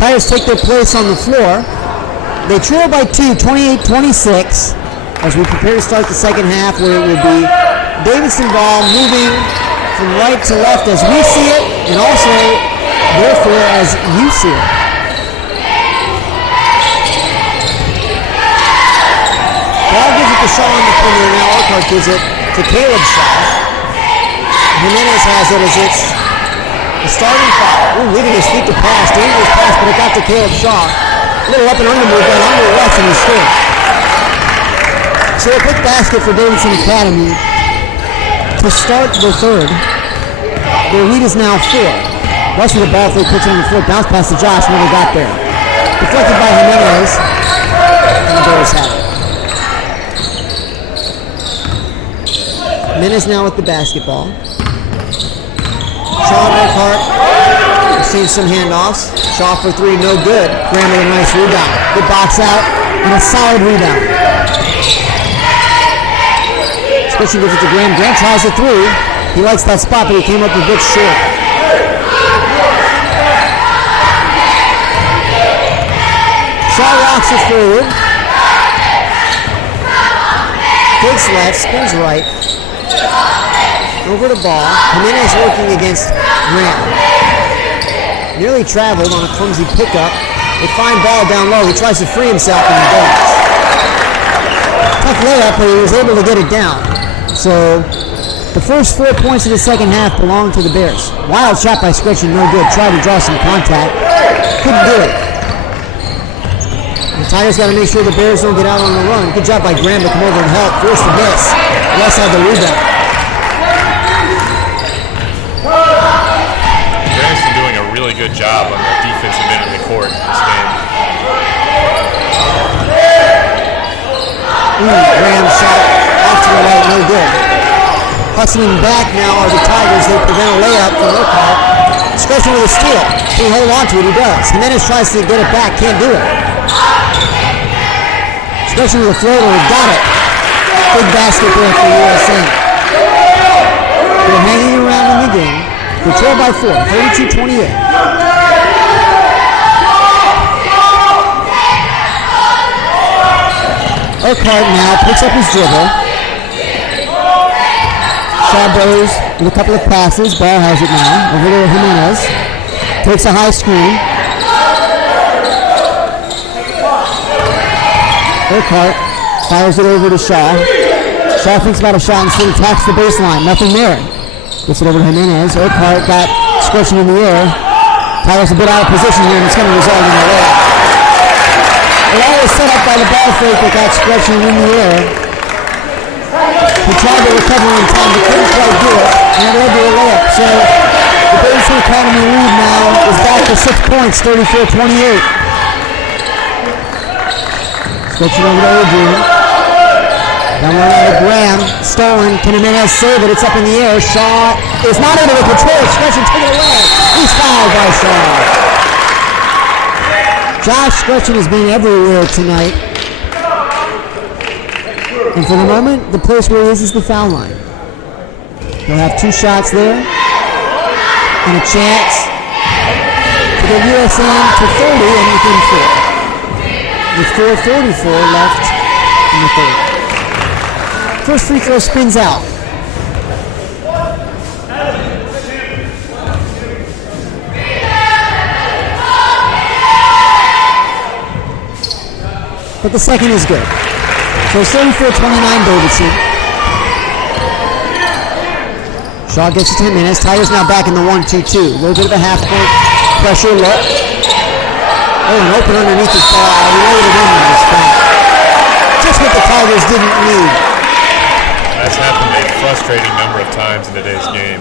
Tigers take their place on the floor. They trail by 2, 28-26, as we prepare to start the second half, where it will be Davidson ball moving from right to left as we see it, and also their 4 as you see it. Ball gives it to Shaw on the perimeter. Now Urquhart gives it to Caleb Shaw. Jimenez has it as it's the starting foul. Ooh, leaving his feet to pass. Dangerous pass, but it got to Caleb Shaw. A little up and under move, but under left, and he scored. So a quick basket for Davidson Academy to start the third. Their lead is now 4. Rush with the ball, puts it on the floor, bounce pass to Josh, never got there. Deflected by Jimenez, and the Bears have it. Jimenez now with the basketball. Shaw and Urquhart exchange some handoffs. Shaw for 3, no good. Graham with a nice rebound. Good box out, and a solid rebound. Switching gives it to Graham. Graham tries a 3. He likes that spot, but he came up a bit short. Shaw rocks it forward. Takes left, spins right. Over the ball. Jimenez working against Graham. Nearly traveled on a clumsy pickup. A fine ball down low. He tries to free himself, and he does. Tough layup, but he was able to get it down. So the first 4 points of the second half belong to the Bears. Wild shot by Scritchen, no good. Tried to draw some contact. Couldn't do it. The Tigers got to make sure the Bears don't get out on the run. Good job by Graham to come over and help. Forced the miss. West had the rebound. Graham's been doing a really good job on the defensive end of the court this game. Graham shot off to the right, no good. Hustling back now are the Tigers. They prevent a layup from Urquhart. Scritchen with a steal. Can he hold on to it? He does. Jimenez tries to get it back. Can't do it. Scritchen with a floater. Got it. Big basket there for USN. They're hanging around in the game. They're 12 by 4. 32-28. Urquhart now picks up his dribble. Shaw blows with a couple of passes. Ball has it now. Over to Jimenez. Takes a high screen. Urquhart fires it over to Shaw. Shaw thinks about a shot and still attacks the baseline. Nothing there. Gets it over to Jimenez. Urquhart got Scritchen in the air. Tyler's a bit out of position here, and it's going to result in a layup. It all was set up by the ball fake that got Scritchen in the air. He tried to recover in time, but couldn't quite do it, and it led to a layup. So the Davidson Academy lead now is back to 6 points, 34-28. Scritchen over to Adrian. Down one out of Graham. Stolen. Can Jimenez save it? It's up in the air. Shaw is not able to control it. Scritchen took it away. He's fouled by Shaw. Josh Scritchen has been everywhere tonight. And for the moment, the place where he is the foul line. He'll have 2 shots there. And a chance to get USN to 30 and within 4. With 4:44 left in the third. First free throw spins out. But the second is good. So 34-29 Davidson. Shaw gets it to Jimenez. Tigers now back in the 1-2-2. A little bit of a half-point pressure look. Oh, an open underneath his ball. He laid it in on his foul. Just what the Tigers didn't need. That's happened a frustrating number of times in today's game.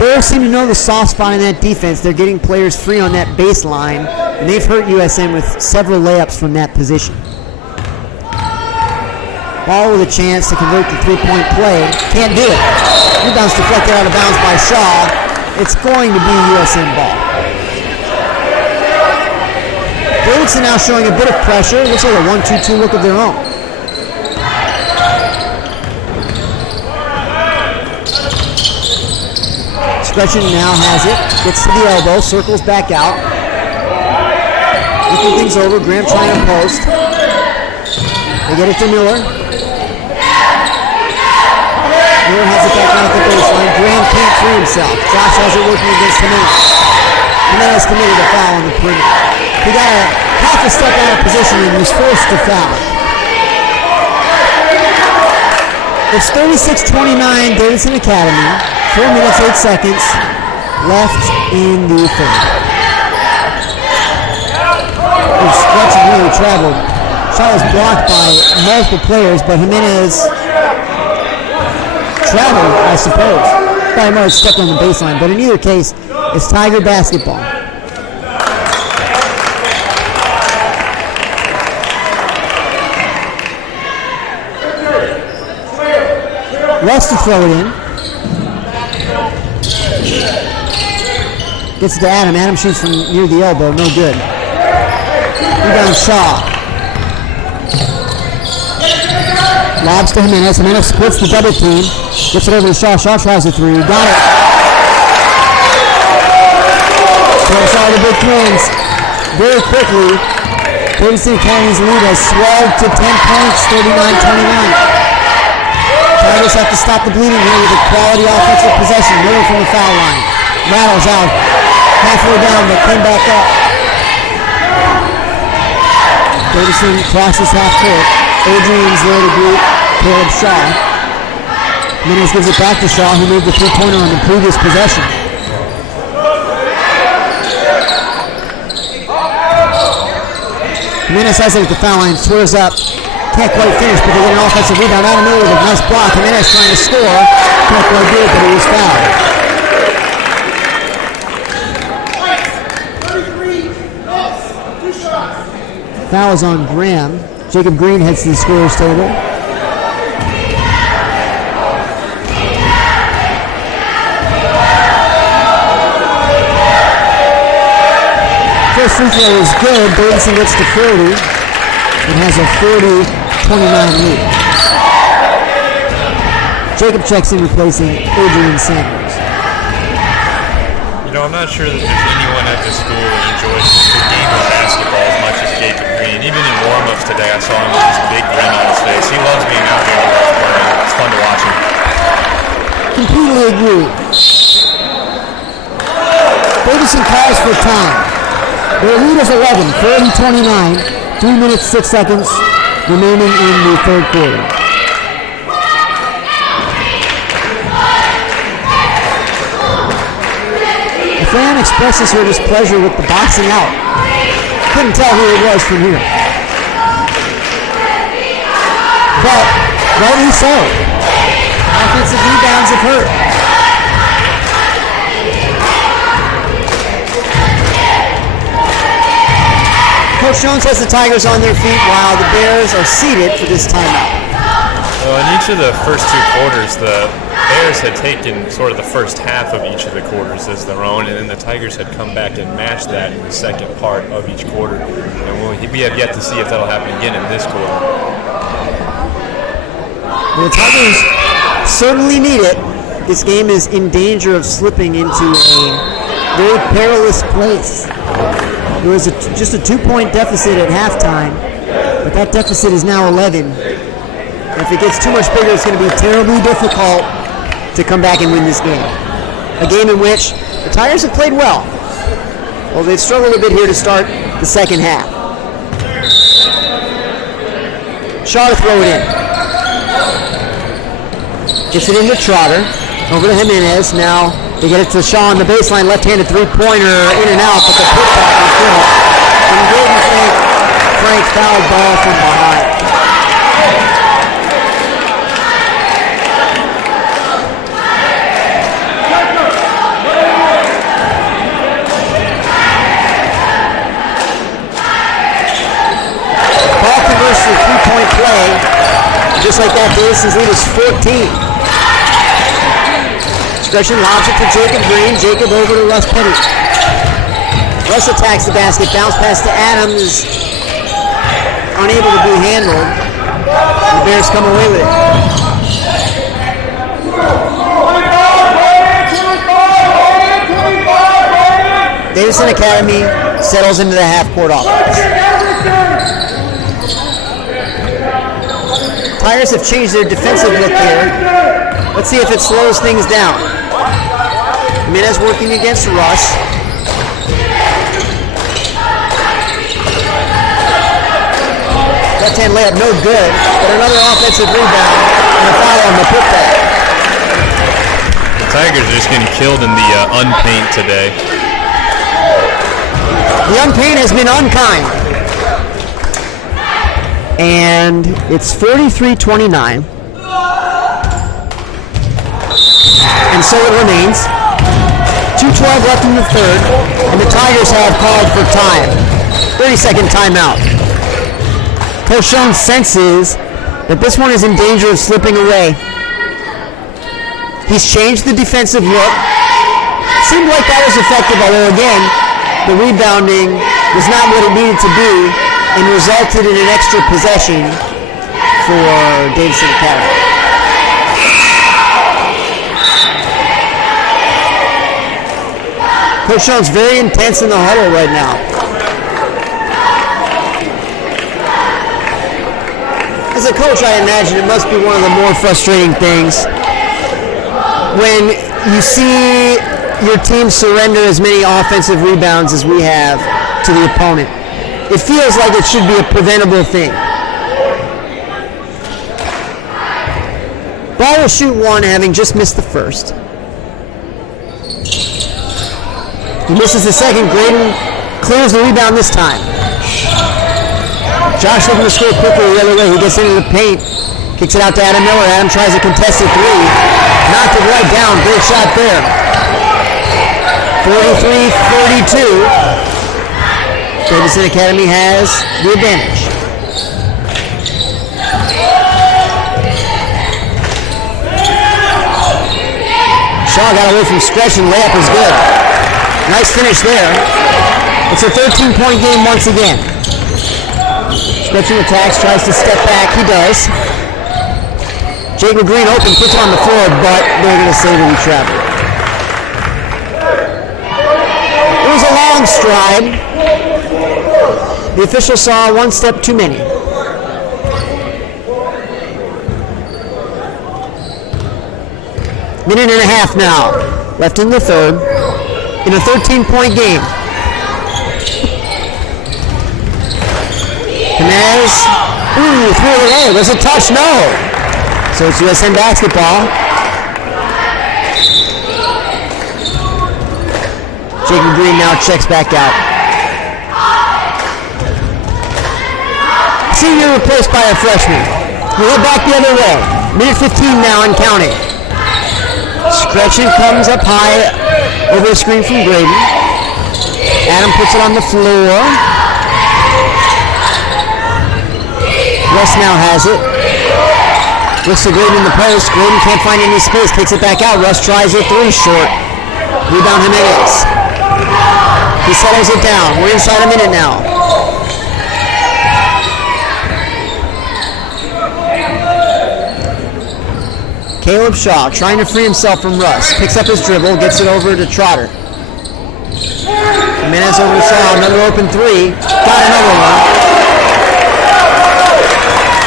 Bears seem to know the soft spot in that defense. They're getting players free on that baseline, and they've hurt USN with several layups from that position. Ball with a chance to convert the three-point play. Can't do it. Rebound's deflected out of bounds by Shaw. It's going to be USN ball. Davidson now showing a bit of pressure. Looks like a 1-2-2 look of their own. Scritchen now has it. Gets to the elbow. Circles back out. Looking things over. Graham trying to post. They get it to Miller. Miller has it back down at the baseline. Graham can't free himself. Josh has it working against Jimenez. Jimenez committed a foul on the perimeter. He got a half a step out of position and was forced to foul. It's 36-29 Davidson Academy. 4 minutes, 8 seconds left in the third. Stretch really traveled. Shot was blocked by multiple players, but Jimenez traveled, I suppose. Probably might have stepped on the baseline, but in either case, it's Tiger basketball. Russ to throw it in. Gets it to Adam. Adam shoots from near the elbow. No good. Rebound Shaw. Lobs to Jimenez. Jimenez splits the double team. Gets it over to Shaw. Shaw tries a three. Got it. Throws all the big twins. Very quickly, Davidson Academy's lead has swelled to 10 points, 39-29. Tigers have to stop the bleeding here with a quality offensive possession. Miller from the foul line. Rattles out. Halfway down, but came back up. Davidson crosses half court. Adrian's there to greet Caleb Shaw. Jimenez gives it back to Shaw, who made the three-pointer on the previous possession. Jimenez has it at the foul line, swears up. Can't quite finish, but they get an offensive rebound. Out of Miller with a nice block. Jimenez trying to score. Can't quite do it, but he was fouled. Foul is on Graham. Jacob Green heads to the scorer's table. First free throw is good. Davidson gets to 40. It has a 40-29 lead. Jacob checks in, replacing Adrian Sanders. You know, I'm not sure that there's anyone at this school that enjoys the game of basketball as much as Jacob Green. Even in warm-ups today, I saw him with this big grin on his face. He loves being out here in the Burning. It's fun to watch him. Completely agree. Davidson calls for time. Their lead is 11, 40-29. 3 minutes, 6 seconds remaining in the third quarter. The fan expresses her displeasure with the boxing out. Couldn't tell who it was from here. But, rightly so. Offensive rebounds have hurt. Coach Jones has the Tigers on their feet while the Bears are seated for this timeout. Well, in each of the first two quarters, the Bears had taken sort of the first half of each of the quarters as their own, and then the Tigers had come back and matched that in the second part of each quarter. And we have yet to see if that'll happen again in this quarter. The Tigers certainly need it. This game is in danger of slipping into a very perilous place. There was just a 2-point deficit at halftime, but that deficit is now 11. And if it gets too much bigger, it's going to be terribly difficult to come back and win this game. A game in which the Tigers have played well. Well, they've struggled a bit here to start the second half. Shaw to throw it in. Gets it into Trotter. Over to Jimenez. Now they get it to Shaw on the baseline. Left-handed three-pointer in and out, but the putback is good. And didn't think Frank fouled ball from behind. Ball converts to a three-point play. Just like that, Davison's lead is 14. Discretion lobs it to Jacob Green. Jacob over to Russ Petty. Russ attacks the basket. Bounce pass to Adams. Unable to be handled. The Bears come away with it. Davidson Academy settles into the half-court offense. Tigers have changed their defensive look here. Let's see if it slows things down. Jimenez working against Russ. Left-hand layup, no good. But another offensive rebound and a foul on the putback. The Tigers are just getting killed in the unpaint today. The unpaint has been unkind. And it's 43-29. And so it remains. 2:12 left in the third, and the Tigers have called for time. 30-second timeout. Coach Jones senses that this one is in danger of slipping away. He's changed the defensive look. Seemed like that was effective, although again, the rebounding was not what it needed to be and resulted in an extra possession for Davidson Academy. Coach Jones very intense in the huddle right now. As a coach, I imagine it must be one of the more frustrating things when you see your team surrender as many offensive rebounds as we have to the opponent. It feels like it should be a preventable thing. Ball will shoot one, having just missed the first. He misses the second. Graydon clears the rebound this time. Josh looking to score quickly the other way. He gets into the paint. Kicks it out to Adam Miller. Adam tries a contested three. Knocked it right down. Great shot there. 43-32. Davidson Academy has the advantage. Shaw got away from Scretch and layup is good. Nice finish there. It's a 13-point game once again. Scretching attacks, tries to step back. He does. Jacob Green open, puts it on the floor, but they're going to say that he traveled. It was a long stride. The official saw one step too many. Minute and a half now left in the third in a 13-point game. Jimenez, threw it away. Was it touch? No. So it's USN basketball. Jacob Green now checks back out. Senior replaced by a freshman. We head back the other way. Minute 15 now and counting. Scretchen comes up high over a screen from Graydon. Adam puts it on the floor. West now has it. Looks to Graydon in the post. Graydon can't find any space. Takes it back out. Russ tries a three short. Rebound Jimenez. He settles it down. We're inside a minute now. Caleb Shaw trying to free himself from Russ. Picks up his dribble, gets it over to Trotter. Jimenez over to Shaw, another open three. Got another one.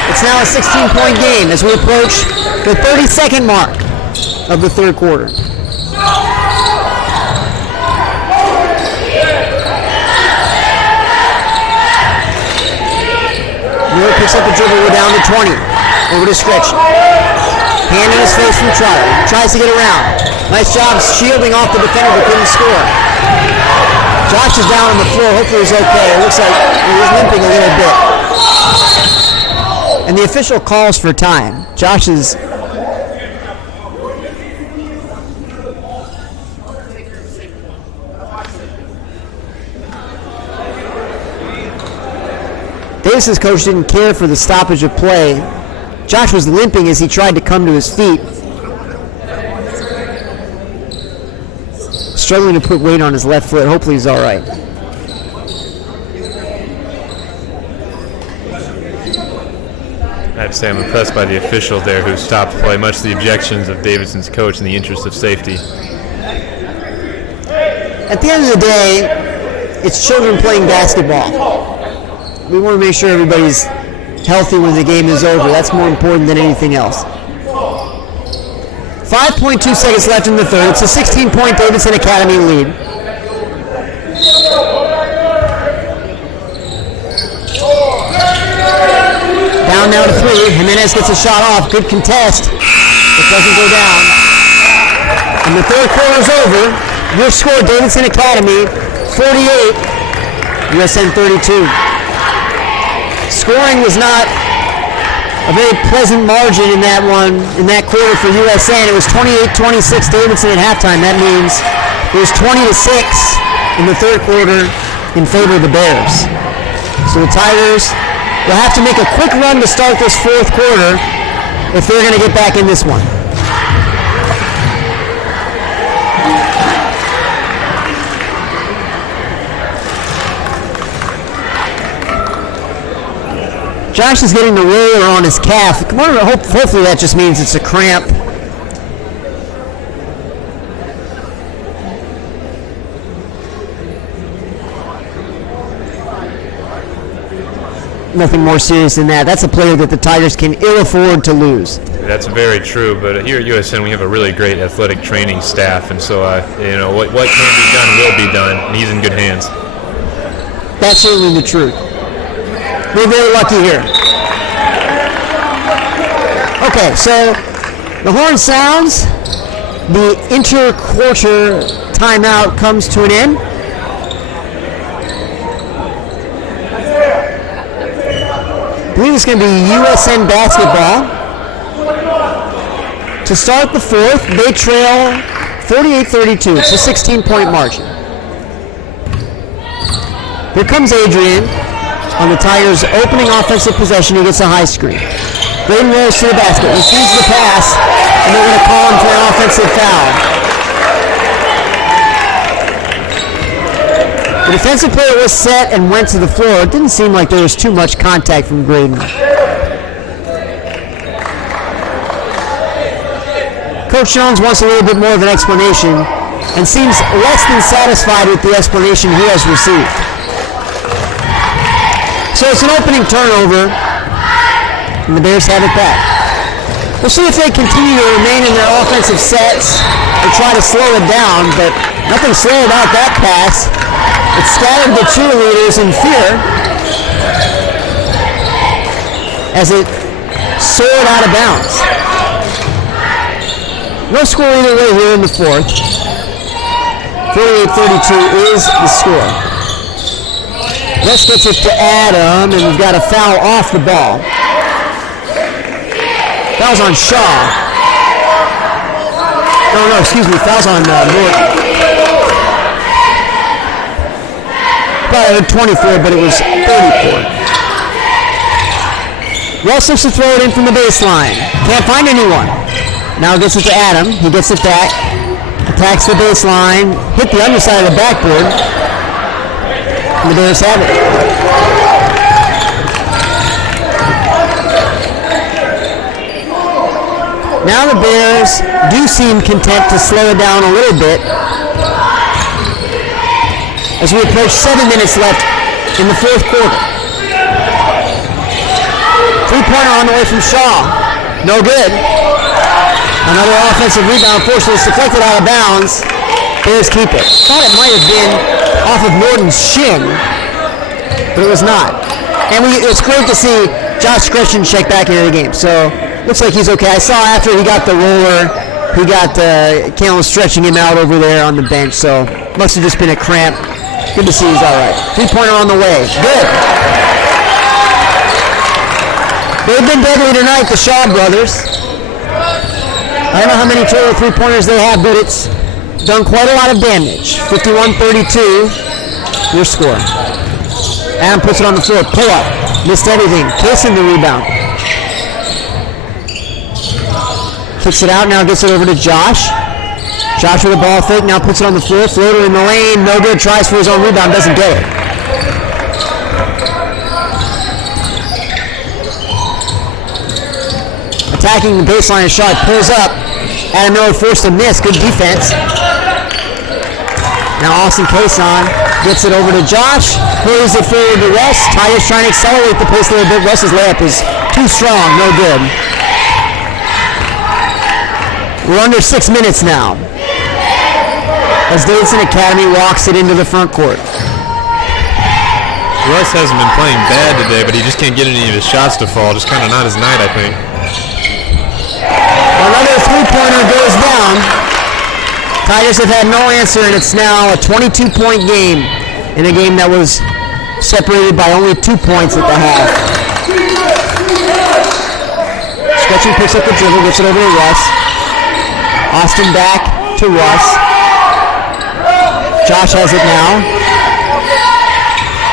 It's now a 16-point game as we approach the 32nd mark of the third quarter. Miller picks up the dribble, we're down to 20. Over to Stretch. Hand in his face from Trotter. Tries to get around. Nice job shielding off the defender but couldn't score. Josh is down on the floor. Hopefully he's okay. It looks like he's limping a little bit. And the official calls for time. Josh is... Davis's coach didn't care for the stoppage of play. Josh was limping as he tried to come to his feet. Struggling to put weight on his left foot. Hopefully he's all right. I have to say I'm impressed by the official there who stopped play, much to the objections of Davidson's coach in the interest of safety. At the end of the day, it's children playing basketball. We want to make sure everybody's healthy when the game is over. That's more important than anything else. 5.2 seconds left in the third. It's a 16-point Davidson Academy lead. Giannis gets a shot off. Good contest. It doesn't go down. And the third quarter is over. Your score, Davidson Academy, 48, USN 32. Scoring was not a very pleasant margin in that one, in that quarter for USN. It was 28-26 Davidson at halftime. That means it was 20-6 in the third quarter in favor of the Bears. So the Tigers will have to make a quick run to start this fourth quarter if they're going to get back in this one. Josh is getting the roller on his calf. Hopefully that just means it's a cramp. Nothing more serious than that. That's a player that the Tigers can ill afford to lose. That's very true, but here at USN we have a really great athletic training staff, and so what can be done will be done, and he's in good hands. That's certainly the truth. We're very lucky here. Okay, so the horn sounds. The inter-quarter timeout comes to an end. I believe it's going to be USN basketball. To start the fourth, they trail 48-32. It's a 16-point margin. Here comes Adrian on the Tigers' opening offensive possession. He gets a high screen. Braden rolls to the basket, receives the pass, and they're going to call him for an offensive foul. The defensive player was set and went to the floor. It didn't seem like there was too much contact from Graydon. Coach Jones wants a little bit more of an explanation and seems less than satisfied with the explanation he has received. So it's an opening turnover, and the Bears have it back. We'll see if they continue to remain in their offensive sets or try to slow it down, but nothing slow about that pass. It scattered the cheerleaders in fear as it soared out of bounds. No score either way here in the fourth. 48-32 is the score. West gets it to Adam, and we've got a foul off the ball. Foul's on Shaw. No, excuse me, foul's on Norton. Probably 24, but it was 34. West looks to throw it in from the baseline. Can't find anyone. Now gets it to Adam. He gets it back. Attacks the baseline. Hit the underside of the backboard. And the Bears have it. Now the Bears do seem content to slow it down a little bit as we approach 7 minutes left in the fourth quarter. Three-pointer on the way from Shaw. No good. Another offensive rebound. Unfortunately, it's deflected out of bounds. Bears keep it. Thought it might have been off of Norton's shin, but it was not. And it's great to see Josh Gretchen check back into the game. So looks like he's okay. I saw after he got the roller, he got Kalen stretching him out over there on the bench. So must have just been a cramp. Good to see he's all right. Three-pointer on the way. Good. They've been deadly tonight, the Shaw brothers. I don't know how many total three-pointers they have, but it's done quite a lot of damage. 51-32, your score. Adam puts it on the floor. Pull up. Missed everything. Kaysen the rebound. Kicks it out, now gets it over to Josh. Josh with a ball fake, now puts it on the floor. Floater in the lane, no good. Tries for his own rebound, doesn't get it. Attacking the baseline shot, pulls up. Adam Miller forced a miss, good defense. Now Austin Kaysen gets it over to Josh. Hurries it forward to Russ. Tigers trying to accelerate the pace a little bit. Russ's layup is too strong, no good. We're under 6 minutes now as Davidson Academy walks it into the front court. Russ hasn't been playing bad today, but he just can't get any of his shots to fall. Just kind of not his night, I think. three-pointer goes down. Tigers have had no answer, and it's now a 22-point game in a game that was separated by only 2 points at the half. Stretching picks up the dribble, gets it over to Russ. Austin back to Russ. Josh has it now.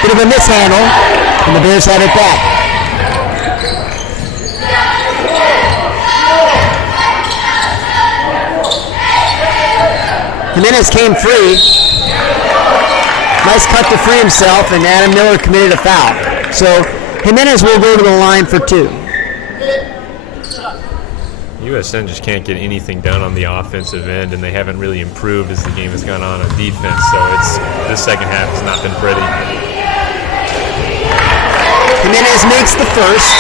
Bit of a mishandle, and the Bears have it back. Jimenez came free. Nice cut to free himself, and Adam Miller committed a foul. So Jimenez will go to the line for 2. USN just can't get anything done on the offensive end, and they haven't really improved as the game has gone on defense. So this second half has not been pretty. Jimenez makes the first.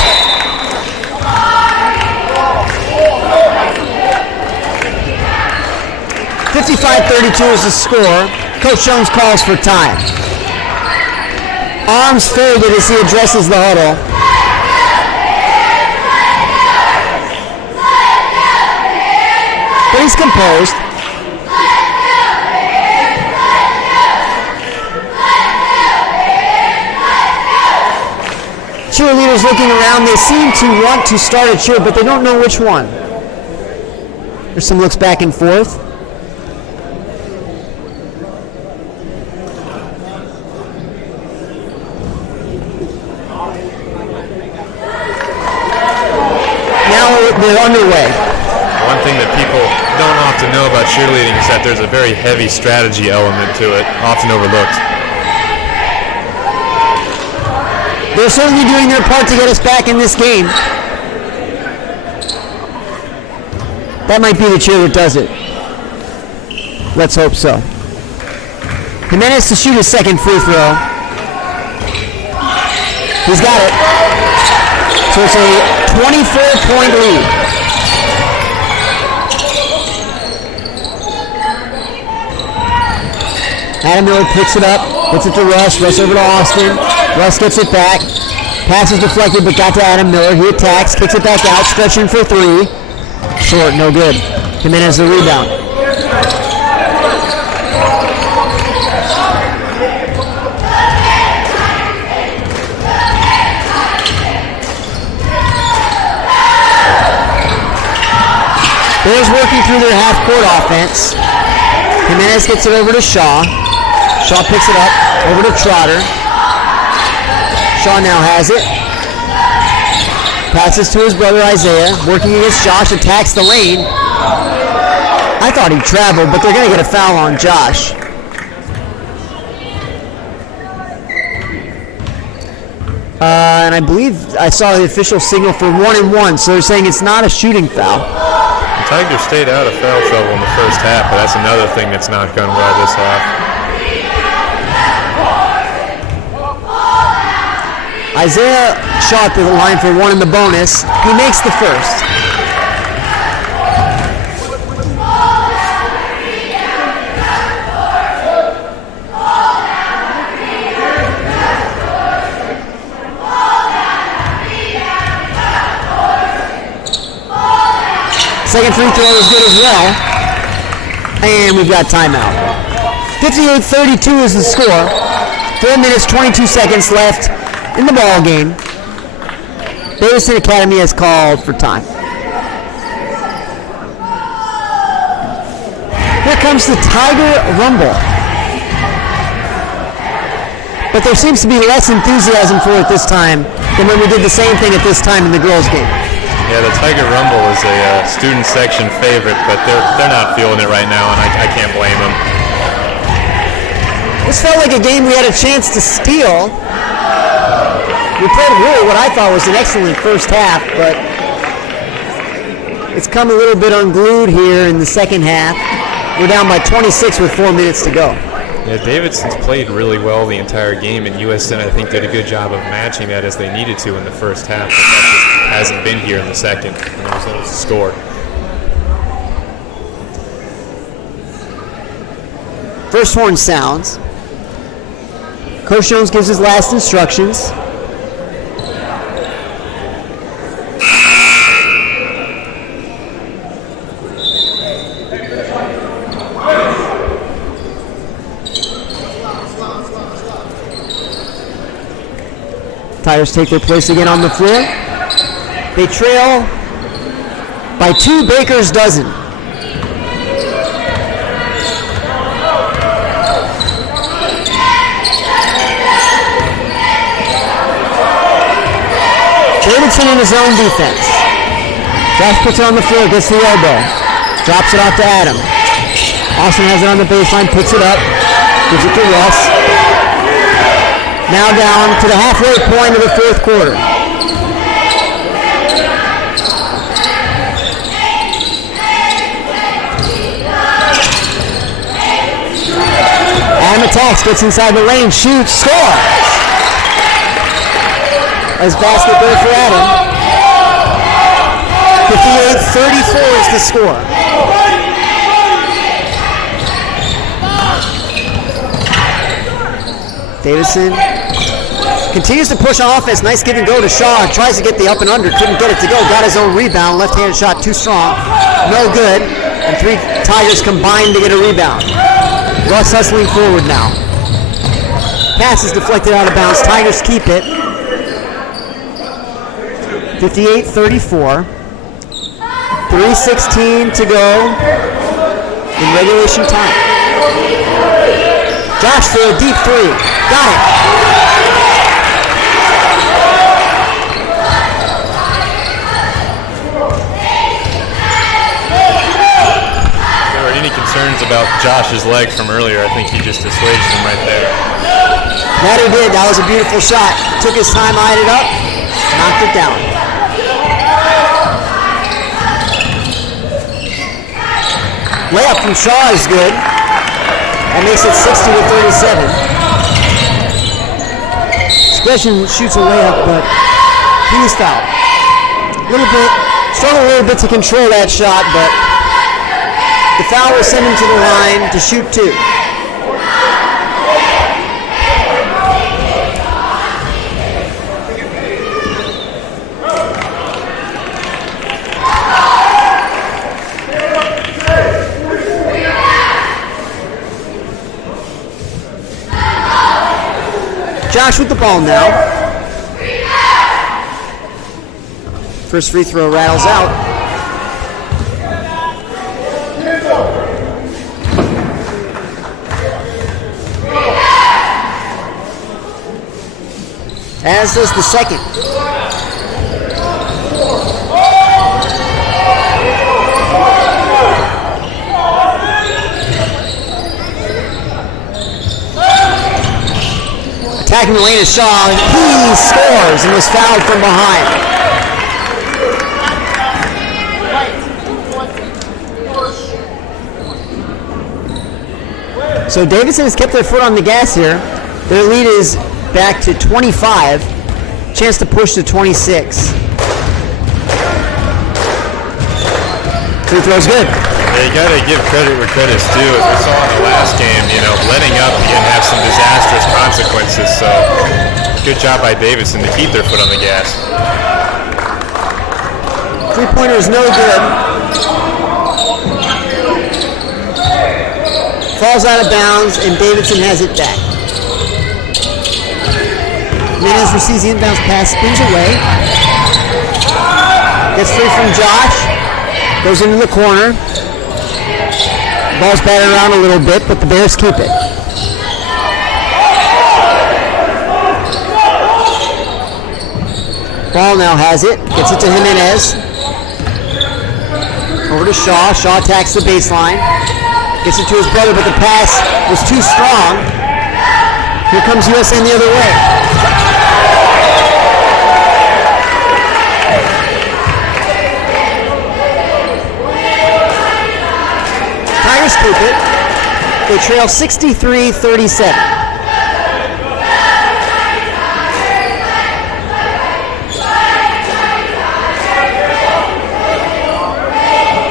.55-32 is the score. Coach Jones calls for time. Arms folded as he addresses the huddle. But he's composed. Cheerleaders looking around. They seem to want to start a cheer, but they don't know which one. There's some looks back and forth. They're underway. One thing that people don't often know about cheerleading is that there's a very heavy strategy element to it, often overlooked. They're certainly doing their part to get us back in this game. That might be the cheer that does it. Let's hope so. Jimenez to shoot his second free throw. He's got it. So it's a 24-point lead. Adam Miller picks it up, gets it to Russ. Russ over to Austin. Russ gets it back. Pass is deflected, but got to Adam Miller. He attacks, kicks it back out, stretching for 3. Short, no good. Jimenez the rebound. Bears working through their half-court offense. Jimenez gets it over to Shaw. Shaw picks it up, over to Trotter. Shaw now has it. Passes to his brother Isaiah. Working against Josh, attacks the lane. I thought he traveled, but they're going to get a foul on Josh. And I believe I saw the official signal for 1-and-1, so they're saying it's not a shooting foul. Tigers stayed out of foul trouble in the first half, but that's another thing that's not gone well this half. Isaiah shot to the line for 1 in the bonus. He makes the first. Second free throw is good as well. And we've got timeout. 58-32 is the score. 4 minutes, 22 seconds left in the ball game. Davidson Academy has called for time. Here comes the Tiger Rumble. But there seems to be less enthusiasm for it this time than when we did the same thing at this time in the girls' game. Yeah, the Tiger Rumble is a student section favorite, but they're not feeling it right now, and I can't blame them. This felt like a game we had a chance to steal. We played really what I thought was an excellent first half, but it's come a little bit unglued here in the second half. We're down by 26 with 4 minutes to go. Yeah, Davidson's played really well the entire game, and USN, I think, did a good job of matching that as they needed to in the first half. But that just hasn't been here in the second. And also it's scored. First horn sounds. Coach Jones gives his last instructions. Tigers take their place again on the floor. They trail by 2 Baker's dozen. Davidson in his own defense. Josh puts it on the floor, gets the elbow. Drops it off to Adam. Austin has it on the baseline, puts it up. Gives it to Russ. Now down to the halfway point of the 4th quarter. Adam attacks, gets inside the lane, shoots, scores! As basket there for Adam. 58-34 is the score. Davidson continues to push on offense. Nice give and go to Shaw. Tries to get the up and under. Couldn't get it to go. Got his own rebound. Left-handed shot too strong. No good. And 3 Tigers combined to get a rebound. Russ hustling forward now. Pass is deflected out of bounds. Tigers keep it. 58-34. 3:16 to go in regulation time. Josh for a deep 3. Got it. If there were any concerns about Josh's leg from earlier, I think he just assuaged them right there. That he did. That was a beautiful shot. Took his time, eyed it up, knocked it down. Layup from Shaw is good. That makes it 60-37. Expression shoots a layup, but he was fouled. Struggled a little bit to control that shot, but the foul will send him to the line to shoot 2. Josh with the ball now. First free throw rattles out. As does the second. Attacking the lane is Shaw. He scores and was fouled from behind. So Davidson has kept their foot on the gas here. Their lead is back to 25. Chance to push to 26. Free throw's good. You got to give credit where credit's due. As we saw in the last game, letting up, you can have some disastrous consequences. So, good job by Davidson to keep their foot on the gas. 3-pointer is no good. Falls out of bounds, and Davidson has it back. Menez receives the inbounds pass, spins away. Gets free from Josh. Goes into the corner. Ball's batted around a little bit, but the Bears keep it. Ball now has it. Gets it to Jimenez. Over to Shaw. Shaw attacks the baseline. Gets it to his brother, but the pass was too strong. Here comes USN the other way. Tigers keep it. They trail 63-37.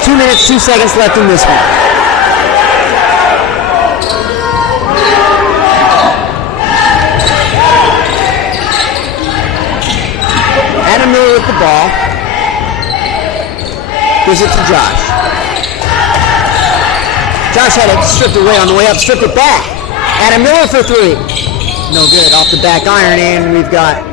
Two minutes, 2 seconds left in this one. Adam Miller with the ball. Gives it to Josh. Josh had it stripped away on the way up, stripped it back. Adam Miller for 3. No good, off the back iron, and we've got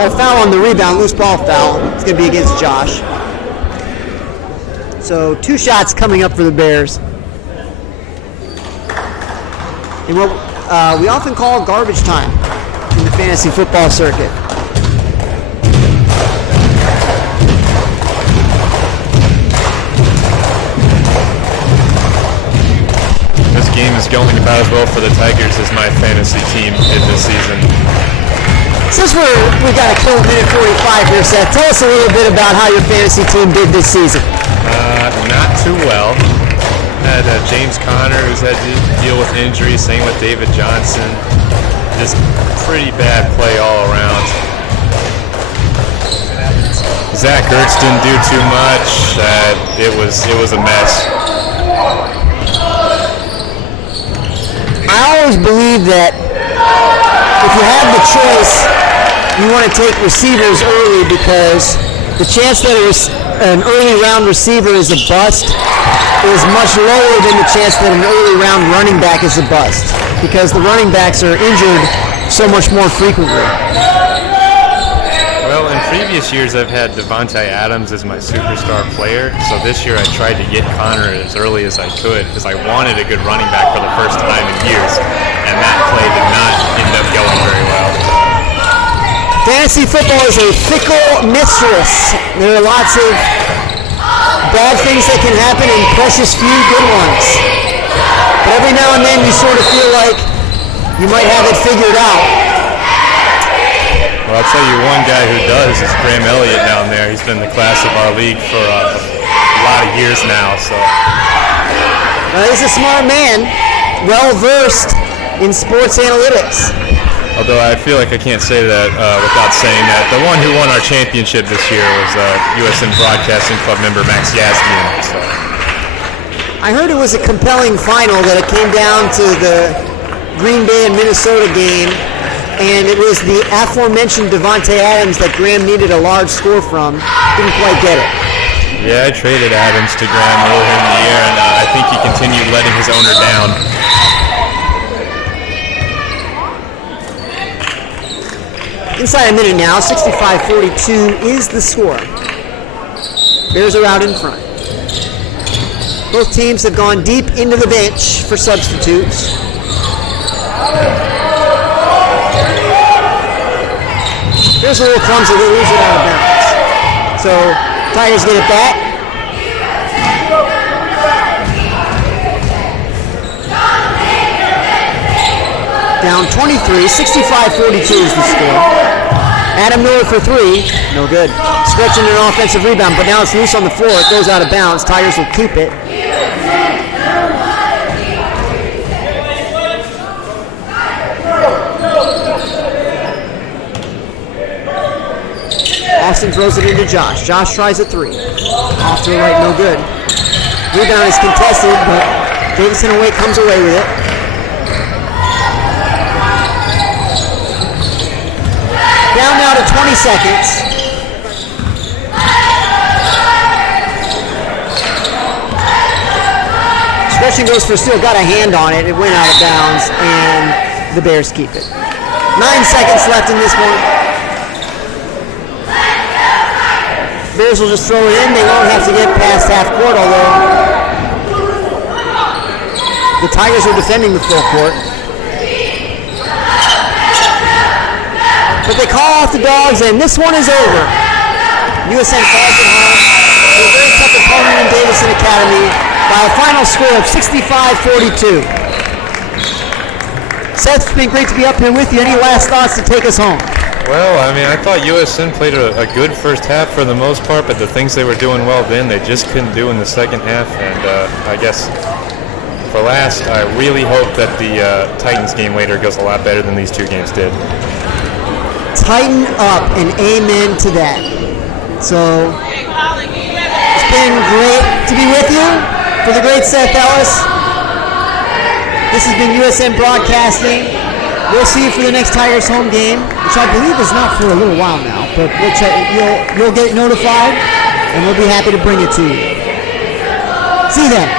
Got a foul on the rebound, loose ball foul. It's going to be against Josh. So 2 shots coming up for the Bears. And what we often call garbage time in the fantasy football circuit. This game is going about as well for the Tigers as my fantasy team did this season. Since we got a cold minute 45 here, Seth, tell us a little bit about how your fantasy team did this season. Not too well. Had James Conner, who's had to deal with injuries, same with David Johnson. Just pretty bad play all around. Zach Ertz didn't do too much. It was a mess. I always believe that if you have the choice, you want to take receivers early because the chance that an early round receiver is a bust is much lower than the chance that an early round running back is a bust because the running backs are injured so much more frequently. Well, in previous years, I've had Devontae Adams as my superstar player, so this year I tried to get Connor as early as I could because I wanted a good running back for the first time in years, and that play did not end up going very well. Fantasy football is a fickle mistress. There are lots of bad things that can happen and precious few good ones. But every now and then you sort of feel like you might have it figured out. Well, I'll tell you one guy who does is Graham Elliott down there. He's been the class of our league for a lot of years now. So He's a smart man, well-versed in sports analytics. Although I feel like I can't say that without saying that the one who won our championship this year was USN Broadcasting Club member Max Yazdian. So. I heard it was a compelling final, that it came down to the Green Bay and Minnesota game, and it was the aforementioned Devontae Adams that Graham needed a large score from. Didn't quite get it. Yeah, I traded Adams to Graham earlier in the year, and I think he continued letting his owner down. Inside a minute now, 65-42 is the score. Bears are out in front. Both teams have gone deep into the bench for substitutes. There's a little clumsy, they lose it out of bounds. So, Tigers get it back. Down 23, 65-42 is the score. Adam Miller for 3, no good. Stretching an offensive rebound, but now it's loose on the floor. It goes out of bounds. Tigers will keep it. Austin throws it into Josh. Josh tries a 3. Off to the right, no good. Rebound is contested, but Davidson comes away with it. Down now to 20 seconds. Stretching goes for steal, got a hand on it. It went out of bounds, and the Bears keep it. 9 seconds left in this one. Bears will just throw it in. They won't have to get past half court, although the Tigers are defending the full court. But they call off the Dogs, and this one is over. USN falls at home to a very tough opponent in Davidson Academy by a final score of 65-42. Seth, it's been great to be up here with you. Any last thoughts to take us home? Well, I mean, I thought USN played a good first half for the most part, but the things they were doing well then, they just couldn't do in the second half. And I guess for last, I really hope that the Titans game later goes a lot better than these 2 games did. Tighten up, and amen to that. So, it's been great to be with you. For the great Seth Ellis, this has been USN Broadcasting. We'll see you for the next Tigers home game, which I believe is not for a little while now, but we'll check. You'll get notified, and we'll be happy to bring it to you. See you then.